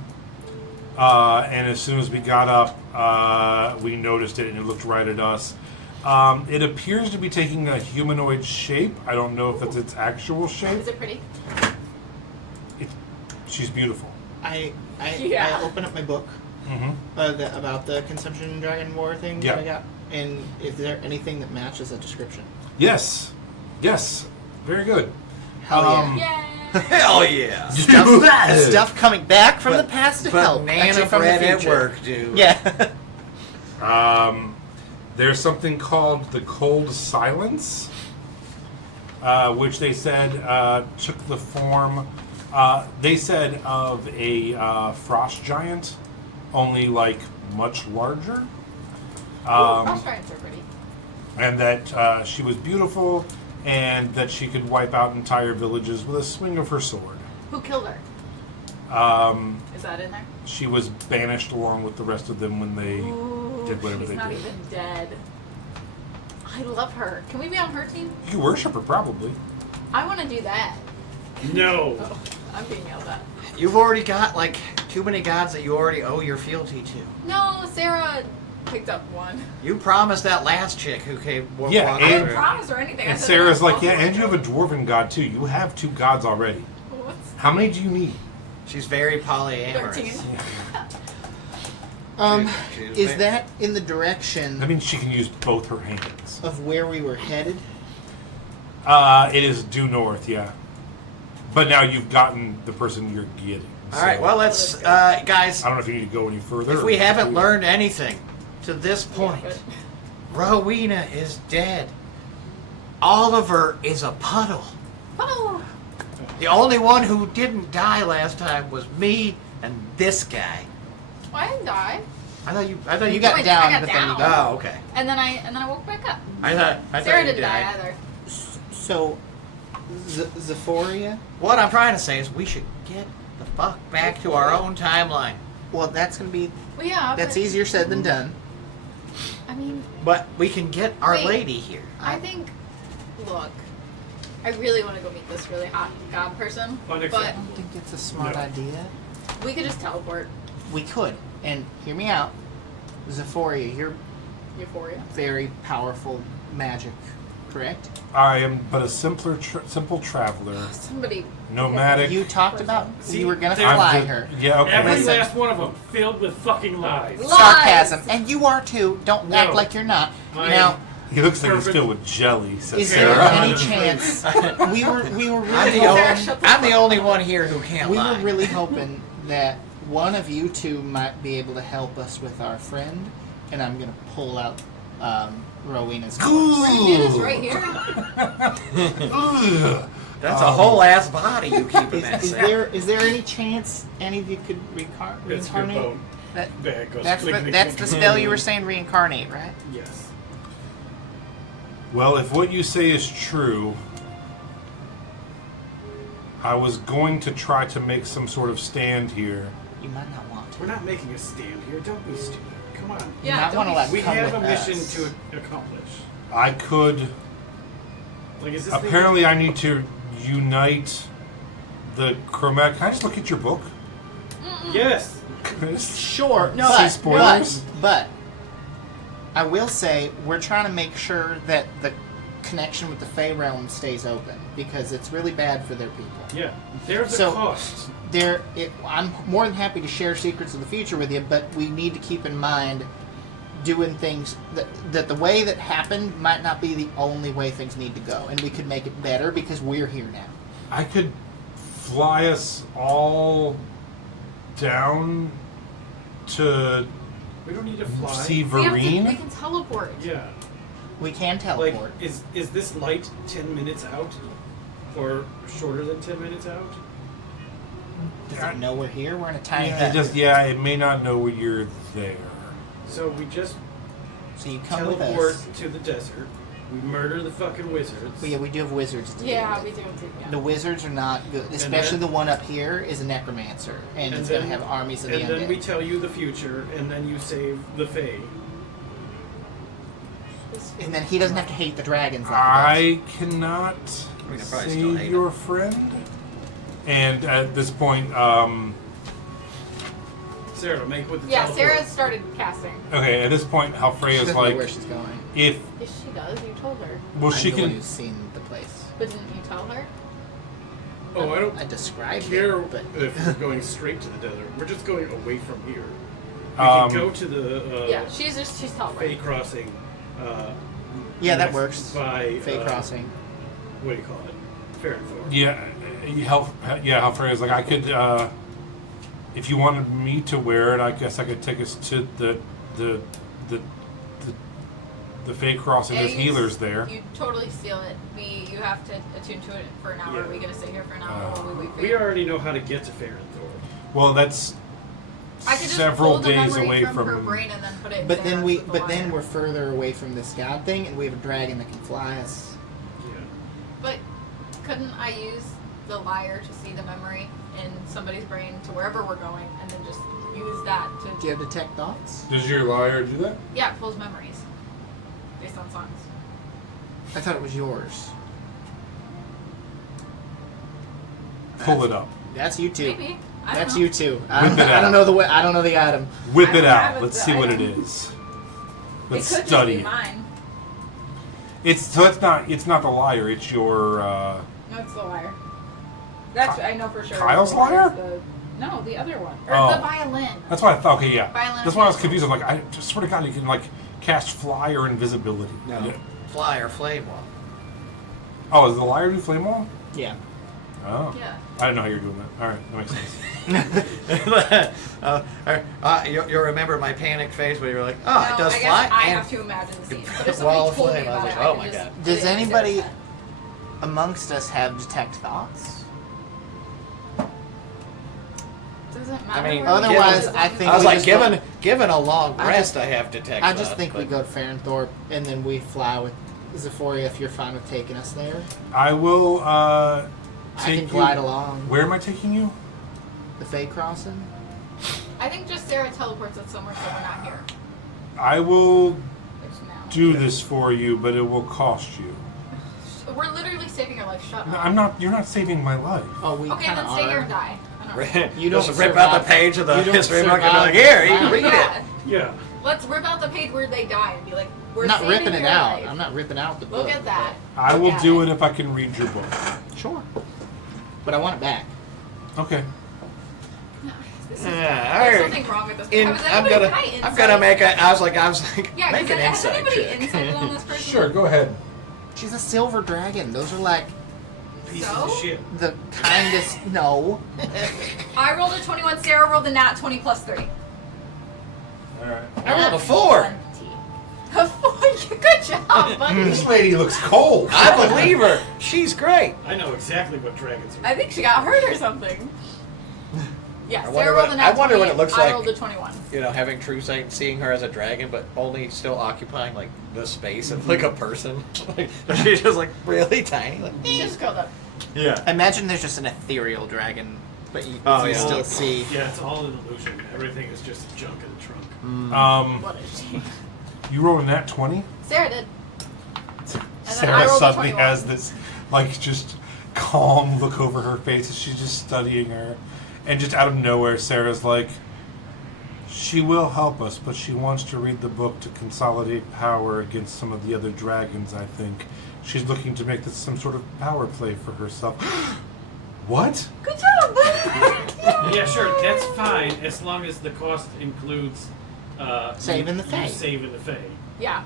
and as soon as we got up, we noticed it and it looked right at us. It appears to be taking a humanoid shape. I don't know if that's its actual shape. Is it pretty? She's beautiful. I Yeah. open up my book Mm-hmm. about the Consumption Dragon War thing Yeah. that I got. And is there anything that matches that description? Yes. Yes. Very good. Hell Um, yeah. Yay! Hell yeah! Stuff coming back from the past to But help. Nana Actually, from the Fred at future. work, dude. Yeah. There's something called the Cold Silence, which they said took the form, they said, of a frost giant, only like much larger. Frost giants are pretty. And that she was beautiful, and that she could wipe out entire villages with a swing of her sword. Who killed her? Is that in there? She was banished along with the rest of them when they Ooh, did whatever she's they not did. even dead. I love her. Can we be on her team? You worship her, probably. I want to do that. No. Oh, I'm being yelled at. You've already got like too many gods that you already owe your fealty to. No, Sarah picked up one. You promised that last chick who came. Yeah, I and- didn't promise her anything. I And said Sarah's I like, was yeah, also and you have a gonna dwarven god too. You have 2 gods already. go. What's How many do you need? She's very polyamorous. 13? She's Is very- that in the direction I mean, she can use both her hands. of where we were headed? It is due north, yeah. But now you've gotten the person you're getting. All right, so well, let's, guys. I don't know if you need to go any further. If or we if haven't you- learned anything to this point, but- Rowena is dead. Oliver is a puddle. Oh, The only one who didn't die last time was me and this guy. I didn't die. I thought you You got Wait, down, I got but then you down. got. Oh, okay. And then I woke back up. I thought Sarah you didn't did. die either. So, Zephoria? What I'm trying to say is we should get the fuck back to our own timeline. Well, that's gonna be. Well, yeah. That's but, easier said than done. I mean, But we can get Our Wait. Lady here. I think. Look, I really want to go meet this really hot god person, I Unacceptable. don't think it's a smart No. idea. but we could just teleport. We could, and hear me out. Zephoria, you're Euphoria. very powerful magic, correct? I am but a simple traveler, Somebody. nomadic. You talked about See, you were gonna there- fly I'm her. Yeah, okay. Every Listen. last one of them filled with fucking lies. Lies. Sarcasm, and you are too. Don't No. act like you're not. I- Now, He looks like he's Perfect. filled with jelly, says is there Sarah. any chance we were I'm really the, Sarah, only, shut the I'm the fuck only up. one here who can't we lie. were really hoping that one of you two might be able to help us with our friend, and I'm gonna pull out Rowena's corpse. We're gonna do this right here. Ugh. That's a whole ass body you keep in that Is sack. there any chance any of you could It's your reincarnate? bone. That, There it goes. that's the, Clickety, that's the clickety. spell you were saying, reincarnate, right? Yes. Well, if what you say is true, I was going to try to make some sort of stand here. You might not want to. We're not making a stand here. Don't be stupid. Come on. You Yeah, might don't want to be- let We come have a with mission us. to accomplish. I could. Like, is this Apparently, I need to unite the chromatic. Can I just look at your book? Yes. Can I just Sure, see no, spoilers? but I will say we're trying to make sure that the connection with the Fey realm stays open because it's really bad for their people. Yeah. There's So- a cost. I'm more than happy to share secrets of the future with you, but we need to keep in mind doing things that the way that happened might not be the only way things need to go, and we could make it better because we're here now. I could fly us all down to We don't need to fly. see We Vereen. can teleport. Yeah. We can Like, teleport. is this light 10 minutes out? or shorter than 10 minutes out? Does it know we're here? We're in a tiny It hut. it may not know you're there. So we just So you come with teleport us. to the desert. We murder the fucking wizards. But yeah, we do have wizards to Yeah, deal we with. do too. Yeah. The wizards are not good, especially the one up here is a necromancer, and it's going to have armies of the And undead. then we tell you the future, and then you save the Fae. And then he doesn't have to hate the dragons like I cannot We can probably still save hate your him. friend. And at this point, Sarah, make with the Yeah, teleport. Sarah started casting. okay, at this point, she Halfreya's doesn't know like, where she's going. if Yes, she does. You told her. well, I'm she the one can. who's seen the place. But didn't you tell her? Oh, I don't I described care it, but if we're going straight to the desert. We're just going away from here. We Um, can go to the Yeah, she's Fae teleporting. crossing. yeah, that next works. By Fey crossing. What do you call it? Fair and Thor. Yeah, Halfreya's like, I could, if you wanted me to wear it, I guess I could take us to the Fey crossing. Yeah, There's healers there. You totally steal it. You have to attune to it for an hour. Yeah. Are we gonna stay here for an hour while we wait for We you? already know how to get to Fair and Thor. Well, that's I could just several pull the days memory away from her brain and then put it in But then Sarah's with the wire. we're further away from this god thing, and we have a dragon that can fly us. Yeah. But couldn't I use the lyre to see the memory in somebody's brain to wherever we're going, and then just use that Do to? you have detect thoughts? Does your liar do that? Yeah, it pulls memories based on songs. I thought it was yours. Pull it up. That's you two. Maybe. I That's don't know. you two. Whip I it don't out. know the way. I don't know the item. Whip I it don't out. have Let's it, see I what it don't- is. Let's it could study just be it. mine. It's not the liar. It's your. No, it's the lyre. That's I know for sure. Kyle's The lyre is lyre? No, the other one. Or Oh. the violin. That's what I thought. Okay, yeah. Violin That's why I was and confused. I'm like, I just swear to God, you can like cast fly or invisibility. No. Yeah. Fly or flame one. Oh, is the liar do flame wall? Yeah. Oh. Yeah. I didn't know how you were doing that. All right, that makes sense. You'll remember my panicked face where you were like, oh, No, it does I fly. guess I and have to imagine the scene. But if Wall somebody of told me flame, I was about like, it, I oh could my just God. put Does it in anybody Sarah's head. amongst us have detect thoughts? Doesn't matter. I mean, where Otherwise, we go, I as think I was we like, just go- given a long I rest, just- I have detect. I just thought, think we but- go to Farenthorpe and then we fly with Zephoria if you're fine with taking us there. I will I take can glide you. along. Where am I taking you? The Fey Crossing? I think just Sarah teleports us somewhere so we're not here. I will Which now. do this for you, but it will cost you. We're literally saving your life. Shut No, up. I'm not. You're not saving my life. Oh, we Okay, kind then of stay here are. and die. I don't know. You just don't rip out the survive- page of the you don't history book and be survive like, here, you can fire. read it. Yeah. Yeah. Let's rip out the page where they die and be like, we're I'm not saving ripping it your out. life. I'm not ripping out the book. Look at that. I will Look at do it if I can read your book. Sure. But I want it back. Okay. This is, Yeah, there's alright. something wrong with this. In, Has I'm anybody gonna, got I'm insight? gonna make a. I was like, Yeah, make an has insight anybody check. insighted on this person? Sure. Go ahead. She's a silver dragon. Those are like Pieces So? of shit. the kindest. No. I rolled a 21. Sarah rolled a nat 20 plus 3. All right. I rolled a 4. 20. A 4. Good job, buddy. This lady looks cold. I believe her. She's great. I know exactly what dragons are. I think she got hurt or something. Yeah, I wonder Sarah what- rolled a nat I wonder 20. what it looks I like. rolled a 21. You know, having true sight and seeing her as a dragon, but only still occupying like the space of like a person. Like, she's just like really tiny. Like, She just curled up. yeah. Imagine there's just an ethereal dragon, but you, Oh, you yeah. still see. Yeah, it's all an illusion. Everything is just junk in the trunk. What is she? You rolled a nat 20. Sarah did. then I Sarah rolled a suddenly 21. has this, like, just calm look over her face as she's just studying her. And just out of nowhere, Sarah's like, she will help us, but she wants to read the book to consolidate power against some of the other dragons, I think. She's looking to make this some sort of power play for herself. What? Good job, buddy. Yeah, sure, that's fine as long as the cost includes Saving the you Fae. saving the Fae. Yeah,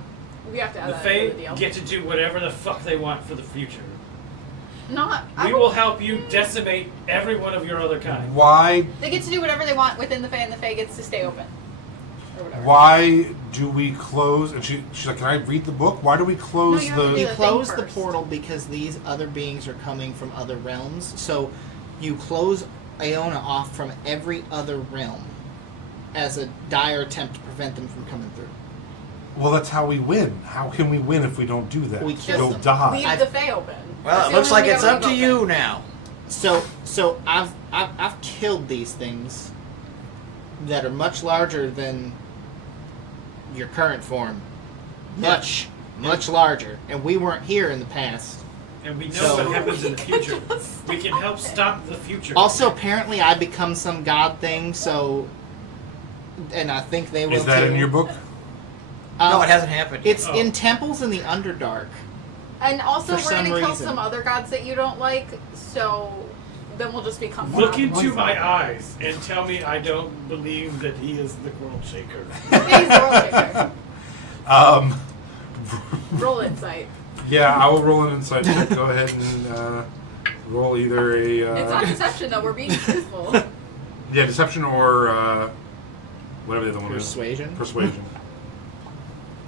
we have to add The that Fae into the deal. get to do whatever the fuck they want for the future. I We will help you decimate every one of your other kind. Why? They get to do whatever they want within the Fae, and the Fae gets to stay open. Or whatever. Why do we close? And she's like, can I read the book? Why do we close No, you have to do You the close thing the first. portal because these other beings are coming from other realms. So you close Aona off from every other realm as a dire attempt to prevent them from coming through. Well, that's how we win. How can we win if we don't do that? We kill You'll them. die. Leave the Fae open. Well, That's it the looks only like way it's to up to leave you open. now. So I've killed these things that are much larger than your current form. Much larger. And we weren't here in the past. And we know So- what happens in the future. We can help stop the future. Also, apparently I become some god thing, so and I think they will Is that too. in your book? No, it hasn't happened yet. It's in temples in the Underdark. And also, For we're some gonna kill reason. some other gods that you don't like, so then we'll just become Look one. into my eyes and tell me I don't believe that he is the world shaker. He's the world shaker. Roll insight. Yeah, I will roll an insight check. Go ahead and roll either a It's not deception though. We're being truthful. yeah, deception or whatever the other one is. Persuasion? Persuasion.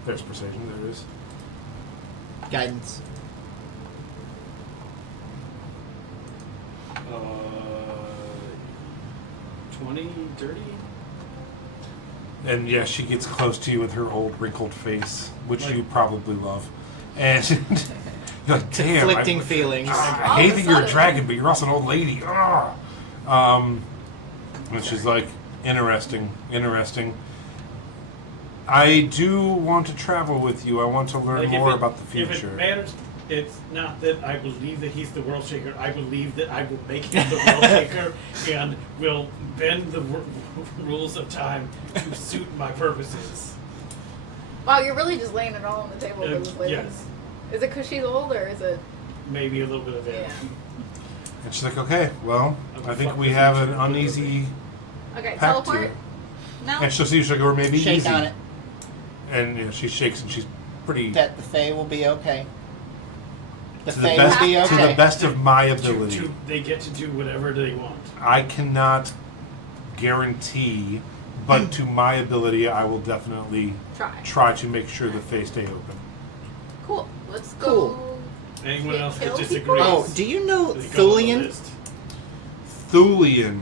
There's persuasion. There it is. Guidance. 20, 30? And yeah, she gets close to you with her old wrinkled face, which Like- you probably love. And you're like, damn. Conflicting feelings. I All hate of a that you're a sudden. dragon, but you're also an old lady. Ugh. And she's like, interesting. I do want to travel with you. I want to learn Like, more about the If it future. matters, it's not that I believe that he's the world shaker. I believe that I will make him the world shaker and will bend the rules of time to suit my purposes. Wow, you're really just laying it all on the table for this lady. Yes, Is it because she's old or is it? maybe a little bit of that. Yeah. And she's like, okay, well, I think we have an uneasy Okay, pact teleport. here. No. And she'll see she'll go, maybe Shake easy. on it. And she shakes and she's pretty That the Fae will be okay. The to the Fae best will be to okay. the best of my ability. They get to do whatever they want. I cannot guarantee, but to my ability, I will definitely Try. to make sure the Fae stay open. Cool. Let's go. Cool. Anyone else that Kill disagrees? people? Oh, do you know they go on the Thulian? list. Thulian.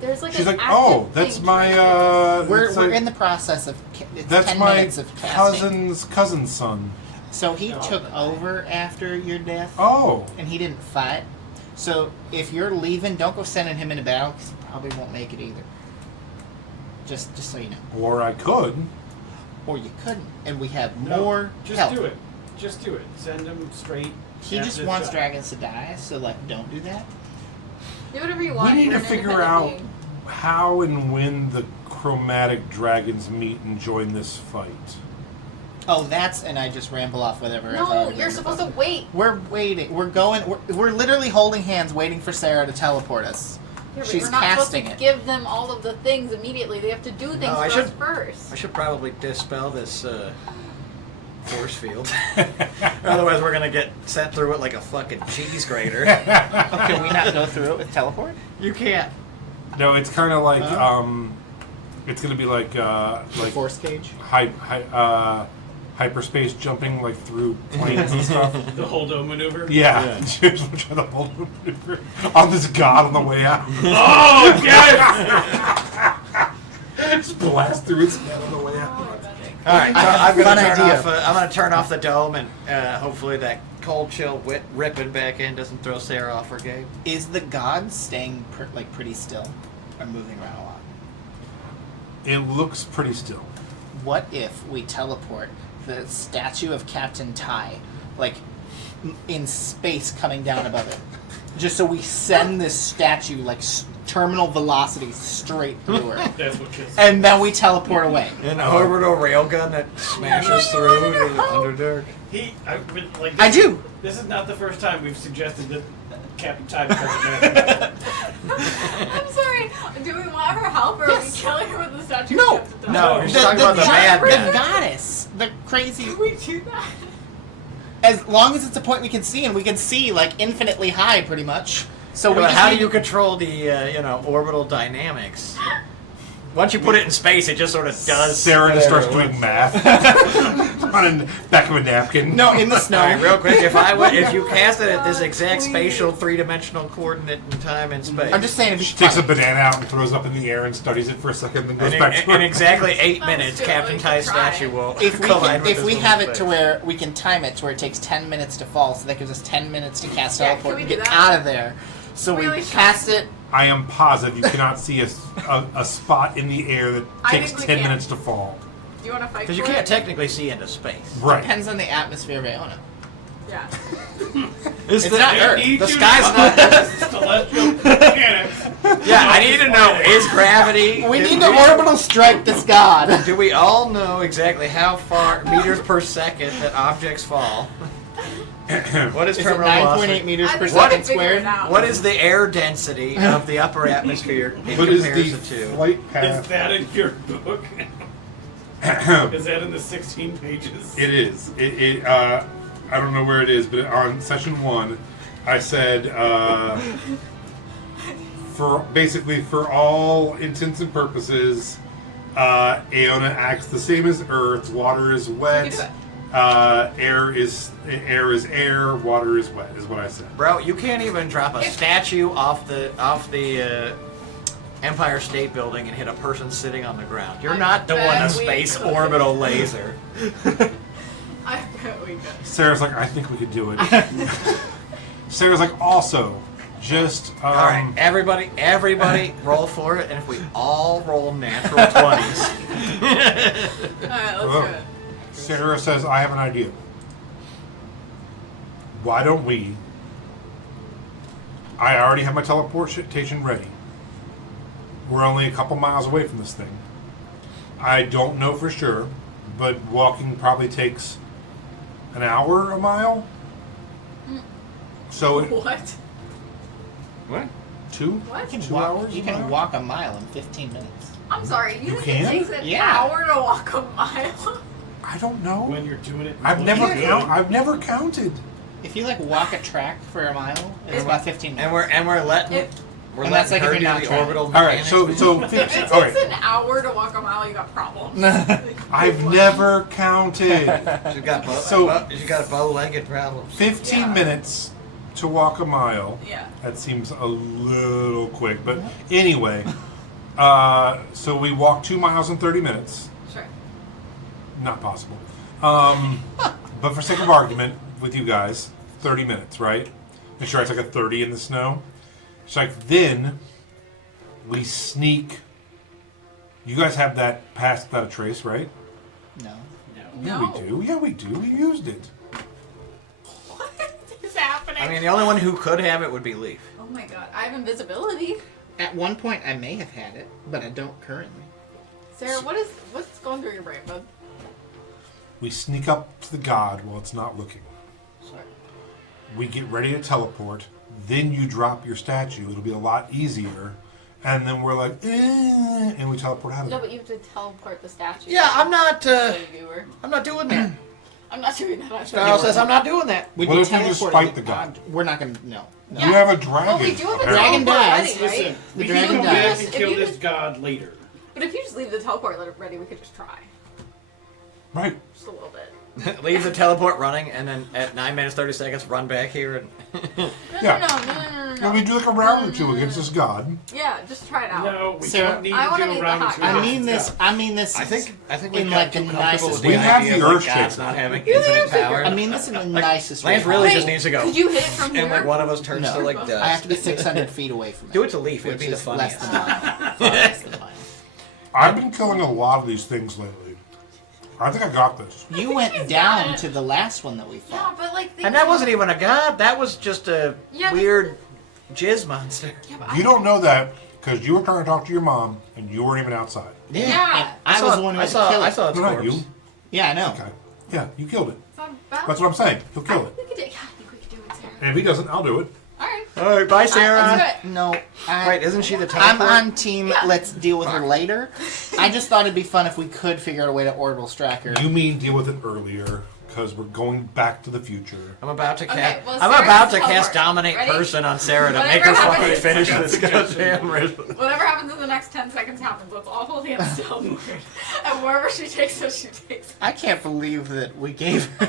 there's like She's an like, active oh, that's thing my trying We're that's we're like- in the process of. It's that's 10 my minutes of casting. cousin's son. So he Oh, took okay. over after your death, Oh, and he didn't fight. So if you're leaving, don't go sending him into battle because he probably won't make it either. Just so you know, or I could. or you couldn't, and we have No, more just help. do it. Just do it. Send them straight. He at just this wants guy. dragons to die, so like, don't do that. Do whatever you We want. need You're to an figure independent out being. how and when the chromatic dragons meet and join this fight. Oh, that's and I just ramble off whatever. I've No, already you're rambled supposed on. to wait. We're waiting. We're going. We're literally holding hands, waiting for Sarah to teleport us. Yeah, but She's we're not casting supposed it. to give them all of the things immediately. They have to do things No, I for us should- first. I should probably dispel this force field. Otherwise, we're gonna get sent through it like a fucking cheese grater. Oh, can we not go through it with teleport? You can't. No, it's kind of like Oh. it's gonna be like Force cage. hyperspace jumping like through planes and stuff. The Holdo maneuver. Yeah, Cheers will try the whole maneuver on this god on the way out. Oh yes! Just blast through its head on the way out. All right, so I have I'm a gonna fun turn idea. off. I'm gonna turn off the dome, and hopefully that cold chill ripping back in doesn't throw Sarah off her game. Is the god staying pretty still, or moving around a lot? It looks pretty still. What if we teleport the statue of Captain Tai, like in space, coming down above it, just so we send this statue like terminal velocity straight through her, That's what kills. and then we teleport away. An orbital railgun that smashes through to the Underdark. I've been like. I do. This is not the first time we've suggested that Captain Time becomes I'm sorry. Do we want her help, or are we Yes. killing her with the statue? No, of Captain Time? No, you're talking about the giant- mad guy. the goddess, the crazy. Do we do that? As long as it's a point we can see, and we can see like infinitely high, pretty much. So we But just how need do you control the orbital dynamics? Once you put it in space, it just sort of does. Sarah just starts whatever it doing wants. math on the back of a napkin. No, in the snow. All right, real quick. If you cast it at this exact spatial three-dimensional coordinate in time and space, I'm just saying it'd be She takes a funny. banana out and throws it up in the air and studies it for a second, then goes in, back to in her. exactly 8 Let's minutes, do it. Captain We Ty's can try. statue will If we collide can, with if this we little have it space. to where we can time it to where it takes 10 minutes to fall, so that gives us 10 minutes to cast Yeah, teleport can and we do get that? out of there. So Really we cast it. I am positive you cannot see a spot in the air that I takes think we 10 can. minutes to fall. Do you want to fight? Because you for can't it? technically see into space. Right. Depends on the atmosphere of Aona. Yeah. It's not Earth. The sky's not. Celestial mechanics. Yeah, I need to know, is gravity... We need to orbital strike this god. Do we all know exactly how far, meters per second, that objects fall? What is Is it terminal 9.8 velocity? meters per I think What? second we can figure it squared? out. What is the air density of the upper atmosphere in What is the comparison to? flight Is path? that in your book? Is that in the 16 pages? It is. I don't know where it is, but on session 1, I said, for all intents and purposes, Aona acts the same as Earth. Water is wet. Air is air. Water is wet. Is what I said. Bro, you can't even drop a statue off the Empire State Building and hit a person sitting on the ground. You're I not doing bet a we space could. orbital laser. I bet we could. Sarah's like, I think we could do it. Sarah's like, also, just All right, everybody, roll for it, and if we all roll natural 20s, Alright, let's Oh. do it. Sarah says, I have an idea. Why don't we? I already have my teleportation ready. We're only a couple miles away from this thing. I don't know for sure, but walking probably takes an hour a mile. So What? what? two? What? You can 2 walk, hours? you a can mile? walk a mile in 15 minutes. I'm sorry. You You think can? it takes an Yeah. hour to walk a mile? I don't know. When you're doing it, I've never looking count. good. I've never counted. If you like walk a track for a mile, it's about 15 minutes. And we're letting If- we're And letting that's like if her you're do not the trying. orbital All right. mechanics. So If it takes all right. an hour to walk a mile, you got problems. I've never counted. She's got So- she's got a bow-legged problem. 15 Yeah. minutes to walk a mile. Yeah. That seems a little quick, but anyway. So we walk 2 miles in 30 minutes. Sure. Not possible. But for sake of argument, with you guys, 30 minutes, right? And sure, it's like a 30 in the snow. It's like then we sneak. You guys have that pass without a trace, right? No. Yeah, No. we do. Yeah, we do. We used it. What is happening? I mean, the only one who could have it would be Leaf. Oh my god, I have invisibility. At one point, I may have had it, but I don't currently. Sarah, what's going through your brain, bud? We sneak up to the god while it's not looking. Sorry. We get ready to teleport. Then you drop your statue. It'll be a lot easier. And then we're like, and we teleport out of No, it. but you have to teleport the statue. Yeah, I'm not. to the viewer. I'm not doing that. I'm not doing that. Snarl says I'm not doing that. We What can if we just teleport fight in the god? We're not gonna. No. No. You have a dragon. Well, we do have a Dragon teleport dies. ready, right? The We dragon can come dies. back dies. and If kill you this just- god later. But if you just leave the teleport ready, we could just try. Right. Just a little bit. Leave the teleport running, and then at 9 minutes 30 seconds, run back here and. Yeah. No. And we do like a round or two against this god. Yeah, just try it out. No, we Sarah, don't need I to wanna do meet a the round hot two. guy. I mean this. I think in we like got the too comfortable nicest with the We way. have idea the of like Earthshakers. gods not having You're the infinite Earthshaker. power. I mean this in the nicest way. Lance really Wait, just needs to go, Could you hit it from here? and like one of us turns No. to like dust. I have to be 600 feet away from it. Do it to Leaf. It would which be the is less funniest. than mine. Far less than mine. I've been killing a lot of these things lately. I think I got this. You went down to the last one that we Yeah, fought. but like. And that wasn't even a god. That was just a Yeah, but- weird jizz monster. Yeah, but You don't know that because you were trying to talk to your mom and you weren't even outside. Yeah. I was the one who had to kill I it. saw its No, not corpse. you. Yeah, I know. Okay. Yeah, you killed it. It's not about. That's what I'm saying. He'll kill it. We could do. Yeah, I think we could do it, Sarah. And if he doesn't, I'll do it. All right. All right, bye, Sarah. Let's do it. No. Wait, isn't she the I'm teleport? on team. Yeah. Let's deal with her later. I just thought it'd be fun if we could figure out a way to orbital strike her. You mean deal with it earlier, because we're going back to the future. I'm about to Okay, cast. well, I'm Sarah's about to teleport. cast dominate Ready? person on Sarah to Whatever make her fucking happens. finish this goddamn ritual. Whatever happens in the next 10 seconds happens. Let's all hold hands teleport. And wherever she takes us, she takes us. I can't believe that we gave her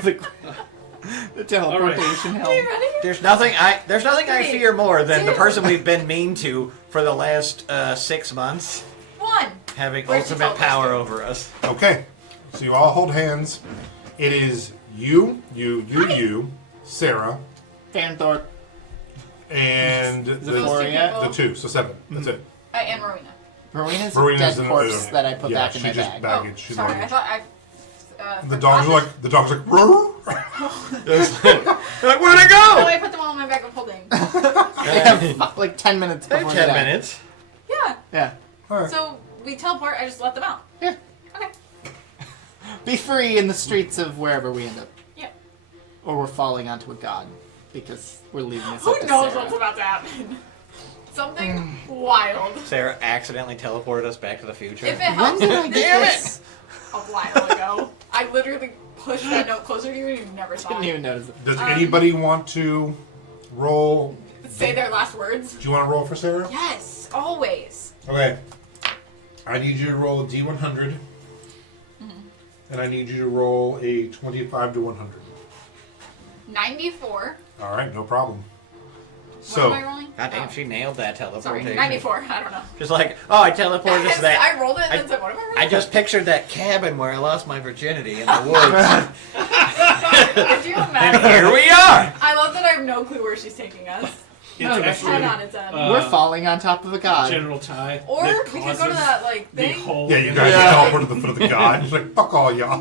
the teleportation Are you helm. ready? There's nothing I Three, fear more than the two. person we've been mean to for the last 6 months 1. having Where's the ultimate power teleport? over us. Okay, so you all hold hands. It is you, Sarah, Fanthorpe. and Those the two Gloria, people. 2, so 7. That's it. And Marina. Marina's a Marina's dead in- corpse that I put yeah, back in she my just bag. baggage. She's Sorry, I luggage. thought I. The dogs are like, "Roar." They're like, where'd it Oh, go? I put them all in my bag of holding. They have like 10 minutes before 10 they die. minutes. Yeah. Yeah. All right. So we teleport. I just let them out. Yeah. Okay. Be free in the streets of wherever we end up. Yep. Or we're falling onto a god because we're leaving this Who up to knows Sarah. what's about to happen? Something wild. Sarah accidentally teleported us back to the future. If it helps, did I this get was this? a while ago. I literally pushed that note closer to you and you never saw Didn't it. even notice it. Does anybody want to roll? Say their last words. Do you want to roll for Sarah? Yes, always. Okay. I need you to roll a D100. And I need you to roll a 25 to 100. 94. All right, no problem. What am I So, rolling? God damn, Oh, she nailed that sorry, teleportation. 94. I don't know. Just like, oh, I teleported us to that. I rolled it and then said, what am I rolling? I just pictured that cabin where I lost my virginity in the woods. Could you And imagine? here we are! I love that I have no clue where she's taking us. It's It's actually head on its end. We're falling on top of a god. General tie. Or that we could go to causes that, like, the thing. whole. yeah, you guys Yeah. teleport to the foot of the god. She's like, fuck all y'all.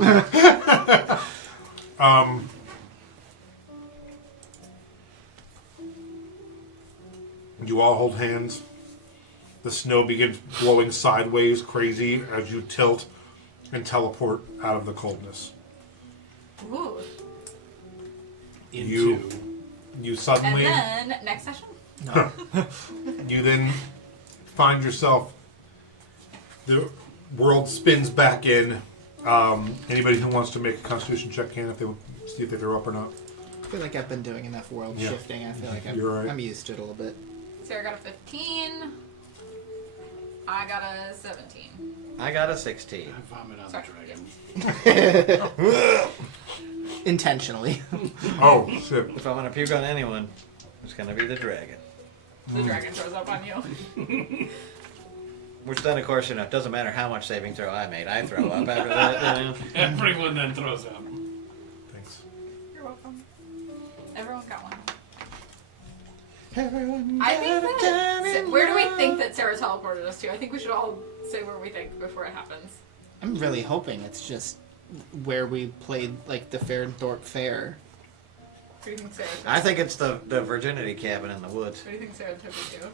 You all hold hands. The snow begins blowing sideways crazy as you tilt and teleport out of the coldness. Ooh. You And suddenly then, next session? you then find yourself, the world spins back in. Anybody who wants to make a constitution check can, if they would see if they throw up or not. I feel like I've been doing enough world Yeah. shifting. I feel like You're right. I'm used to it a little bit. Sarah got a 15. I got a 17. I got a 16. I vomit on Sorry. the dragon. Intentionally. Oh shit! If I'm gonna puke on anyone, it's gonna be the dragon. The dragon throws up on you. Which then, of course, it doesn't matter how much saving throw I made. I throw up after that. Everyone then throws up. Thanks. You're welcome. Everyone got one. Everyone I think got a that. time in Where do we life. think that Sarah teleported us to? I think we should all say where we think before it happens. I'm really hoping it's just where we played like the Fairthorpe Fair. What do you think Sarah took? I think it's the virginity cabin in the woods. What do you think Sarah took us to?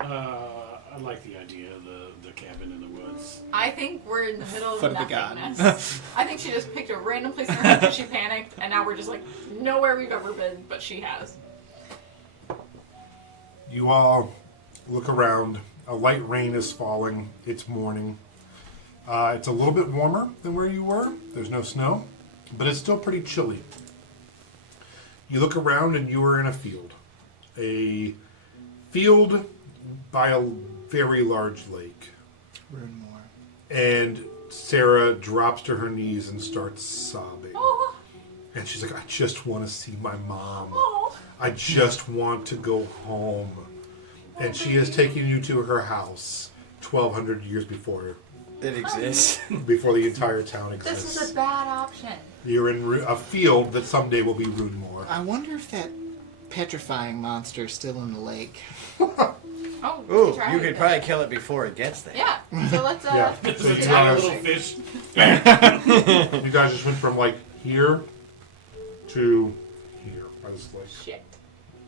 I like the idea of the cabin in the woods. I think we're in the middle of Foot of the god. nothingness. I think she just picked a random place in her head because she panicked, and now we're just like nowhere we've ever been, but she has. You all look around. A light rain is falling. It's morning. It's a little bit warmer than where you were. There's no snow, but it's still pretty chilly. You look around and you are in a field. A field by a very large lake. Runemore. And Sarah drops to her knees and starts sobbing. Oh, And she's like, I just want to see my mom. oh. I just want to go home. And she has taken you to her house 1,200 years before It exists. the entire town This exists. was a bad option. You're in a field that someday will be Runmore. I wonder if that petrifying monster's still in the lake. Oh, Ooh, we tried you it. could probably kill it before it gets there. Yeah. So let's Yeah. This So is you a tiny guys- little fish. You guys just went from like here to here by this lake. Shit.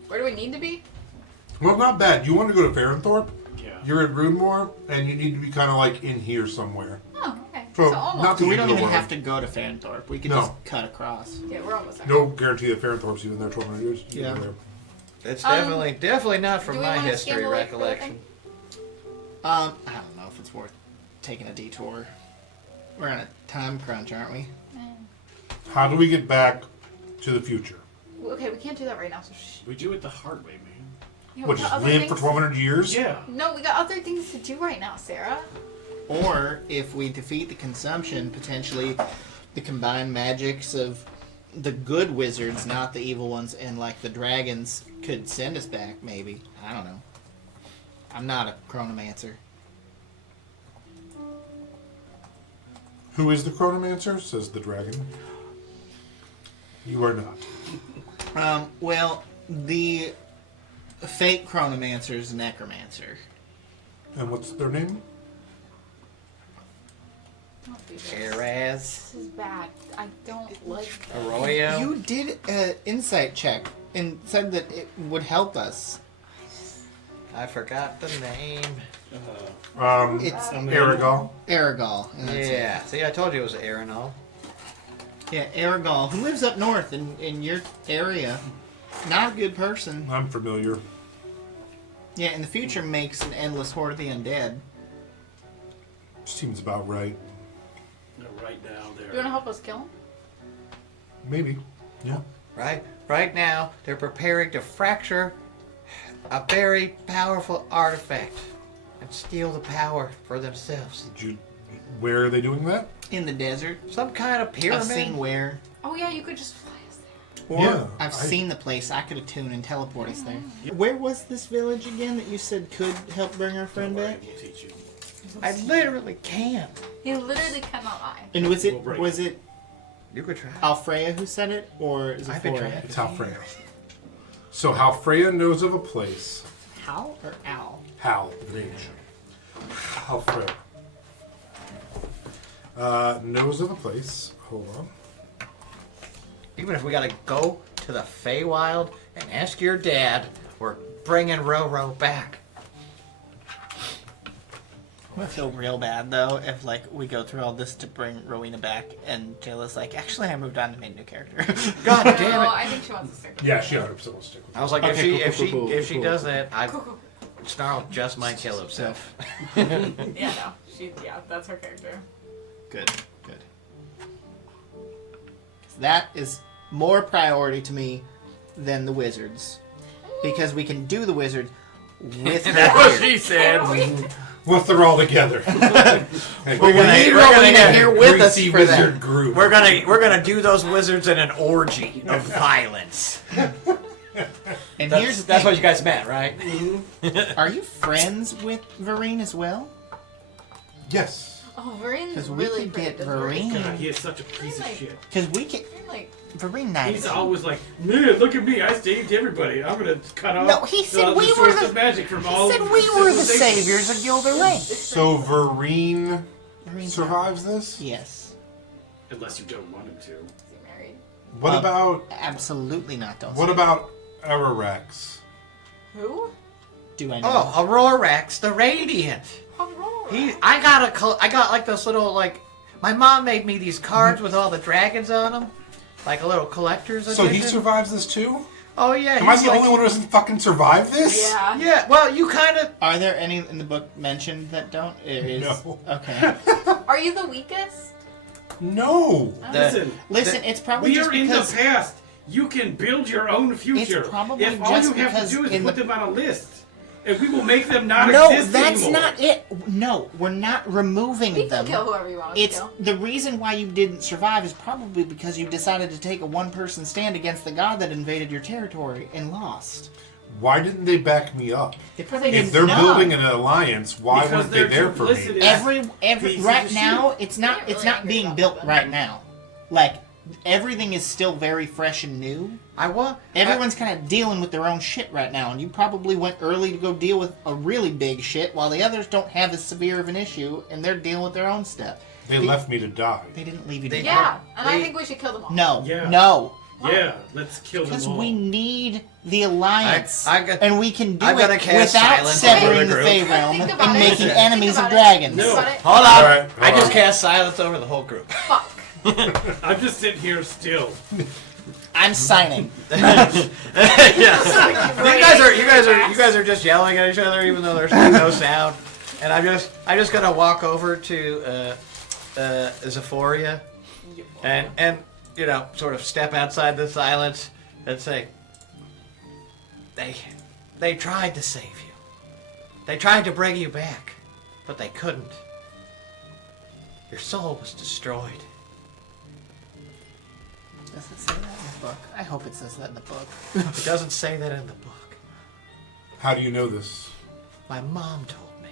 Where do we need to be? Well, not bad. You want to go to Farenthorpe? Yeah. You're in Runmore, and you need to be kind of like in here somewhere. Oh, okay. So, So almost. not So we End don't of the even world. have to go to Fairthorpe. We can No. just cut across. Yeah, we're almost there. No guarantee that Farenthorpe's even there 1,200 years. Yeah. There. It's definitely not do from we my wanna history scan the lake recollection. I don't know if it's worth taking a detour. We're on a time crunch, aren't we? How do we get back to the future? Okay, we can't do that right now. So We do it the hard way, man. Yeah, What, we got just other live for things- 1,200 years? Yeah. No, we got other things to do right now, Sarah. Or if we defeat the consumption, potentially the combined magics of the good wizards, not the evil ones, and like the dragons could send us back, maybe. I don't know. I'm not a chronomancer. Who is the chronomancer? Says the dragon. You are not. Well, the fake chronomancer is necromancer. And what's their name? Don't do this. Eraz, This is bad. I don't like that. Arroyo. You did an insight check and said that it would help us. I forgot the name. It's Aragal. Aragal. And that's it. Yeah. See, I told you it was Arenal. Yeah, Aragal, who lives up north in your area. Not a good person. I'm familiar. Yeah, in the future makes an endless horde of the undead. Seems about right. No, right now, Do you want to help us kill him? Maybe. Yeah. Right now, they're preparing to fracture a very powerful artifact and steal the power for themselves. Where are they doing that? In the desert. Some kind of I've pyramid. seen where. Oh yeah, you could just fly us there. Or Yeah, I've I- seen the place. I could attune and teleport us there. Where was this village again that you said could help bring our friend back? We'll teach you. I literally can't. He literally cannot lie. And was We'll break it You could try. Alfreya who said it, or is it I've been Floria? trying. It's Halfreya. So Halfreya knows of a place. Hal or Al? Hal, the mage. Halfreya. Knows of a place. Hold on. Even if we gotta go to the Feywild and ask your dad, we're bringing Roro back. I feel real bad though if like we go through all this to bring Rowena back and Jayla's like, actually I moved on and made a new character. God damn No, it! I think she wants to stick with Yeah, she 100% will stick with I was like, Okay, if she cool. does that, Snarl just might kill himself. Yeah, no. That's her character. Good. That is more priority to me than the wizards. Because we can do the wizard with That's what her. she said. Once they're all together. We're We gonna- need we're gonna Rowena get here with us Greasy for wizard that. group. We're gonna do those wizards in an orgy of violence. And here's the That's thing. what you guys meant, right? Are you friends with Vereen as well? Yes. Oh, Varine's 'Cause we really could great. get Does Vereen. God, he is such a piece of shit. Because we can. Like, Vereen nice. He's always like, man, look at me, I saved everybody. I'm gonna cut off No, he said we the were source the- of magic from He all said we were the civilization." saviors of Gilder Lake. So Vereen Vereen survives this? Yes. Unless you don't want him to. is he married? What about Absolutely not. Don't what say about Ararex? Who? Do I know? Oh, Aurorax the Radiant. Aurora. I got like this little like. My mom made me these cards with all the dragons on them, like a little collector's So he edition. survives this too? Oh yeah. Am I he's the like- only one who doesn't fucking survive this? Yeah. Yeah. Well, you kind of. Are there any in the book mentioned that don't? It is, No. Okay. Are you the weakest? No. Listen, it's probably we just are in the because past. You can build your own future. It's probably if all you just have because to do is in put the- them on a list, and we will make them not no, exist that's anymore. not it. No, we're not removing You them. can kill whoever you want to It's kill. the reason why you didn't survive is probably because you decided to take a one-person stand against the god that invaded your territory and lost. Why didn't they back me up? They probably If didn't they're know. building an alliance, why Because weren't they they're there for me? duplicitous. every Pieces right of now shit. it's not They're it's really not angry being about built that. right now. Like everything is still very fresh and new. I want. Everyone's kind of dealing with their own shit right now, and you probably went early to go deal with a really big shit, while the others don't have as severe of an issue, and they're dealing with their own stuff. They left me to die. They didn't leave you to They- die. Yeah, and I They- think we should kill them all. No, Yeah. no, Yeah, let's kill them because all. we need the alliance, I got- and we can do I'm it gonna cast without silence severing over the the group. Fey realm Think about and it. making Think enemies about of it. dragons. No. Think about it. Hold on. All right, I hold just on. cast silence over the whole group. Fuck. I'm just sitting here still. I'm signing. Yes. You guys are just yelling at each other, even though there's no sound. And I'm just gonna walk over to Zephoria, and sort of step outside the silence and say, they tried to save you. They tried to bring you back, but they couldn't. Your soul was destroyed. Does it say that in the book? I hope it says that in the book. It doesn't say that in the book. How do you know this? My mom told me.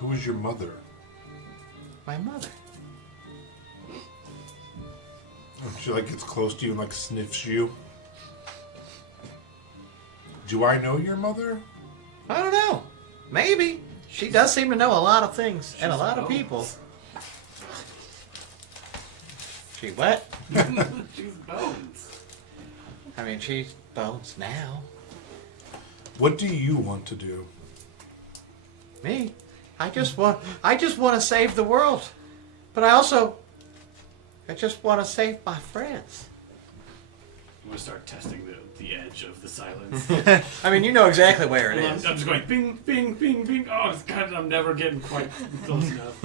Who is your mother? My mother. She gets close to you and sniffs you. Do I know your mother? I don't know. Maybe. She does seem to know a lot of things and a lot of people. She what? She's bones. I mean, she's bones now. What do you want to do? Me? I just want to save the world. But I just want to save my friends. I'm gonna start testing the edge of the silence. I mean, you know exactly where it I'm is. just going bing, bing, bing, bing. Oh, it's I'm never getting quite close enough.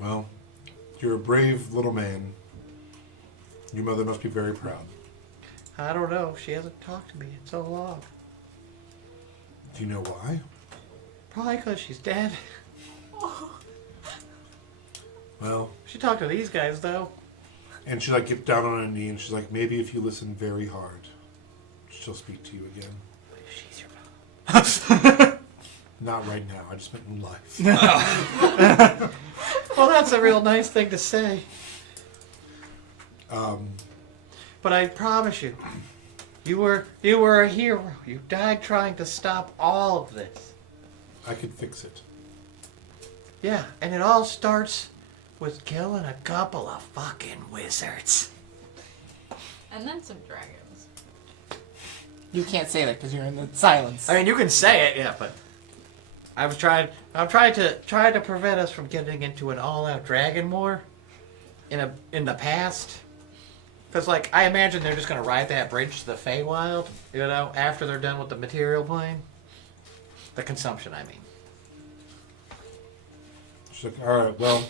Well, you're a brave little man. Your mother must be very proud. I don't know. She hasn't talked to me in so long. Do you know why? Probably because she's dead. Well, She talked to these guys, though. and she gets down on her knee and she's like, maybe if you listen very hard, she'll speak to you again. She's your mom. Not right now. I just meant in life. Well, that's a real nice thing to say. But I promise you, you were a hero. You died trying to stop all of this. I could fix it. Yeah, and it all starts with killing a couple of fucking wizards. And then some dragons. You can't say that because you're in the silence. I mean, you can say it, yeah, but I'm trying to prevent us from getting into an all-out dragon war in the past. Because, I imagine they're just going to ride that bridge to the Feywild, after they're done with the material plane. The consumption, I mean. She's like, all right, well,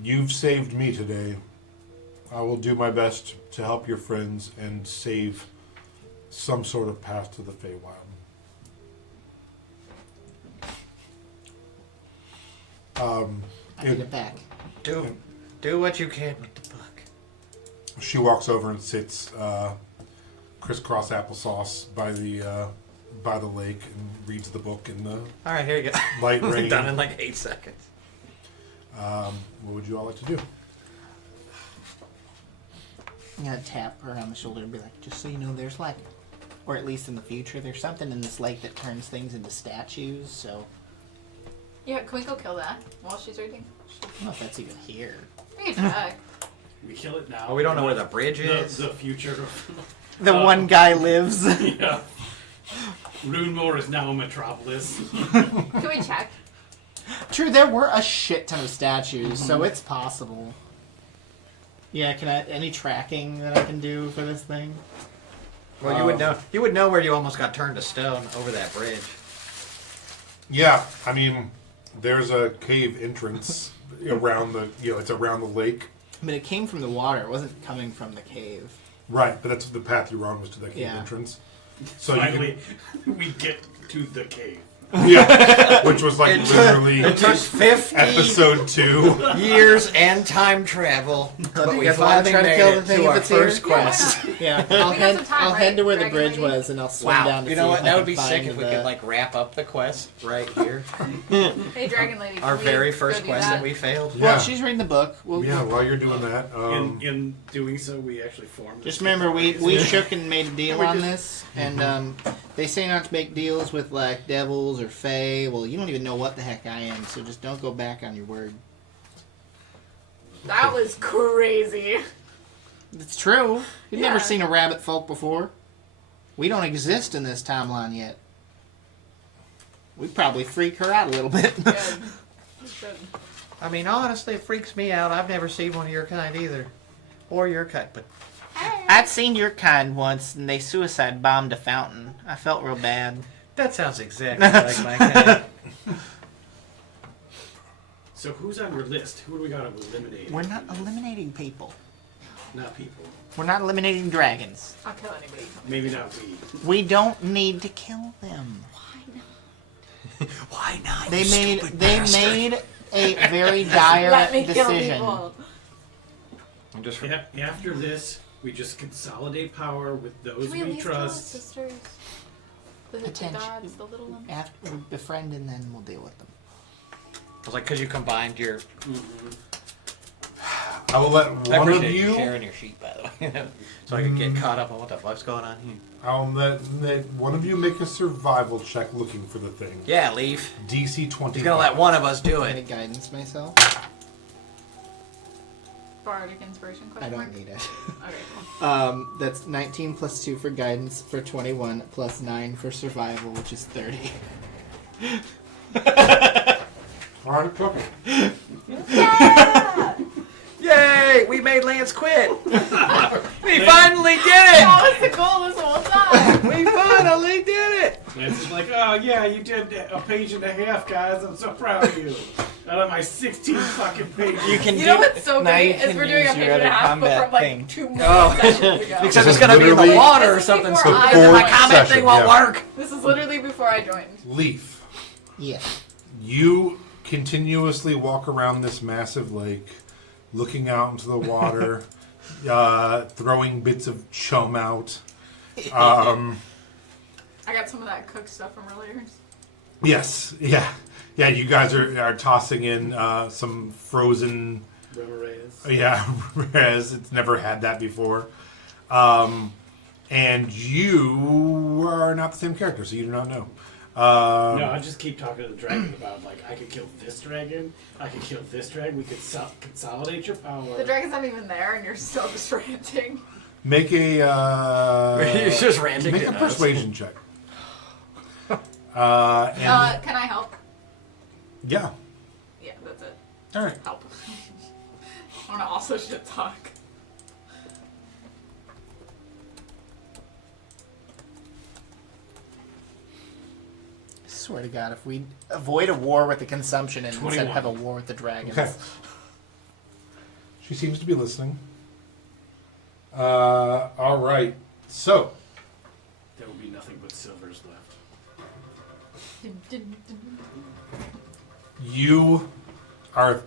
you've saved me today. I will do my best to help your friends and save some sort of path to the Feywild. I need it back. Do what you can with the book. She walks over and sits crisscross applesauce by the lake and reads the book in the All right, here you go. light rain. Done in 8 seconds. What would you all like to do? I'm gonna tap her on the shoulder and be like, just so you know, there's or at least in the future, there's something in this lake that turns things into statues, so Yeah, can we go kill that while she's reading? I don't know if that's even here. We can check. We kill it now. Oh, we don't know where the bridge is. The future. The one guy lives. Yeah. Runemore is now a metropolis. Can we check? True, there were a shit ton of statues, so it's possible. Yeah, any tracking that I can do for this thing? Well, you would know. You would know where you almost got turned to stone over that bridge. Yeah, I mean, there's a cave entrance around the, it's around the lake. But it came from the water. It wasn't coming from the cave. Right, but that's the path you're on was to the cave entrance. So Finally, we get to the cave. which was literally It took 50 episode 2. years and time travel, but we Guess I'll finally try to made kill the it thing to if our it's here. first quest. Yeah, We got some time, I'll right? head to where the Dragon bridge Lady? was, and I'll swim down to You see know what? if That I would can be sick find if we the- could wrap up the quest right here. Hey, Dragon Lady. Our can very we first go do quest that? that we failed. Yeah. Well, she's reading the book. We'll, Yeah, while you're doing that, In doing so, we actually formed. Just a remember, we stick shook and made a deal we on just- this, and they say not to make deals with devils or fae. Well, you don't even know what the heck I am, so just don't go back on your word. That was crazy. It's true. You've Yeah. never seen a rabbit folk before. We don't exist in this timeline yet. We'd probably freak her out a little bit. Good. Good. I mean, honestly, it freaks me out. I've never seen one of your kind either. Or your kind, but I'd seen your kind once, and they suicide bombed a fountain. I felt real bad. that sounds exactly like my kind. So who's on your list? Who do we gotta eliminate? We're not eliminating people. Not people. We're not eliminating dragons. I'll kill anybody. Maybe not we. We don't need to kill them. Why not? They you made stupid they bastard? made a very dire Let me kill decision. people. I'm just After this, we just consolidate power with those Can we at we least kill the trust. sisters? The Attention. gods, the little ones? After we befriend, and then we'll deal with them. I was like, because you combined your. I will let I one of appreciate you you. sharing your sheet, by the way. So I could get caught up on what the fuck's going on here. I'll let one of you make a survival check looking for the thing. Yeah, Leaf. DC 20. He's gonna let one of us do Can I it. guidance myself? Bardic inspiration I question mark? don't need it. Okay, cool. That's 19 plus 2 for guidance for 21 plus 9 for survival, which is 30. All right, cooking. Yeah! Yay! We made Lance quit. We finally did That was the goal this whole time! it. We finally did it. Lance is like, oh yeah, you did a page and a half, guys. I'm so proud of you. Out of my 16 fucking pages. You can You know what's so great is we're doing a page and a half, but from like 2 million sessions ago. Except This it's gonna is be in the literally- water or This is something before stupid. I Then my joined. comment Session, thing won't yeah. work. This is literally before I joined. Leaf. Yeah. You continuously walk around this massive lake, looking out into the water, throwing bits of chum out. I got some of that cooked stuff from earlier. Yes, yeah. Yeah, you guys are tossing in some frozen. Remorhaz. Yeah, whereas it's never had that before. And you are not the same character, so you do not know. No, I just keep talking to the dragon about like I could kill this dragon, I could kill this dragon. We could consolidate your power. The dragon's not even there, and you're still just ranting. Make a He's just ranting make at a us. persuasion check. And Can I help? yeah, Yeah, that's it. all right. Help. I want to also shit talk. Swear to God, if we avoid a war with the consumption and instead 21. have a war with the dragons. Okay. She seems to be listening. All right. So There will be nothing but silvers left. you are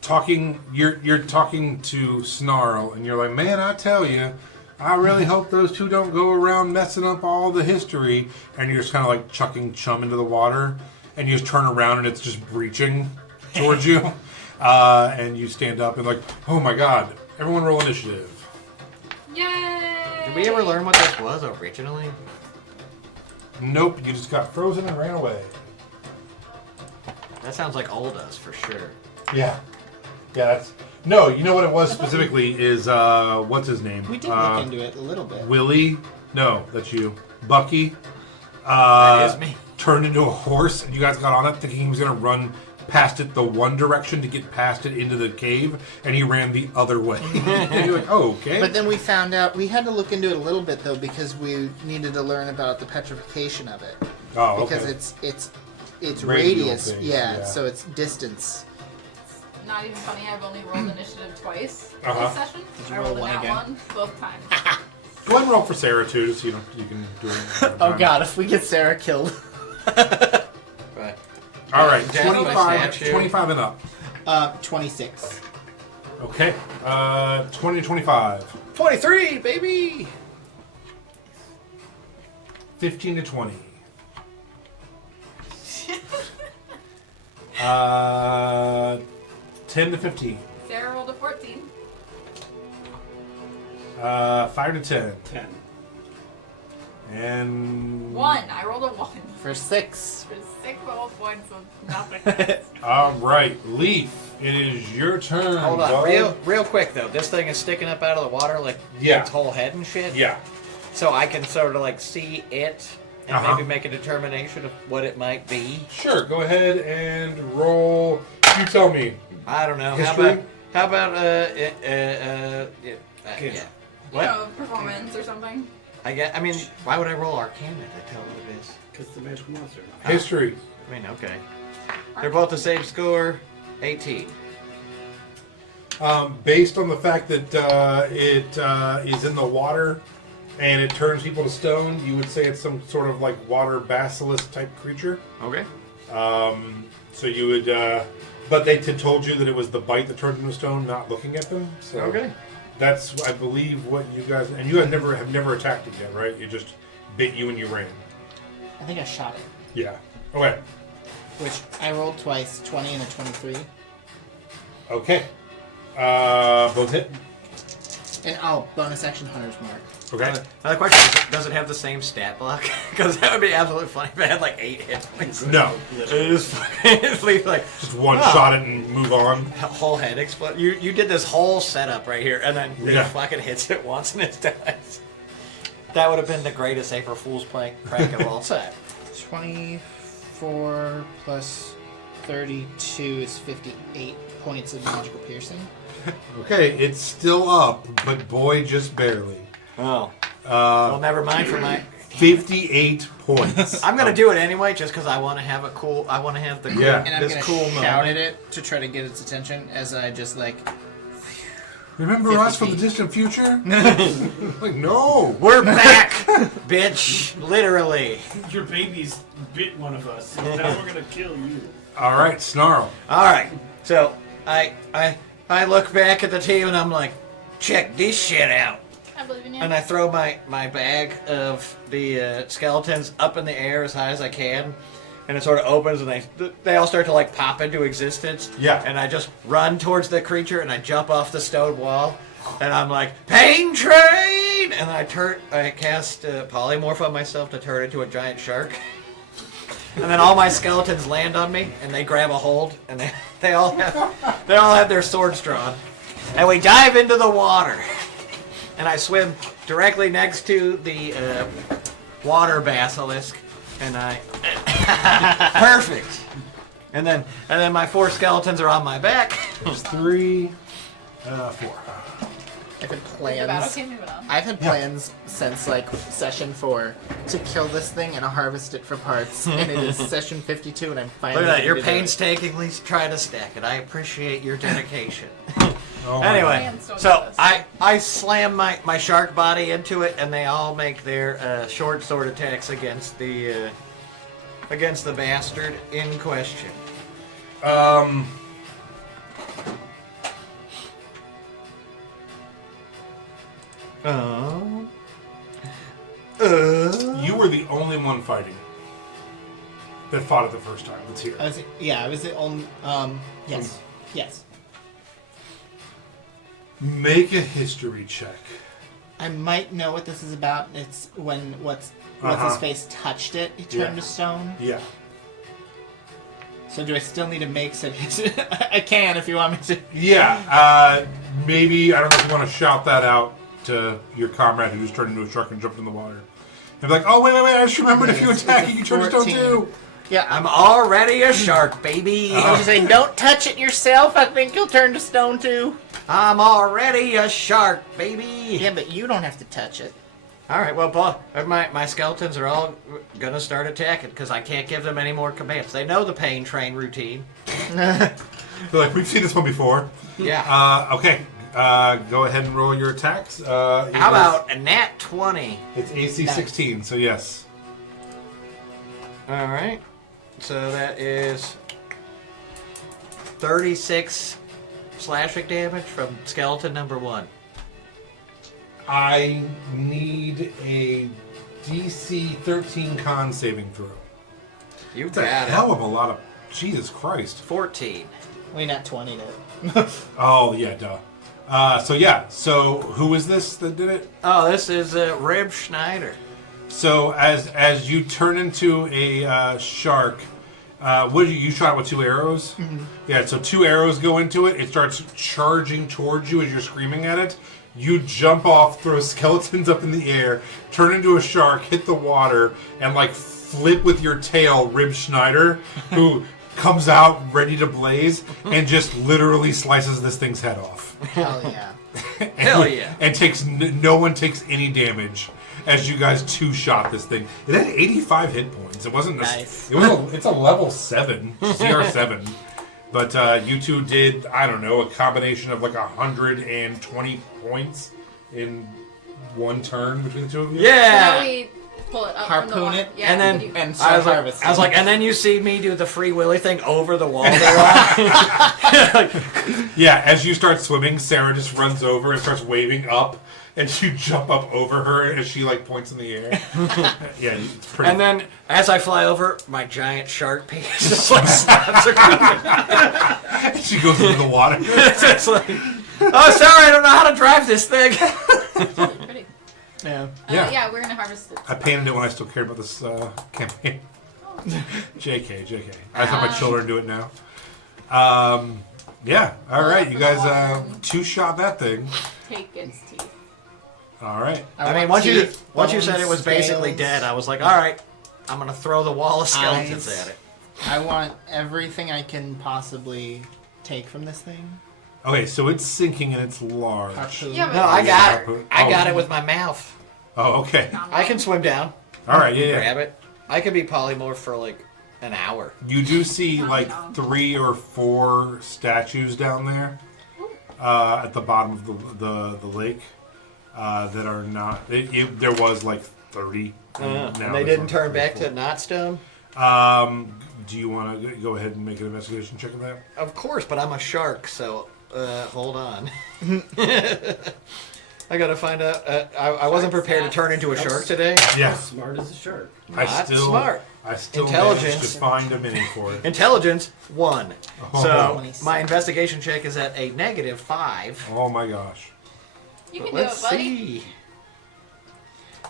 talking. You're talking to Snarl, and you're like, "Man, I tell you, I really hope those two don't go around messing up all the history." And you're just kind of like chucking chum into the water, and you just turn around, and it's just breaching towards you. And you stand up and like, "Oh my God! Everyone, roll initiative." Yay! Did we ever learn what this was originally? Nope, you just got frozen and ran away. That sounds like old us for sure. Yeah. Yeah, that's... No, you know what it was specifically is, what's his name? We did look into it a little bit. Willie? No, that's you. Bucky? That is me. Turned into a horse, and you guys got on it thinking he was going to run past it the one direction to get past it into the cave, and he ran the other way. And you're like, oh, okay. But then we found out we had to look into it a little bit though because we needed to learn about the petrification of it. oh, Because okay. it's Radial radius, things, yeah, yeah. so it's distance. Not even funny, I've only rolled initiative twice Uh-huh. this session. Did you I roll rolled a one nat again? one both times. Go ahead and roll for Sarah, too, just so you can do it. Oh God, if we get Sarah killed. Right. All right, Death by 25, statue. 25 and up. 26. Okay, 20 to 25. 23, baby! 15 to 20. 10 to 15. Sarah rolled a 14. 5 to 10. 10. And 1. I rolled a 1. For 6. For 6 whole points of nothing. all right, Leaf. It is your turn. Hold on, bud. real quick though. This thing is sticking up out of the water like Yeah. its whole head and shit. Yeah. So I can sort of like see it and Uh-huh. maybe make a determination of what it might be. Sure. Go ahead and roll You tell me. I don't know. History? How about Okay. What? Performance or something. I mean, why would I roll Arcana to tell what it is? Because the magical monster. History. I mean, okay. They're both the same score, 18. Based on the fact that it is in the water and it turns people to stone, you would say it's some sort of like water basilisk type creature. Okay. So you would, but they told you that it was the bite that turned them to stone, not looking at them. So Okay. that's, I believe, what you guys, and you have never attacked it yet, right? It just bit you and you ran. I think I shot it. Yeah. Okay. Which I rolled twice, 20 and a 23. Okay. Both hit. And bonus action Hunter's Mark. Okay. Another question is, does it have the same stat block? Because that would be absolutely funny if it had like 8 hit points. No. It just fucking leave like Just one shot it and move on. whole head explode. You did this whole setup right here, and then Yeah. it fucking hits it once and it dies. That would have been the greatest April Fool's prank of all time. 24 plus 32 is 58 points of magical piercing. Okay, it's still up, but boy, just barely. Oh. Well, never mind for my. 58 points. I'm gonna do it anyway, just because I want to have a cool. I want to have the cool, Yeah. And I'm this going to cool shout moment. at it to try to get its attention as I just like... Remember 50 us from the feet. distant future? Like, no. We're back, bitch! Literally. Your babies bit one of us, so now we're gonna kill you. All right, Snarl. All right. So I look back at the team and I'm like, check this shit out. I believe in you. And I throw my bag of the skeletons up in the air as high as I can, and it sort of opens, and they all start to like pop into existence. Yeah. And I just run towards the creature, and I jump off the stone wall, and I'm like, Pain Train! And I cast polymorph on myself to turn into a giant shark. And then all my skeletons land on me, and they grab a hold, and they all have their swords drawn, and we dive into the water. And I swim directly next to the water basilisk, and I perfect. And then my 4 skeletons are on my back. There's 3, 4. I've had The battle plans. came moving on. I've had plans since like session 4 to kill this thing and harvest it for parts, and it is session 52, and I'm finally. Look at that! You're ready to do it. painstakingly trying to stack it. I appreciate your dedication. Oh my Anyway, Man, so so jealous. I slam my shark body into it, and they all make their short sword attacks against the bastard in question. You were the only one fighting that fought it the first time. Let's hear it. I was the only. Yes. Make a history check. I might know what this is about. It's when what's Uh-huh. his face touched it, he turned Yeah. to stone. Yeah. So do I still need to make said history? I can if you want me to. Yeah. Maybe, I don't know if you want to shout that out to your comrade who's turned into a shark and jumped in the water. And be like, oh, wait, I just remembered if you Yes, attack, it's you a can turn to stone 14. too. Yeah, I'm already a shark, baby. I was just saying, don't touch it yourself. I think you'll turn to stone too. I'm already a shark, baby. Yeah, but you don't have to touch it. All right, well, Paul, my skeletons are all gonna start attacking because I can't give them any more commands. They know the pain train routine. They're like, we've seen this one before. Yeah. Okay. Go ahead and roll your attacks. How about a nat 20? It's AC 16, so yes. All right. So that is 36 slashing damage from skeleton number 1. I need a DC 13 con saving throw. You That's a got hell it. of a lot of... Jesus Christ. 14. We not 20 to. Oh, yeah, duh. So who is this that did it? Oh, this is Rib Schneider. So as you turn into a shark, what did you shot with 2 arrows? Mm-hmm. Yeah, so 2 arrows go into it. It starts charging towards you as you're screaming at it. You jump off, throw skeletons up in the air, turn into a shark, hit the water, and like flip with your tail Rib Schneider, who comes out ready to blaze and just literally slices this thing's head off. Hell yeah. Hell yeah. And takes no one takes any damage as you guys two-shot this thing. It had 85 hit points. It wasn't Nice. It's a level 7, CR7. But you two did, I don't know, a combination of like 120 points in one turn between the two of you? So now Yeah. we pull it up from the Harpoon water. it, Yeah, and then we do. And I start was, like, harvesting. I was like, and then you see me do the Free Willy thing over the wall. Yeah, as you start swimming, Sarah just runs over and starts waving up, and you jump up over her as she like points in the air. Yeah, it's pretty. And then as I fly over, my giant shark piece just like snaps across. she goes into the water. It's like, oh, sorry, I don't know how to drive this thing. It's really pretty. Yeah. Yeah. Yeah, we're gonna harvest it. I painted it when I still cared about this campaign. JK. I thought my children do it now. Yeah. All right, you guys two-shot that thing. Take its teeth. All right. I mean, once you said it was basically dead, I was like, all right, I'm gonna throw the wall of skeletons Eyes. at it. I want everything I can possibly take from this thing. Okay, so it's sinking and it's large. Harpoon. Yeah, but- No, I got it. Oh. I got it with my mouth. Oh, okay. I can swim down, All right, yeah. grab it. I could be polymorph for like an hour. You do see like 3 or 4 statues down there at the bottom of the lake that are not. There was like 30. And now they there's didn't like turn 3 or back 4. to not stone. Do you want to go ahead and make an investigation check of that? Of course, but I'm a shark, so hold on. I gotta find out. I wasn't prepared to turn into a shark today. Yeah, Smart as a shark. I Not still smart. I still Intelligence. managed to find a mini for it. Intelligence 1. Oh. So my investigation check is at a -5. Oh my gosh! You But can do it, let's buddy. see.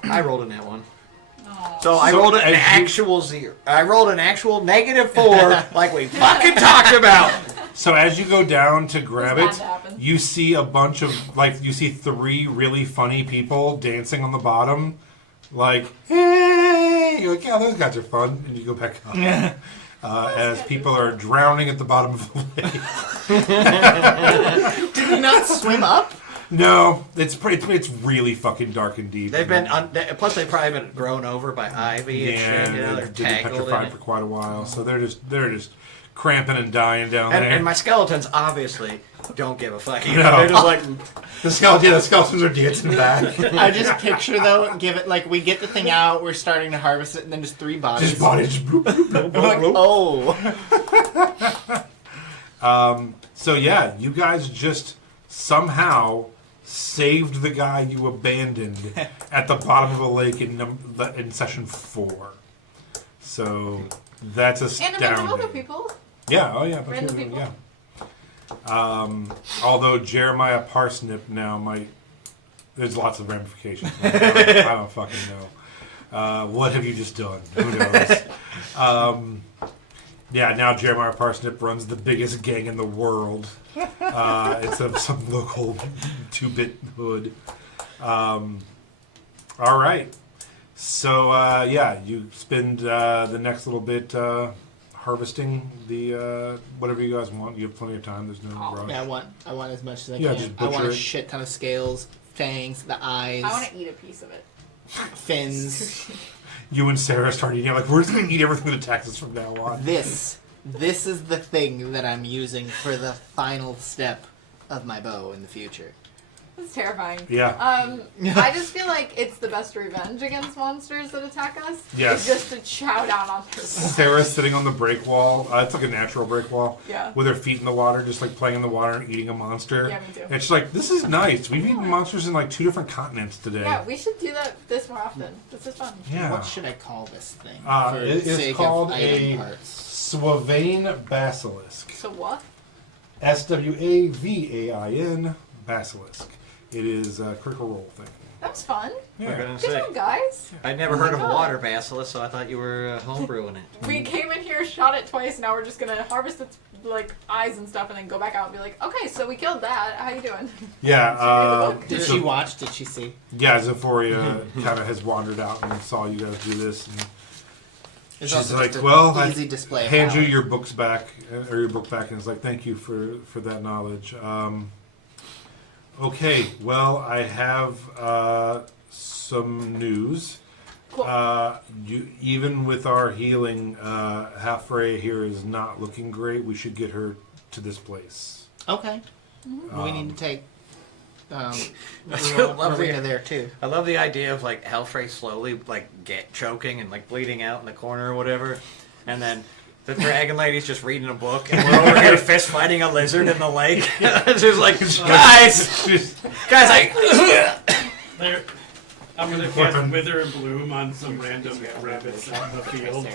I rolled a net 1. Aw. So I So rolled an as you- actual 0. I rolled an actual -4, like we fucking talked about. So as you go down to grab It's it, bound to happen. you see a bunch of you see 3 really funny people dancing on the bottom, like hey, you're like, yeah, those guys are fun, and you go back up. As people are drowning at the bottom of the lake. Did we not swim up? No, it's really fucking dark and deep. They've been plus they've probably been grown over by ivy and yeah, shit. You know, they're they've been tangled in petrified it. for quite a while, so they're just cramping and dying down there. And my skeletons obviously don't give a fuck. No. They're just like, the skeletons are dancing back. I just picture though, give it like we get the thing out, we're starting to harvest it, and then just 3 bodies. Just bodies. Just bloop, bloop, bloop, I'm like, bloop, bloop. oh. So yeah, you guys just somehow saved the guy you abandoned at the bottom of a lake in session 4. So that's And a bunch astounding. of other people. Yeah, oh yeah, but Random people. yeah. Although Jeremiah Parsnip now might. There's lots of ramifications. I don't fucking know. What have you just done? Who knows? Yeah, now Jeremiah Parsnip runs the biggest gang in the world instead of some local 2-bit hood. All right. So, yeah, you spend the next little bit harvesting the whatever you guys want. You have plenty of time. There's no rush. Yeah, I want as much as I Yeah, can. just I want butcher a it. shit ton of scales, fangs, the eyes, I want to eat a piece of it. fins. You and Sarah start eating. Like, we're just going to eat everything that attacks us from now on. This is the thing that I'm using for the final step of my bow in the future. This is terrifying. Yeah. I just feel like it's the best revenge against monsters that attack us. Yes. Is just to chow down on their Sarah's sitting on the break wall. It's like a natural break wall. Yeah. With her feet in the water, just like playing in the water and eating a monster. Yeah, me too. And she's like, this is nice. We've eaten monsters in like 2 different continents today. Yeah, we should do this more often. This is fun. Yeah. What should I call this thing? It is sake called of a item parts. Swavain Basilisk. So what? Swavain Basilisk. It is a critical role thing. That was fun. I'm gonna Good say. job, guys. I'd never heard of a water basilisk, so I thought you were homebrewing it. We came in here, shot it twice. Now we're just gonna harvest its like eyes and stuff, and then go back out and be like, okay, so we killed that. How you doing? Yeah. Did so- she watch? Did she see? Yeah, Zephoria kind of has wandered out and saw you guys do this. It's She's also like, just a well, I easy display. of hand you power. your books back, or your book back, and it's like, thank you for that knowledge. Okay, well, I have some news. Cool. Even with our healing, Halfray here is not looking great. We should get her to this place. Okay. We need to take still love Marina the- there too. I love the idea of like Halfray slowly like choking and like bleeding out in the corner or whatever, and then the dragon lady's just reading a book and we're over here fist fighting a lizard in the lake. It's just like guys, There, I'm gonna cast Wither and Bloom on some random rabbits on the field.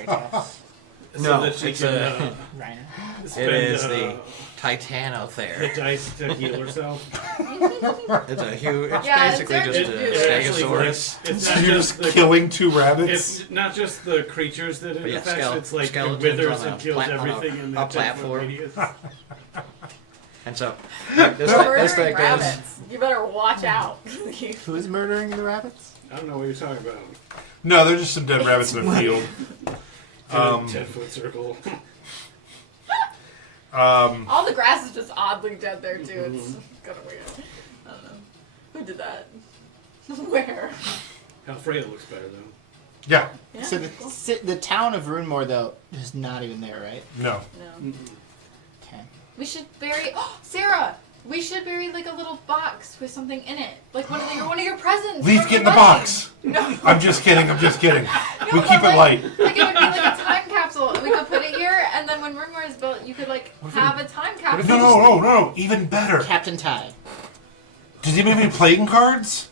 So No, that she it's can a- Rhino. it spend is the the Titanothere. dice to heal herself. It's a huge. It's Yeah, basically it's just very a good. Stegosaurus. It's not You're just just the killing two rabbits. It's not just the creatures that it But yeah, affects. It's like it skeletons withers on a and kills on a- everything in a that 10-foot platform. radius. And so this Murdering thing goes. rabbits. You better watch out. Who's murdering the rabbits? I don't know what you're talking about. No, they're just some dead rabbits in a field. In a 10-foot circle. All the grass is just oddly dead there too. It's kind of weird. I don't know. Who did that? Where? Alfredo looks better though. Yeah, Yeah. So cool. the town of Runemore though is not even there, right? no. No. Okay. We should bury. Oh, Sarah. We should bury like a little box with something in it, like one of your presents. Leaf, from get in your the wedding. box. No. I'm just kidding. I'm just kidding. We No, keep but, it light. Like it would be like a time capsule. We could put it here, and then when Remorhaz is built, you could like have a time capsule. No. Even better. Captain Ty. Does he have any playing cards?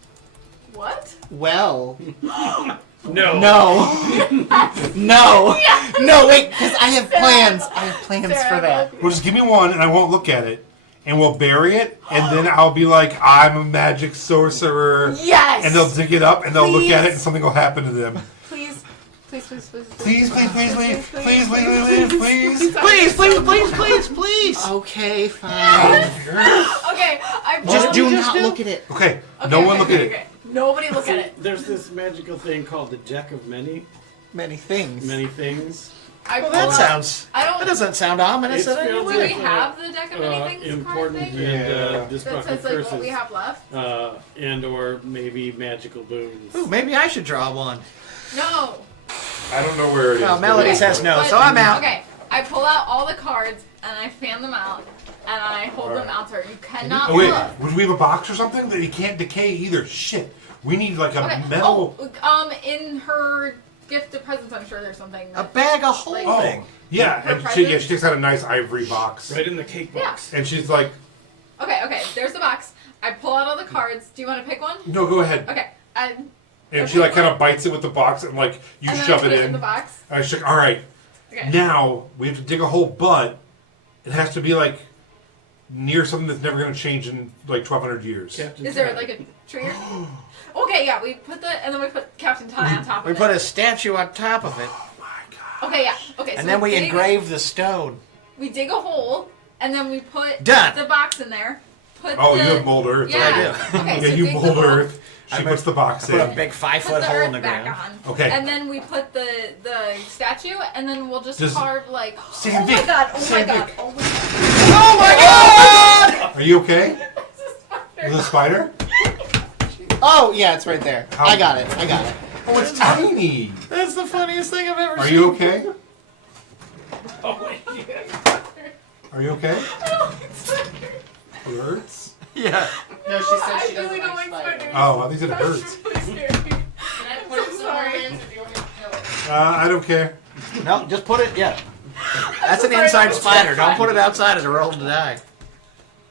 What? Well, No. no, no, no. Wait, because I have plans. I have plans Sarah, for that. Well, just give me one, and I won't look at it, and we'll bury it, and then I'll be like, I'm a magic sorcerer, Yes. and they'll dig it up, and they'll look at it, Please. and something will happen to them. Please, please, please, please, Please, please. Okay, fine. Okay, I Just do promise- not look at it. Okay, Okay, no one okay, look okay, at it. okay. Nobody look at it. There's this magical thing called the Deck of Many Things. Things. I Well, pull that out- sounds. I don't. That doesn't sound ominous It's in any filled Do way. we have the deck of many things card important thing? and That destructive says like curses. what we have left? And or maybe magical boons. Ooh, maybe I should draw one. No. I don't know where it is. Well, Melody Okay, says no, but- so I'm out. Okay, I pull out all the cards and I fan them out and I hold them out to her. You cannot Oh, wait, look. would we have a box or something that he can't decay either? Shit. We need like a Okay. metal. Oh, in her gift of presents, I'm sure there's something. A That, bag of Oh, holding. yeah. Her And presents? she takes out a nice ivory box. Right in the cake box. And she's like, okay, there's the box. I pull out all the cards. Do you want to pick one? no, go ahead. Okay. And she like kind of bites it with the box and like you and then shove I put it in in. the box. I was like, all right, Okay. now we have to dig a hole, but it has to be like near something that's never going to change in like 1,200 years. Captain Is there Tad. like a tree? Okay, yeah, we put and then we put Captain Ty on top of We it. put a statue on top of it, Oh my god. Okay, yeah. Okay, and so then we dig- engrave the stone. We dig a hole, and then we put Done. the box in there. Put Oh, the, you have mold earth. Yeah. I Okay, Yeah, so you dig the mold hole, earth. She I'm puts the box Put a in. big 5 Put foot the hole earth in the back ground. on. Okay. And then we put the statue, and then we'll just Just- carve like. Sam oh Vic, my god! Oh Sam my god! Vic. Oh my god! Are you okay? This is With a spider? Oh yeah, it's right there. How- I got it. Oh, it's tiny. That's the funniest thing I've ever Are seen. you okay? Oh my god. Are you okay? God. It hurts? Yeah. No, she I said she really doesn't don't like like spiders. spiders. Oh, I think it hurts. Really scary. Can I put I'm some sorry. more in if you want me to kill it? I don't care. No, just put it. Yeah. That's an Sorry, inside that was spider. Don't terrifying. put it outside as a roll to die.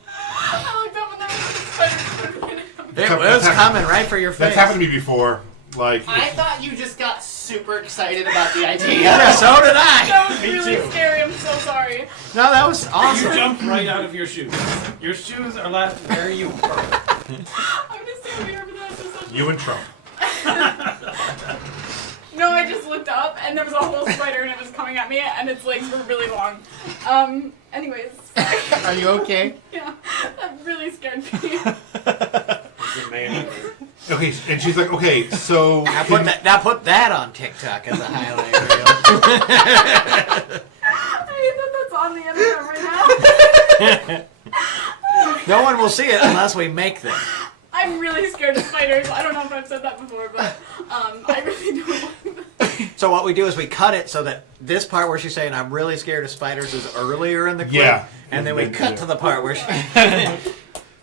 I looked up and there was a spider. It Come- was that's coming right for your face. That's happened to me before. Like, I thought you just got super excited about the idea. Yeah, so did I. That was Me really too. scary. I'm so sorry. No, that was You awesome. jumped right out of your shoes. Your shoes are left where you were. I'm just so weird, but that's just such you and Trump. No, I just looked up and there was a whole spider and it was coming at me and its legs were really long. Anyways. Are you okay? Yeah. That really scared me. It's a man. Okay, okay, and she's like, okay, so Now put that on TikTok as a highlight reel. I hate that that's on the internet right now. No one will see it unless we make them. I'm really scared of spiders. I don't know if I've said that before, but I really don't like them. So what we do is we cut it so that this part where she's saying I'm really scared of spiders is earlier in the clip, Yeah. and then we cut to the part where she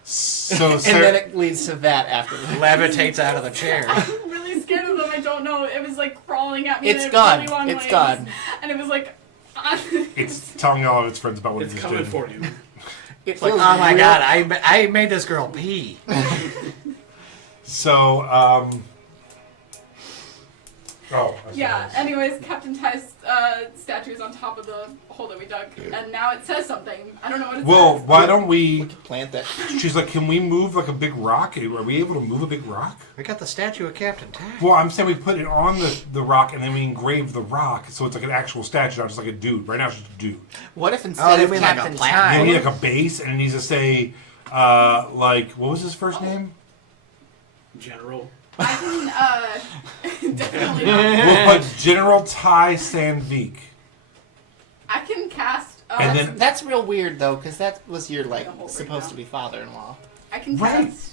so And Sarah, then it leads to that after. levitates out of the chair. I'm really scared of them. I don't know. It was like crawling at me. It's and it had gone. really long It's legs. gone. And it was like. it's telling all of its friends about what It's it just coming did. for you. It Like, feels oh my real- god, I made this girl pee. So, oh. I Yeah. suppose. Anyways, Captain Ty's statue is on top of the hole that we dug, and now it says something. I don't know what it Well, says. why don't we? Plant that. She's like, can we move like a big rock? Are we able to move a big rock? We got the statue of Captain Ty. Well, I'm saying we put it on the rock and then we engrave the rock so it's like an actual statue, not just like a dude. Right now it's just a dude. What if Oh, instead you of mean like a Captain plaque? Then Ty, we need like a base and it needs to say, like, what was his first name? General. I can definitely not. We'll put General Ty Sandvik. I can cast. And then- that's real weird though, because that was your like The whole supposed to breakdown. be father-in-law. I can Right. cast.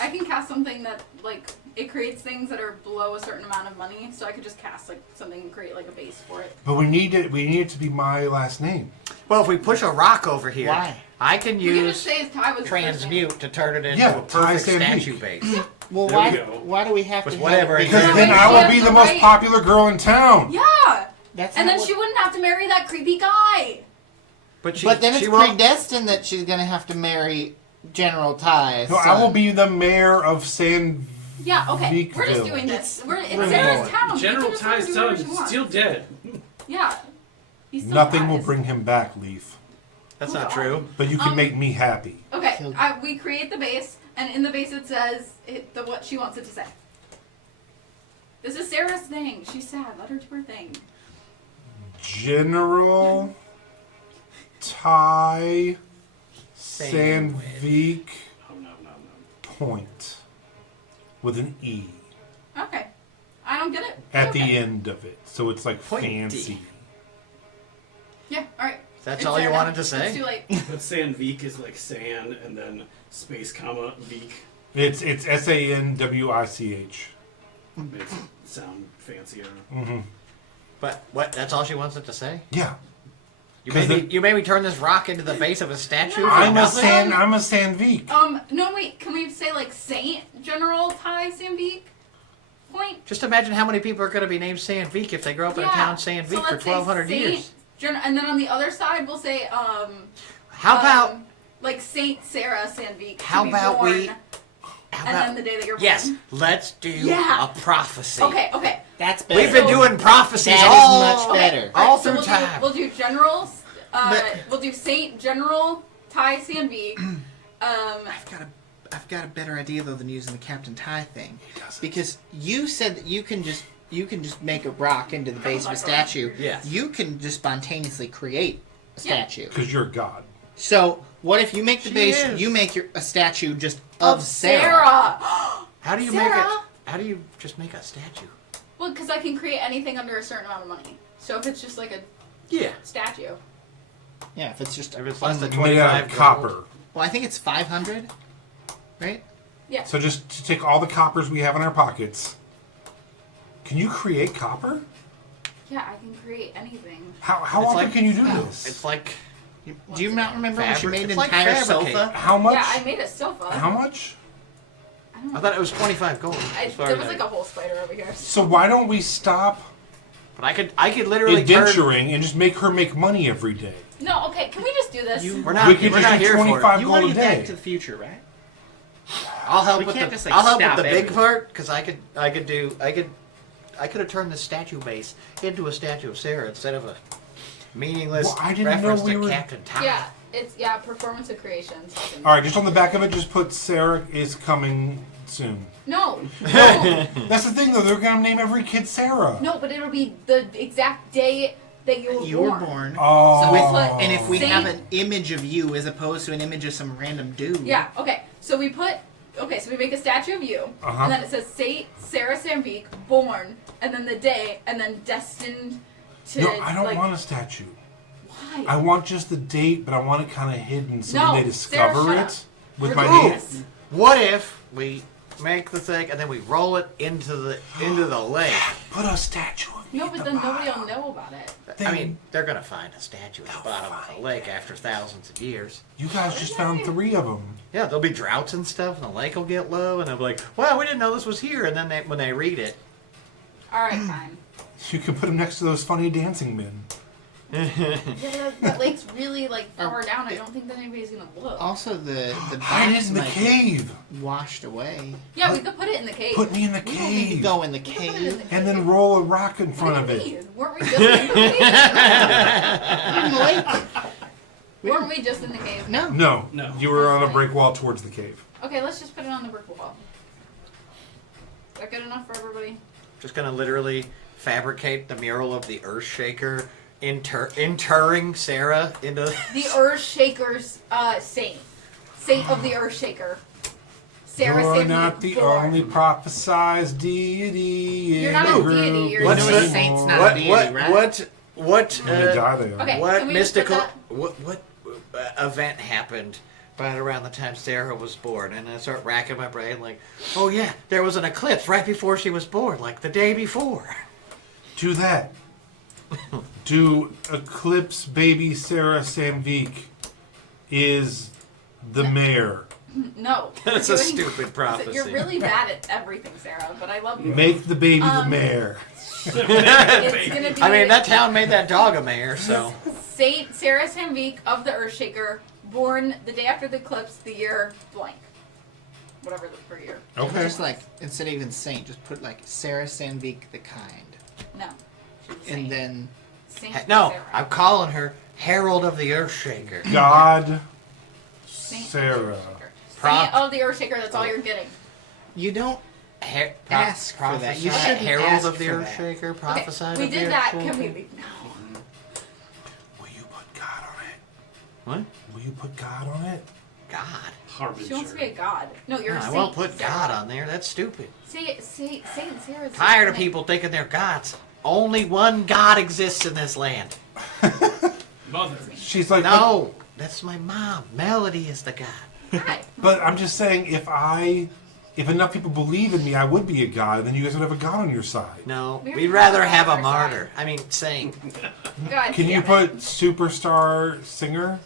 I can cast something that like it creates things that are below a certain amount of money. So I could just cast like something and create like a base for it. But we need it to be my last name. Well, if we push a rock over here, Why? I can We can just use say his Ty was the first name. transmute to turn it into Yeah, a perfect Ty Sandvik. statue base. Well, There why? we go. Why do we have With to whatever have it it? Because Yeah, then wait, I she will has be the the most right- popular girl in town. Yeah. That's And not then what- she wouldn't have to marry that creepy guy. But But then she it's won't. predestined that she's gonna have to marry General Ty. No, I will be the mayor of San. Yeah. Okay. We're just Vikeville. doing this. It's Remorhaz. Sarah's town. General She can just let her Ty's do son whatever she is wants. still dead. Yeah. He's still Nothing will dies. bring him back, Leaf. That's Oh, not God. true. But you can Um, make me happy. Okay, Killed- we create the base, and in the base it says what she wants it to say. This is Sarah's thing. She's sad. Let her do her thing. General Ty Sandwich. Sandvik Oh, no. Point with an E Okay. I don't get it. at Okay. the end of it. So it's like Pointy. fancy. Yeah, alright. That's It's all you there wanted now. to say? It's too late. But Sandvik is like sand and then space comma Vik. It's SANWICH. Makes it sound fancier. Mm-hmm. But what? That's all she wants it to say? Yeah. You 'Cause made me turn this rock into the base of a statue? for I'm a nothing? Sandvik. No, wait. Can we say, like, Saint General Ty Sandvik? Point? Just imagine how many people are going to be named Sandvik if they grow up in a town Sandvik so for let's say 1,200 Saint years. And then on the other side, we'll say, How about like Saint Sarah Sandvik. How to be about born, we- And then the day that you're born. yes? Let's do Yeah. a prophecy. Okay. That's better. We've been doing prophecies That is all much Okay, better. all alright, so through we'll time. we'll do generals. But- We'll do Saint General Ty Sandvik. I've got a better idea though than using the Captain Ty thing, because you said that you can just make a rock into the base of a statue. Yes. You can just spontaneously create a statue. Because you're God. So what if you make the She base? is. You make a statue just of Sarah. Sarah. How do you make Sarah? it? How do you just make a statue? Well, because I can create anything under a certain amount of money. So if it's just like a Yeah. statue. Yeah, if it's just If it's less than Made out 25 of gold. copper. well, I think it's 500, right? Yeah. So just to take all the coppers we have in our pockets. Can you create copper? Yeah, I can create anything. How It's often like- can you do this? It's like Do you not remember when she Fabric- made an it's like entire fabricate. sofa? How much? Yeah, I made a sofa. How much? I don't I know. thought it was 25 gold. As far There as was I- like a whole spider over here. So why don't we stop But I could literally turn. indenturing and just make her make money every day? No, okay, can we just do this? We're not. We could we're just not do here for it. 25 You gold want a to get day. Back to the Future, right? I'll help We with can't the. just, like, I'll help stop with the big everything. part because I could have turned the statue base into a statue of Sarah instead of a meaningless Well, I didn't reference know we to were- Captain Ty. Yeah, it's performance of creations. All right, just on the back of it, just put Sarah is coming soon. No, That's the thing, though. They're gonna name every kid Sarah. no, but it'll be the exact day that you were You were born. Oh. So With, we put- and if we Saint- have an image of you as opposed to an image of some random dude. Yeah. Okay. So we put Okay, so we make a statue of you, Uh-huh. and then it says Sarah Samvik, born, and then the day, and then destined to. No, I don't like, want a statue. Why? I want just the date, but I want it kind of hidden so No, when they Sarah, discover shut it up. with We're my doing name. this. What if we make the thing and then we roll it into the lake? Put a statue of me No, at but the then nobody bottom. will know about it. I mean, they're gonna find a statue at the bottom of the lake after thousands of years. You guys just found 3 of them. Yeah, there'll be droughts and stuff, and the lake will get low, and they'll be like, "Well, we didn't know this was here." And then when they read it, All right, fine. You can put them next to those funny dancing men. Yeah, that lake's really like far down. I don't think that anybody's gonna look. Also, the Hide it banks in the might cave. get washed away. Yeah, we could put it in the cave. Put me in the We don't need to cave. go in the We could put it in cave. the cave. And then roll a rock in front of What do it. you mean? Weren't we just in the cave? In the lake. Weren't we just in the cave? No. No. No. You were on a brick wall towards the cave. Okay, let's just put it on the brick wall. Is that good enough for everybody? just gonna literally fabricate the mural of the Earthshaker, interring Sarah into. The Earthshakers saint. Saint of the Earthshaker. Sarah You're Sandy not the born. only prophesized deity. You're in not the a group deity, you're What's a the- saint. saint's not what a deity, what right? what When they die, they are. Okay. what can we just put mystical that- what event happened right around the time Sarah was born? And I start racking my brain like, oh yeah, there was an eclipse right before she was born, like the day before. Do that. Do Eclipse baby Sarah Samvik is the mayor. No. That's You're a doing- stupid prophecy. You're really bad at everything, Sarah, but I love you. Make the baby the mayor. It's gonna be I mean, that town made that dog a mayor, so. Saint Sarah Samvik of the Earthshaker, born the day after the eclipse, the year blank. Whatever the per year. Okay. Just like, instead of even saint, just put like Sarah Sandvik the kind. No. She's a And saint. then Saint No, Sarah. I'm calling her Herald of the Earthshaker. God Saint of the Sarah. Earthshaker. Prop- Saint of the Earthshaker, that's all you're getting. you don't Her- ask for that. You prophesy- shouldn't Herald ask of the for that. Earthshaker, Okay, prophesied we of the did that. Earthshaker. Can we leave now? Will you put God on it? What? Will you put God on it? God. She wants to be a god. No, you're No, a I saint. won't put Sarah. God on there. That's stupid. Saint Sarah's Tired of saint. people thinking they're gods. Only one God exists in this land. Mother. She's like, No, that's my mom. Melody is the God. Right. But I'm just saying, if enough people believe in me, I would be a god, then you guys would have a god on your side. No, We we'd already rather have have a on our martyr. I mean, saint. God Can you damn it. put superstar singer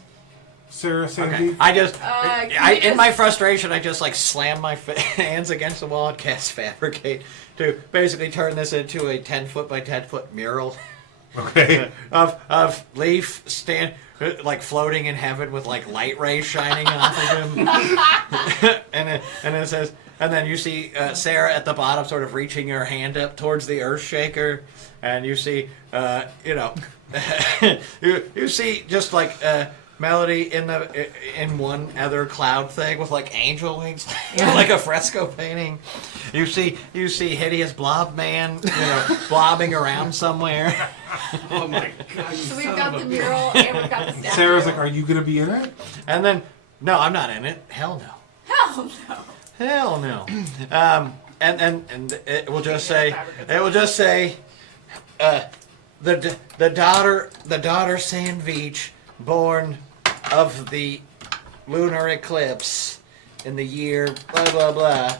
Sarah Okay. Sandy? I just, Can we in just- my frustration, I just like slam my hands against the wall and cast fabricate to basically turn this into a 10-foot by 10-foot mural Okay. of Leaf like floating in heaven with like light rays shining off of him, and it says, and then you see Sarah at the bottom, sort of reaching her hand up towards the Earthshaker, and you see, you see just like. Melody in one other cloud thing with like angel wings, like a fresco painting. You see hideous blob man, blobbing around somewhere. Oh my god. So we've got the mural and we've got the statue. Sarah's like, are you going to be in it? And then, no, I'm not in it. Hell no. Hell no. Hell no. And it will just say, the daughter Sandveach, born of the lunar eclipse in the year blah blah blah.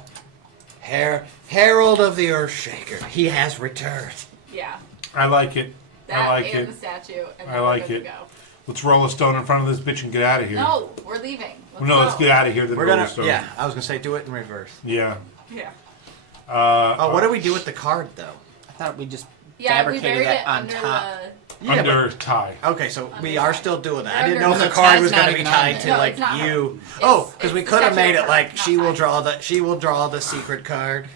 Herald of the Earthshaker. He has returned. Yeah. I like it. That I like and it. the statue. And I then like we're good it. to go. Let's roll a stone in front of this bitch and get out of here. No, we're leaving. Let's get out of here. Then We're roll gonna, a stone. yeah. I was gonna say, do it in reverse. Yeah. Yeah. Oh, what do we do with the card though? I thought we just Yeah, we fabricated buried that it on under top. Yeah, Under tie. Okay, so we are still doing that. I Under- didn't know if No, the the card tie's was not going to be even on tied there. to No, like it's not. you. It's- Oh, because we it's could have the made it statue like card, she not will tied. draw the secret card.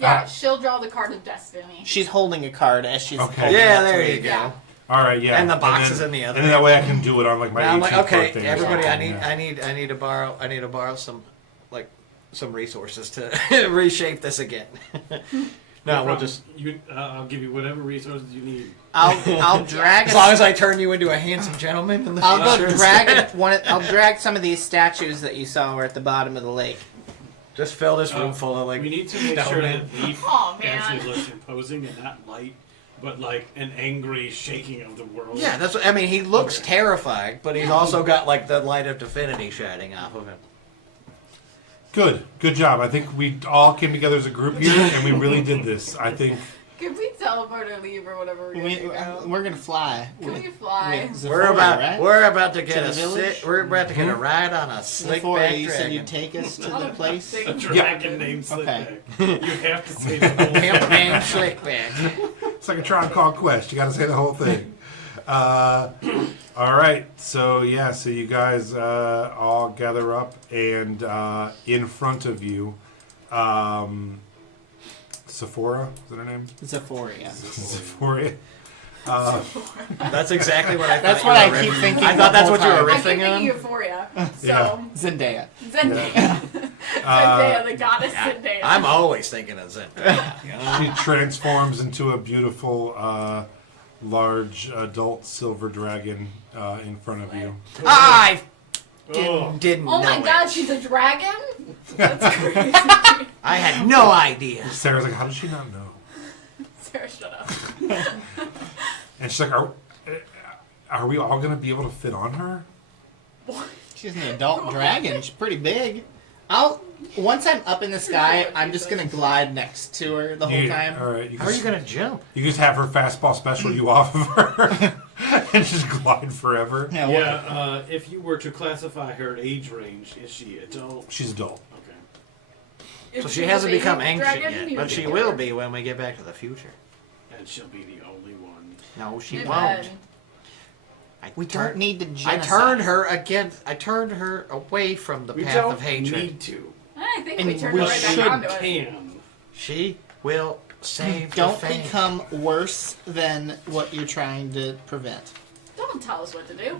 Yeah, she'll draw the card of destiny. She's holding a card as she's Okay. holding Yeah, it there to you me. go. Yeah. All right, yeah. And the box then- is in the other And then that way I can do it on like my Now I'm 18th like, okay, birthday. or everybody, something, I need to borrow some resources to reshape this again. No, we'll just I'll give you whatever resources you need. I'll drag. as long as I turn you into a handsome gentleman in the I'll future. go drag one. I'll drag some of these statues that you saw were at the bottom of the lake. Just fill this room full of we need to make sure snowmen. that Leaf Aw, man. actually looks imposing and not light, but like an angry shaking of the world. Yeah, that's what I mean. He looks terrifying, but he's also got like the light of divinity shining off of him. Good job. I think we all came together as a group here, and we really did this. I think Can we teleport or leave or whatever we're gonna do now? We're gonna fly. Can we fly? with We're Zephora, about right? we're about to get To a the village? we're about to get a ride on a slick Zephora, back you said dragon. you'd take us to the place. A dragon named Okay. Slipback. You have to say the whole Pimp thing. named Slickback. it's like a Tron Call Quest. You got to say the whole thing. All right. So you guys all gather up, and in front of you, Sephora, is that her name? Zephora, yeah. Sephora. That's exactly what I thought. That's you what were I keep riffing- thinking. I thought the that's whole what you were time. I keep riffing thinking on. Euphoria. So Yeah. Zendaya. Zendaya. Zendaya, the goddess Zendaya. I'm always thinking of Zendaya. you know? She transforms into a beautiful, large adult silver dragon in front of you. I Oh. didn't Oh know my god, it. she's a dragon? That's crazy. I had no idea. Sarah's like, how does she not know? Sarah, shut up. And she's like, are we all going to be able to fit on her? She's an adult dragon. She's pretty big. Once I'm up in the sky, I'm just gonna glide next to her the whole time. All right. How are you gonna jump? You just have her fastball special you off of her and just glide forever. Yeah, well, Yeah, if you were to classify her age range, is she adult? She's adult. Okay. If So she's she a hasn't baby become ancient dragon, yet, you but would she kill will her. be when we get back to the future. And she'll be the only one. No, she Amen. won't. we don't need to I genocide. turned her against. I turned her away from the We path don't of hatred. need to. I think And we turned we her right should back onto it. Can. She will save. Don't the fame. become worse than what you're trying to prevent. Don't tell us what to do.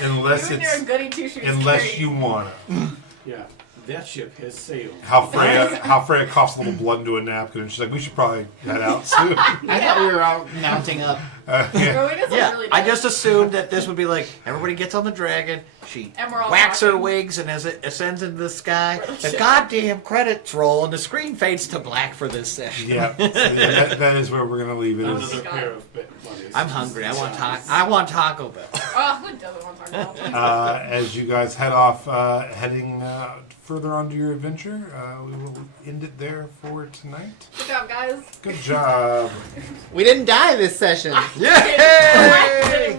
Unless You and your it's goody two shoes. unless you want to. Yeah. That ship has sailed. How Freya coughs a little blood into a napkin, and she's like, "We should probably head out soon." I thought we were all mounting up. Yeah. Yeah, really I dead. just assumed that this would be like everybody gets on the dragon, she And we're all whacks her talking. wings, and as it ascends into the sky, We're the shit. goddamn credits roll, and the screen fades to black for this session. Yeah, so that is where we're gonna leave it. Another Is, God. pair of buddies. I'm hungry. I want Taco Bell. Oh, who doesn't want to talk about as you guys head off, heading further onto your adventure, we will end it there for tonight. Good job, guys. Good job. We didn't die this session. Yeah! We're